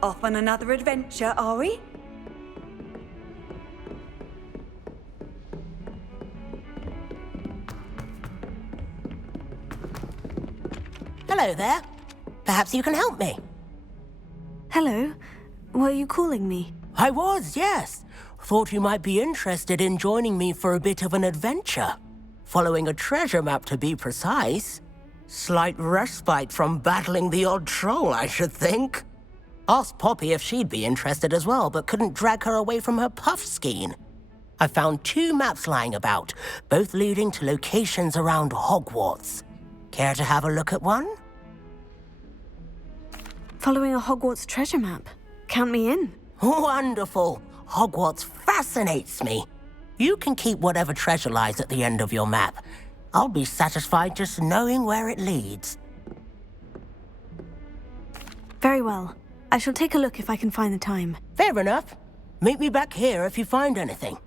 Off on another adventure, are we? Hello there. Perhaps you can help me. Hello. Were you calling me? I was, yes. Thought you might be interested in joining me for a bit of an adventure. Following a treasure map, to be precise. Slight respite from battling the odd troll, I should think. Asked Poppy if she'd be interested as well, but couldn't drag her away from her puff skein. I found 2 maps lying about, both leading to locations around Hogwarts. Care to have a look at one? Following a Hogwarts treasure map. Count me in. Wonderful. Hogwarts fascinates me. You can keep whatever treasure lies at the end of your map. I'll be satisfied just knowing where it leads. Very well. I shall take a look if I can find the time. Fair enough. Meet me back here if you find anything.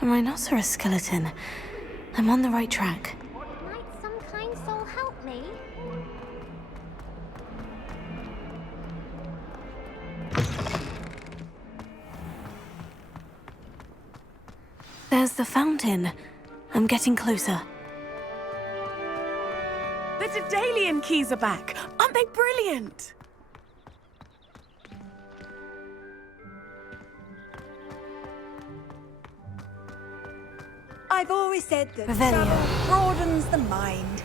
A rhinoceros skeleton. I'm on the right track. Might some kind soul help me? There's the fountain. I'm getting closer. The Daedalian keys are back. Aren't they brilliant? I've always said that Revelio. travel broadens the mind.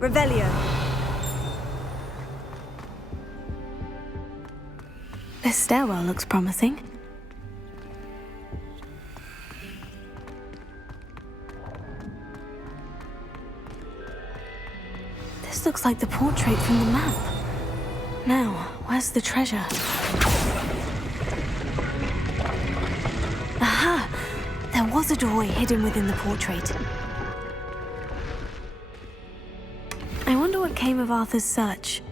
Revelio. This stairwell looks promising. This looks like the portrait from the map. Now, where's the treasure? Aha! There was a doorway hidden within the portrait. I wonder what came of Arthur's search.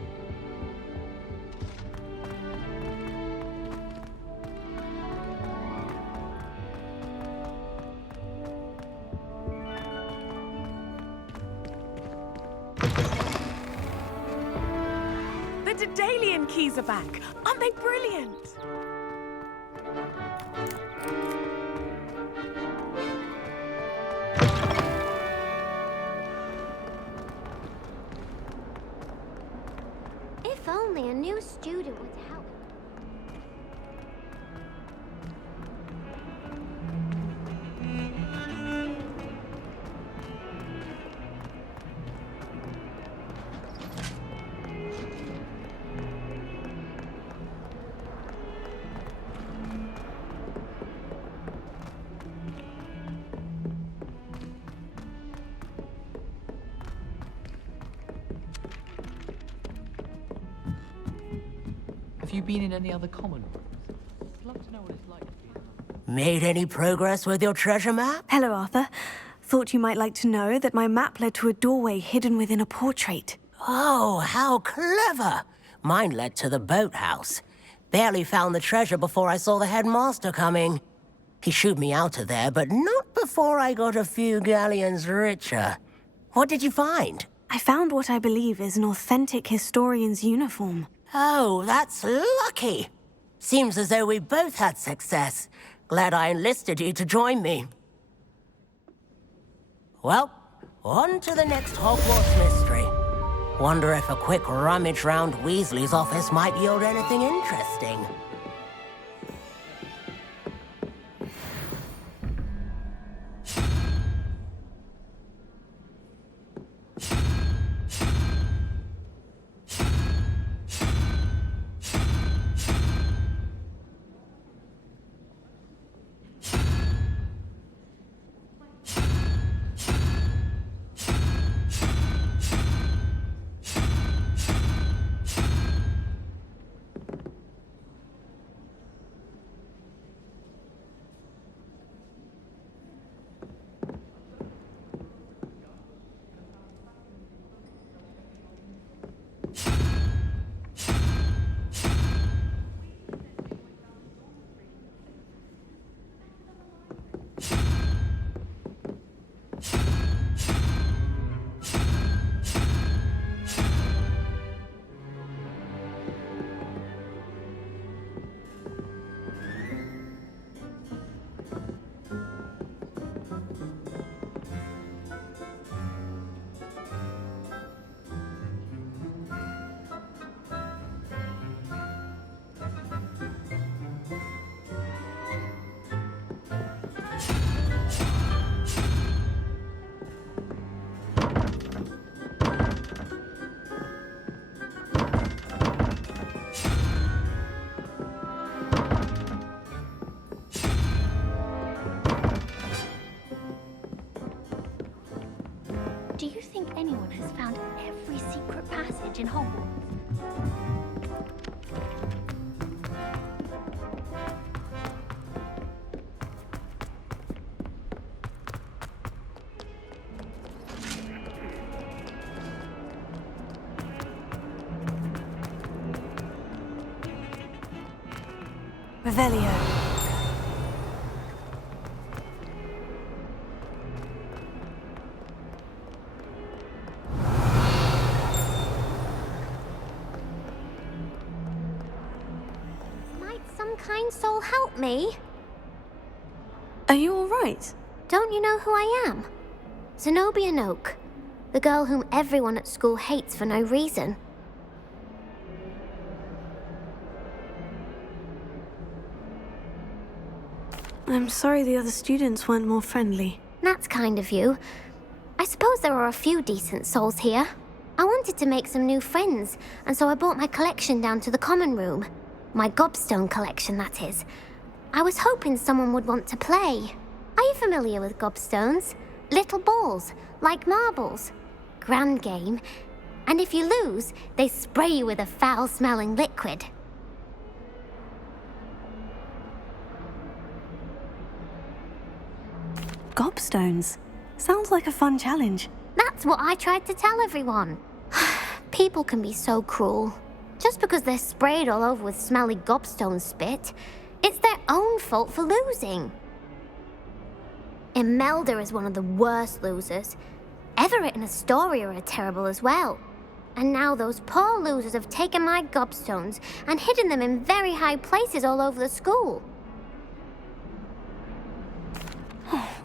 The Daedalian keys are back. Aren't they brilliant? If only a new student would help. Have you been in any other common rooms? I'd love to know what it's like to be in them. Made any progress with your treasure map? Hello, Arthur. Thought you might like to know that my map led to a doorway hidden within a portrait. Oh, how clever! Mine led to the boathouse. Barely found the treasure before I saw the headmaster coming. He shooed me out of there, but not before I got a few galleons richer. What did you find? I found what I believe is an authentic historian's uniform. Oh, that's lucky. Seems as though we both had success. Glad I enlisted you to join me. Well, on to the next Hogwarts mystery. Wonder if a quick rummage round Weasley's office might yield anything interesting. Do you think anyone has found every secret passage in Hogwarts? Revelio. Might some kind soul help me? Are you all right? Don't you know who I am? Zenobia Noak, the girl whom everyone at school hates for no reason. I'm sorry the other students weren't more friendly. That's kind of you. I suppose there are a few decent souls here. I wanted to make some new friends, and so I brought my collection down to the common room. My gobstone collection, that is. I was hoping someone would want to play. Are you familiar with gobstones? Little balls, like marbles. Grand game. And if you lose, they spray you with a foul-smelling liquid. Gobstones. Sounds like a fun challenge. That's what I tried to tell everyone. People can be so cruel. Just because they're sprayed all over with smelly gobstone spit, it's their own fault for losing. Imelda is one of the worst losers. Everett and Astoria are terrible as well. And now those poor losers have taken my gobstones and hidden them in very high places all over the school.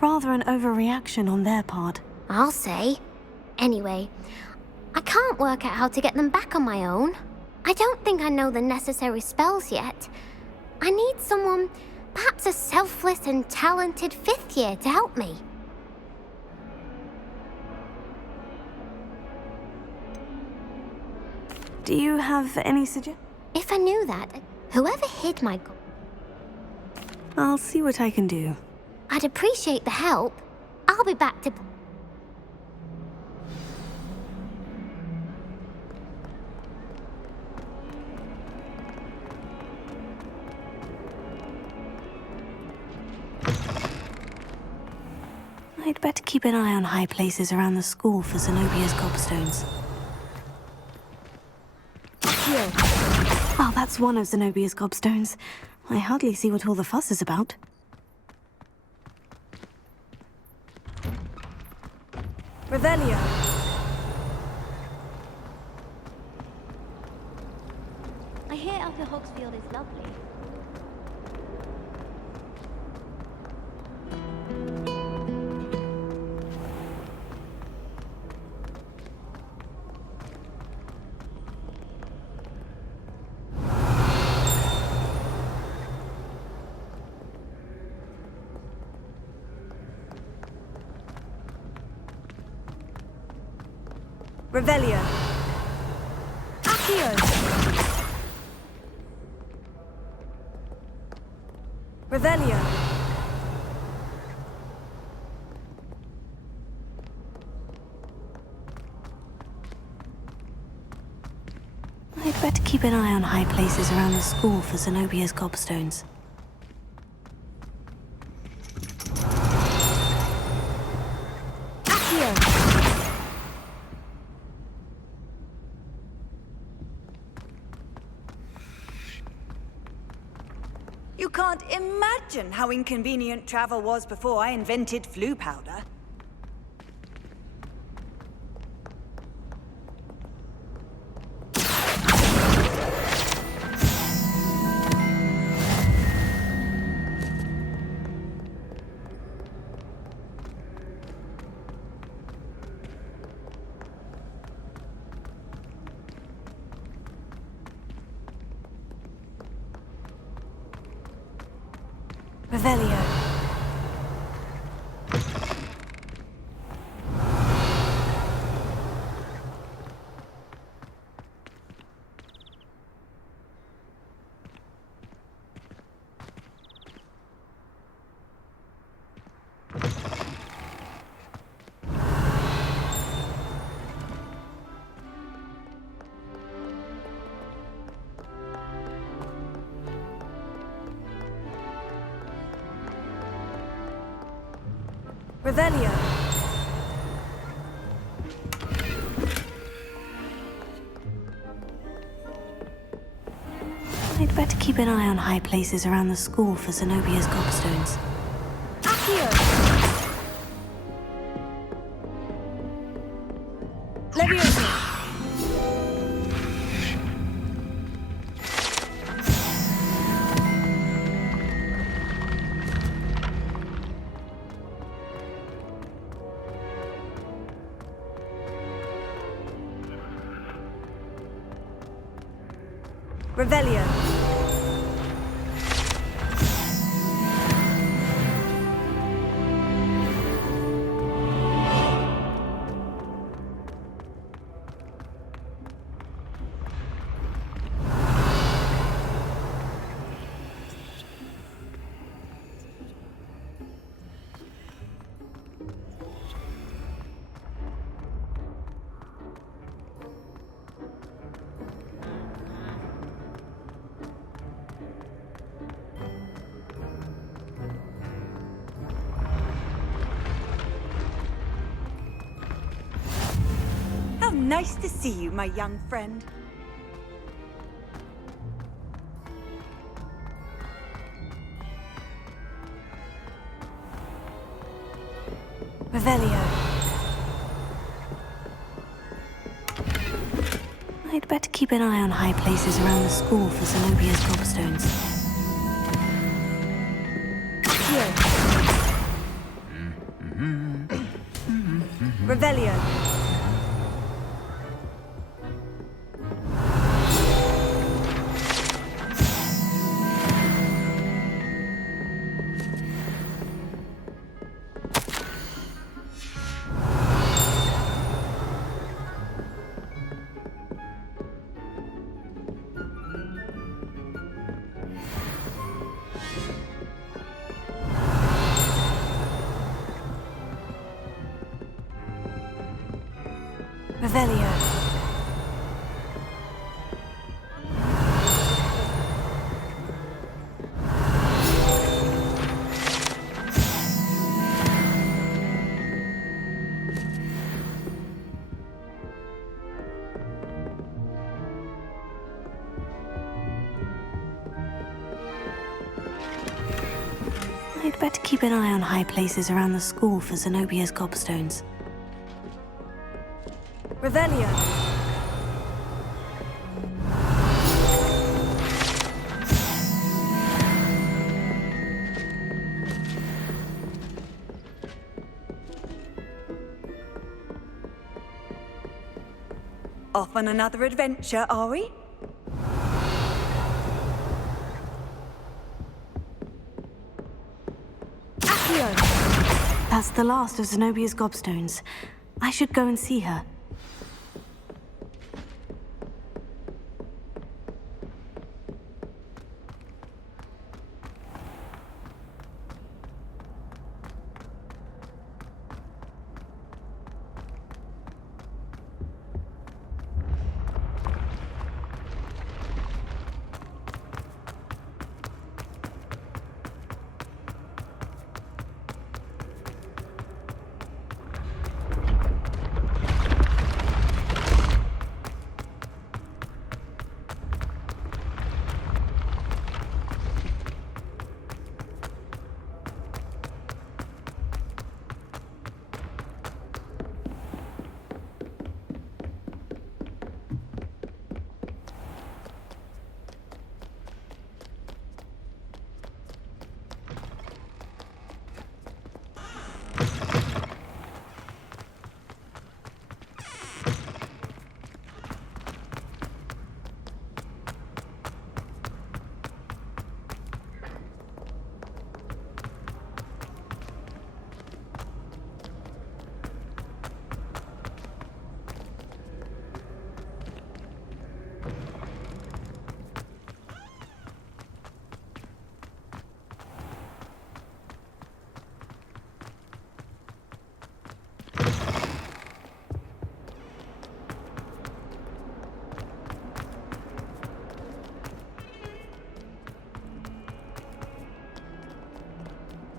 Rather an overreaction on their part. I'll say. Anyway, I can't work out how to get them back on my own. I don't think I know the necessary spells yet. I need someone, perhaps a selfless and talented fifth year to help me. Do you have any suggestions? If I knew that, whoever hid my I'll see what I can do. I'd appreciate the help. I'll be back to... I'd better keep an eye on high places around the school for Zenobia's gobstones. Here. Oh, that's one of Zenobia's gobstones. I hardly see what all the fuss is about. Revelio. I hear Upper Hogsfield is lovely. Revelio. Accio. Revelio. I'd better keep an eye on high places around the school for Zenobia's gobstones. You can't imagine how inconvenient travel was before I invented flu powder. Revelio. Revelio. I'd better keep an eye on high places around the school for Zenobia's gobstones. Accio. Leviosa. Revelio. Nice to see you, my young friend. Revelio. I'd better keep an eye on high places around the school for Zenobia's gobstones. Revelio. Revelio. I'd better keep an eye on high places around the school for Zenobia's gobstones. Revelio. Off on another adventure, are we? That's the last of Zenobia's gobstones. I should go and see her.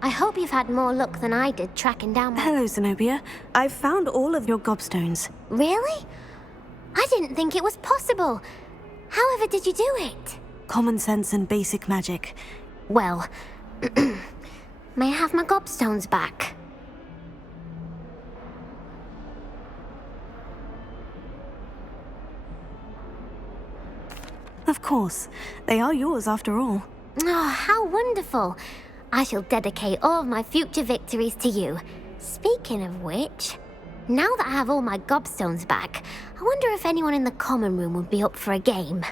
I hope you've had more luck than I did tracking down my... Hello, Zenobia. I've found all of your gobstones. Really? I didn't think it was possible. However did you do it? Common sense and basic magic. Well, may I have my gobstones back? Of course. They are yours after all. Oh, how wonderful. I shall dedicate all of my future victories to you. Speaking of which, now that I have all my gobstones back, I wonder if anyone in the common room would be up for a game.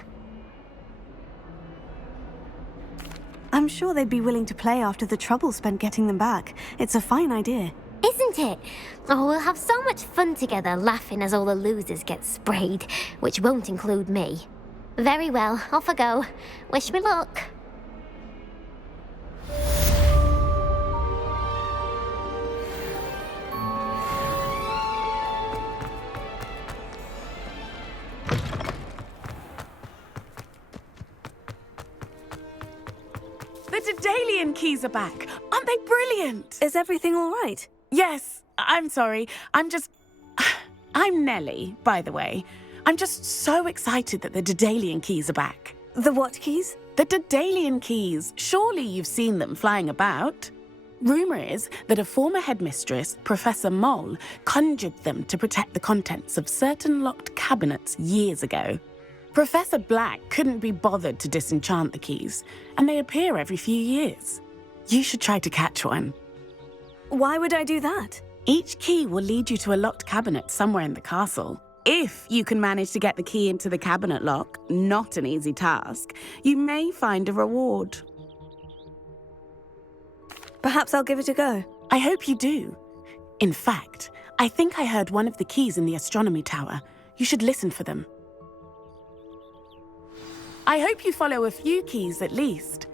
I'm sure they'd be willing to play after the trouble spent getting them back. It's a fine idea. Isn't it? Oh, we'll have so much fun together laughing as all the losers get sprayed, which won't include me. Very well, off I go. Wish me luck. The Daedalian keys are back. Aren't they brilliant? Is everything all right? Yes. I'm sorry. I'm Nellie, by the way. I'm just so excited that the Daedalian keys are back. The what keys? The Daedalian keys. Surely you've seen them flying about. Rumour is that a former headmistress, Professor Moll, conjured them to protect the contents of certain locked cabinets years ago. Professor Black couldn't be bothered to disenchant the keys, and they appear every few years. You should try to catch one. Why would I do that? Each key will lead you to a locked cabinet somewhere in the castle. If you can manage to get the key into the cabinet lock, not an easy task, you may find a reward. Perhaps I'll give it a go. I hope you do. In fact, I think I heard one of the keys in the astronomy tower. You should listen for them. I hope you follow a few keys at least.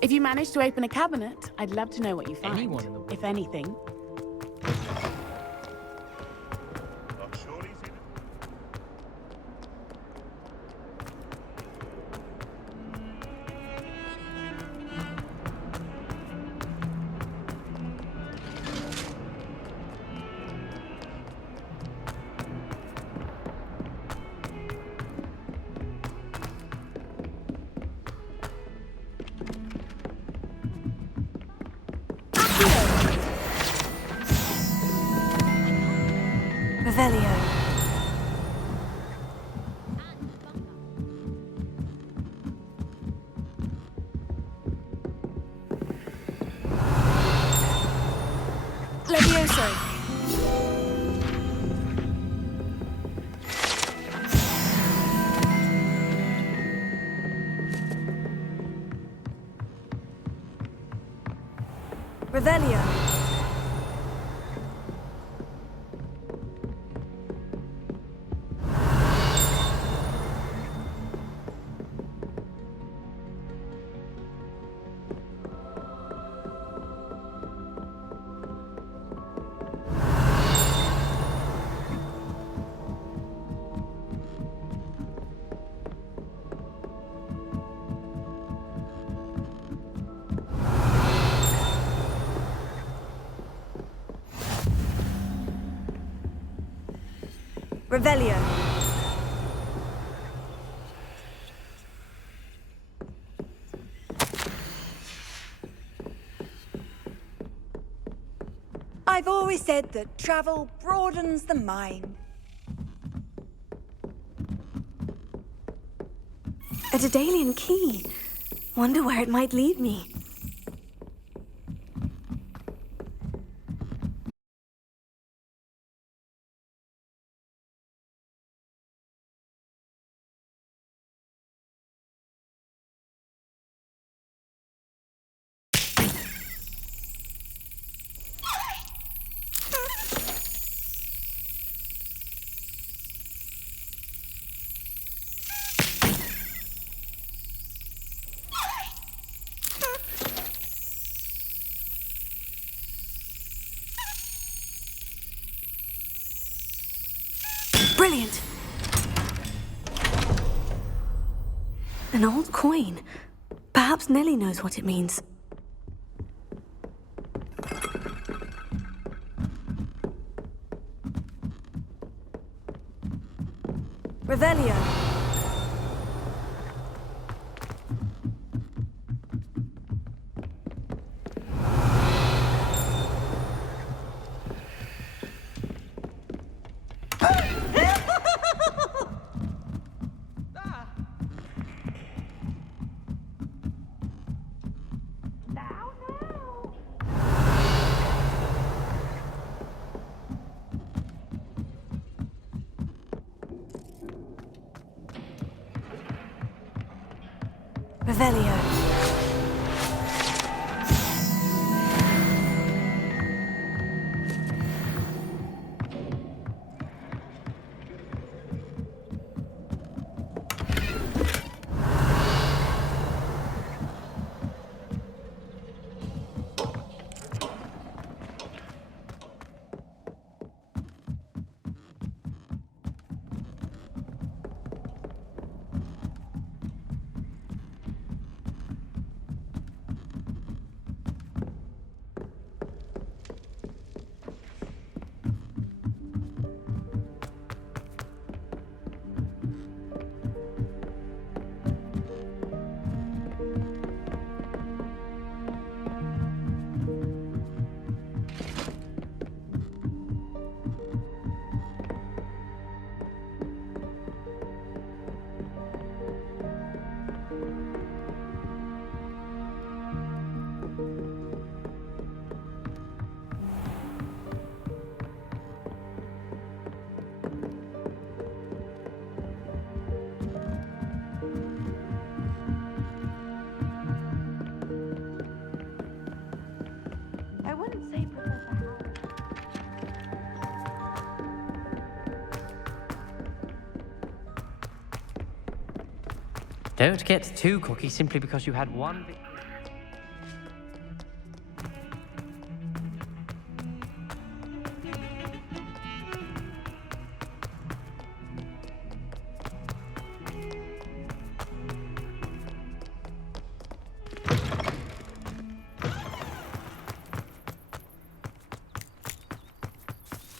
If you manage to open a cabinet, I'd love to know what you find, if anything. Revelio. Levioso. Revelio. Revelio. I've always said that travel broadens the mind. A Daedalian key. Wonder where it might lead me. Brilliant! An old coin. Perhaps Nellie knows what it means. Revelio. Revelio. I wouldn't say Professor Howard. Don't get too cocky simply because you had one.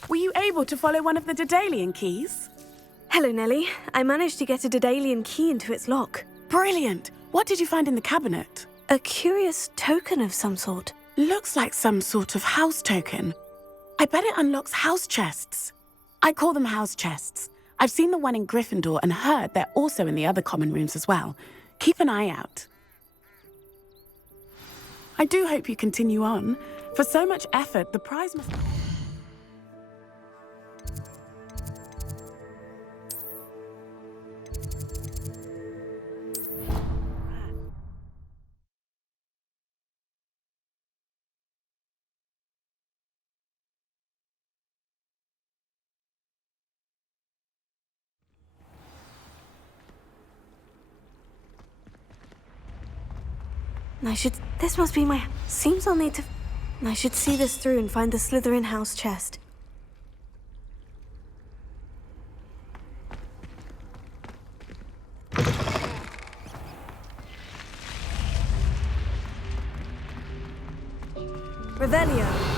Were you able to follow one of the Daedalian keys? Hello, Nellie. I managed to get a Daedalian key into its lock. Brilliant! What did you find in the cabinet? A curious token of some sort. Looks like some sort of house token. I bet it unlocks house chests. I call them house chests. I've seen the one in Gryffindor and heard they're also in the other common rooms as well. Keep an eye out. I do hope you continue on. For so much effort, the prize must... This must be my... Seems I'll need to... I should see this through and find the Slytherin house chest. Revelio.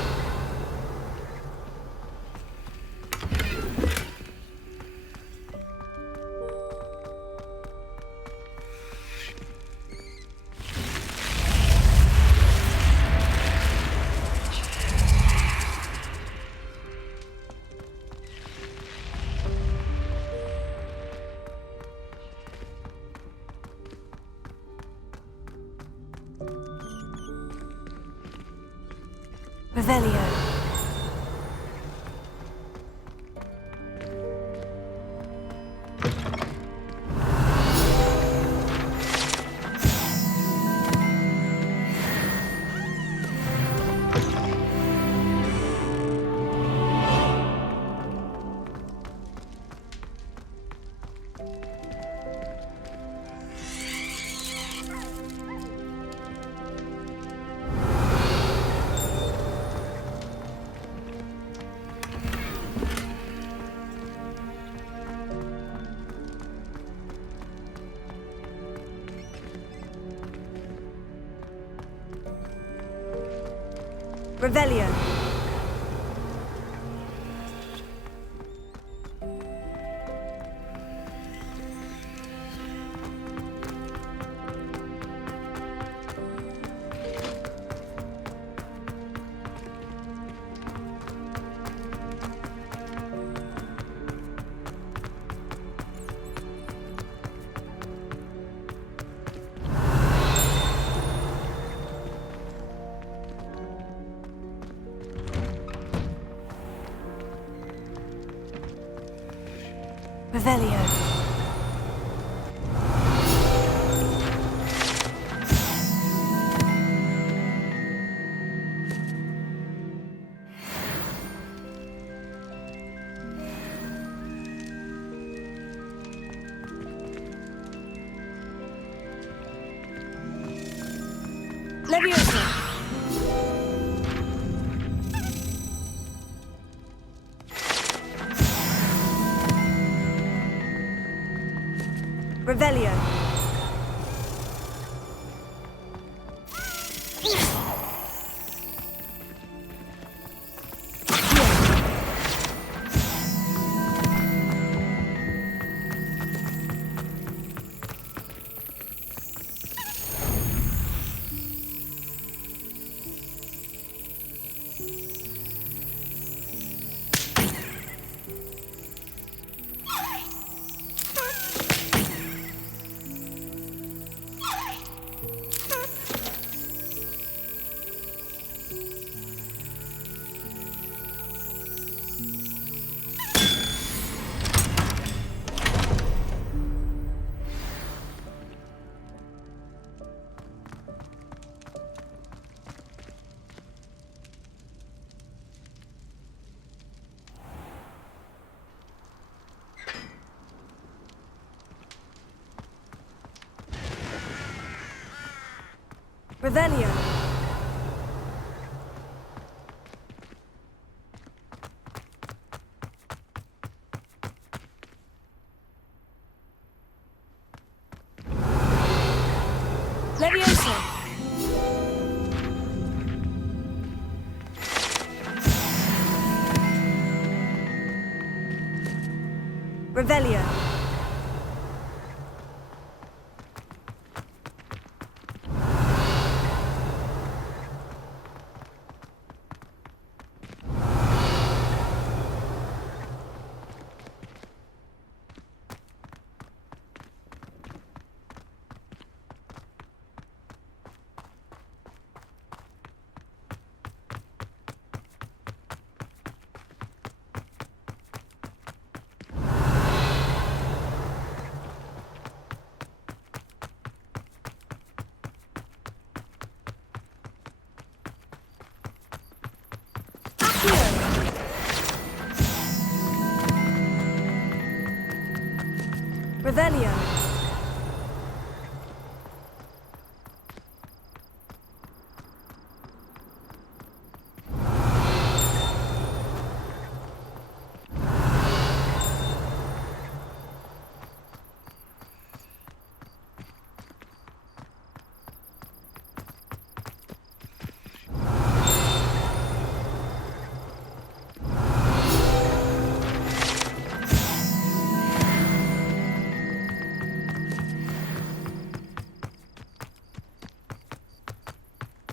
Revelio. Revelio. Revelio. Leviosa. Revelio. Revelio. Leviosa. Revelio. Revelio.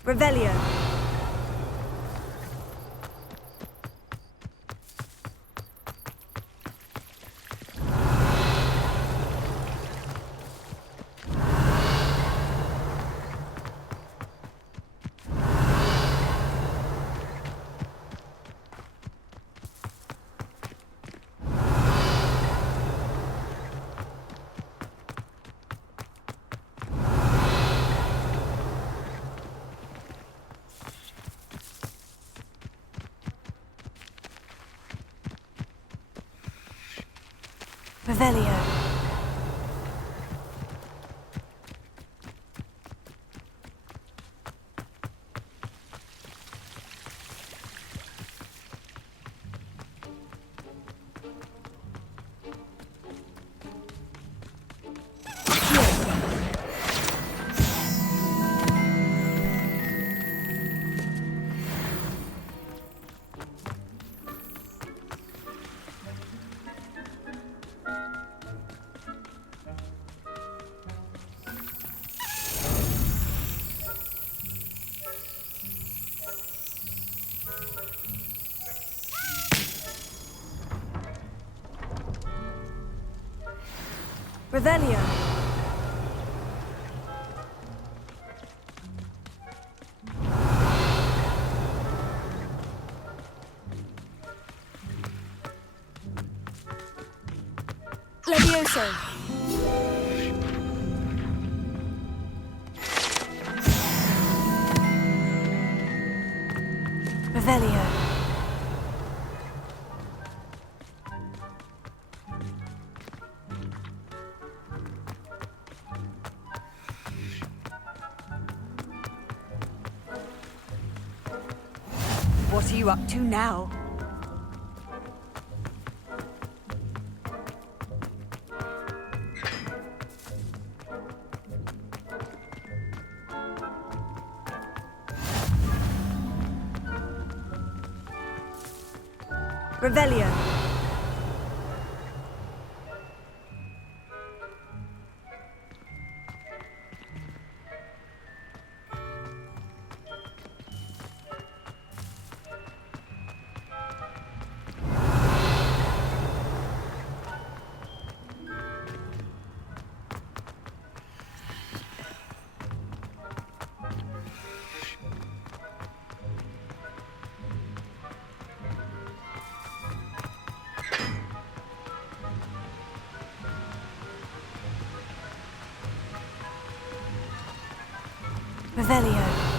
Revelio. Revelio. Revelio. Levioso. Revelio. What are you up to now? Revelio. Revelio.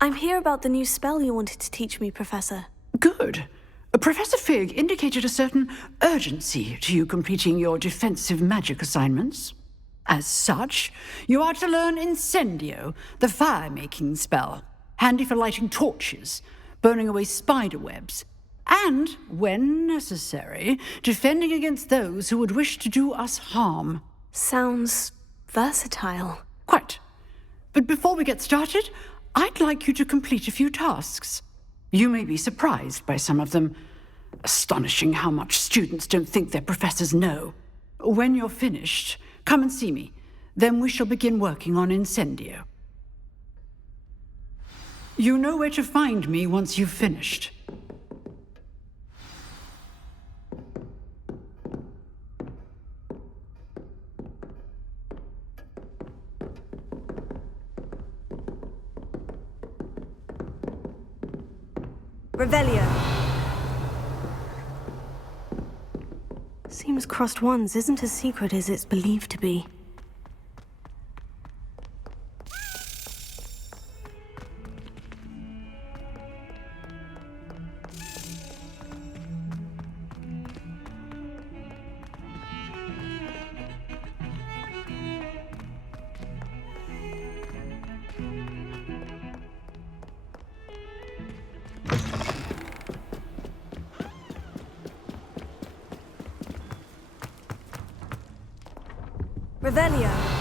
I'm here about the new spell you wanted to teach me, Professor. Good. Professor Fig indicated a certain urgency to you completing your defensive magic assignments. As such, you are to learn Incendio, the fire-making spell, handy for lighting torches, burning away spider webs, and, when necessary, defending against those who would wish to do us harm. Sounds versatile. Quite. But before we get started, I'd like you to complete a few tasks. You may be surprised by some of them. Astonishing how much students don't think their professors know. When you're finished, come and see me. Then we shall begin working on Incendio. You know where to find me once you've finished. Revelio. Seems crossed wands isn't as secret as it's believed to be. Revelio.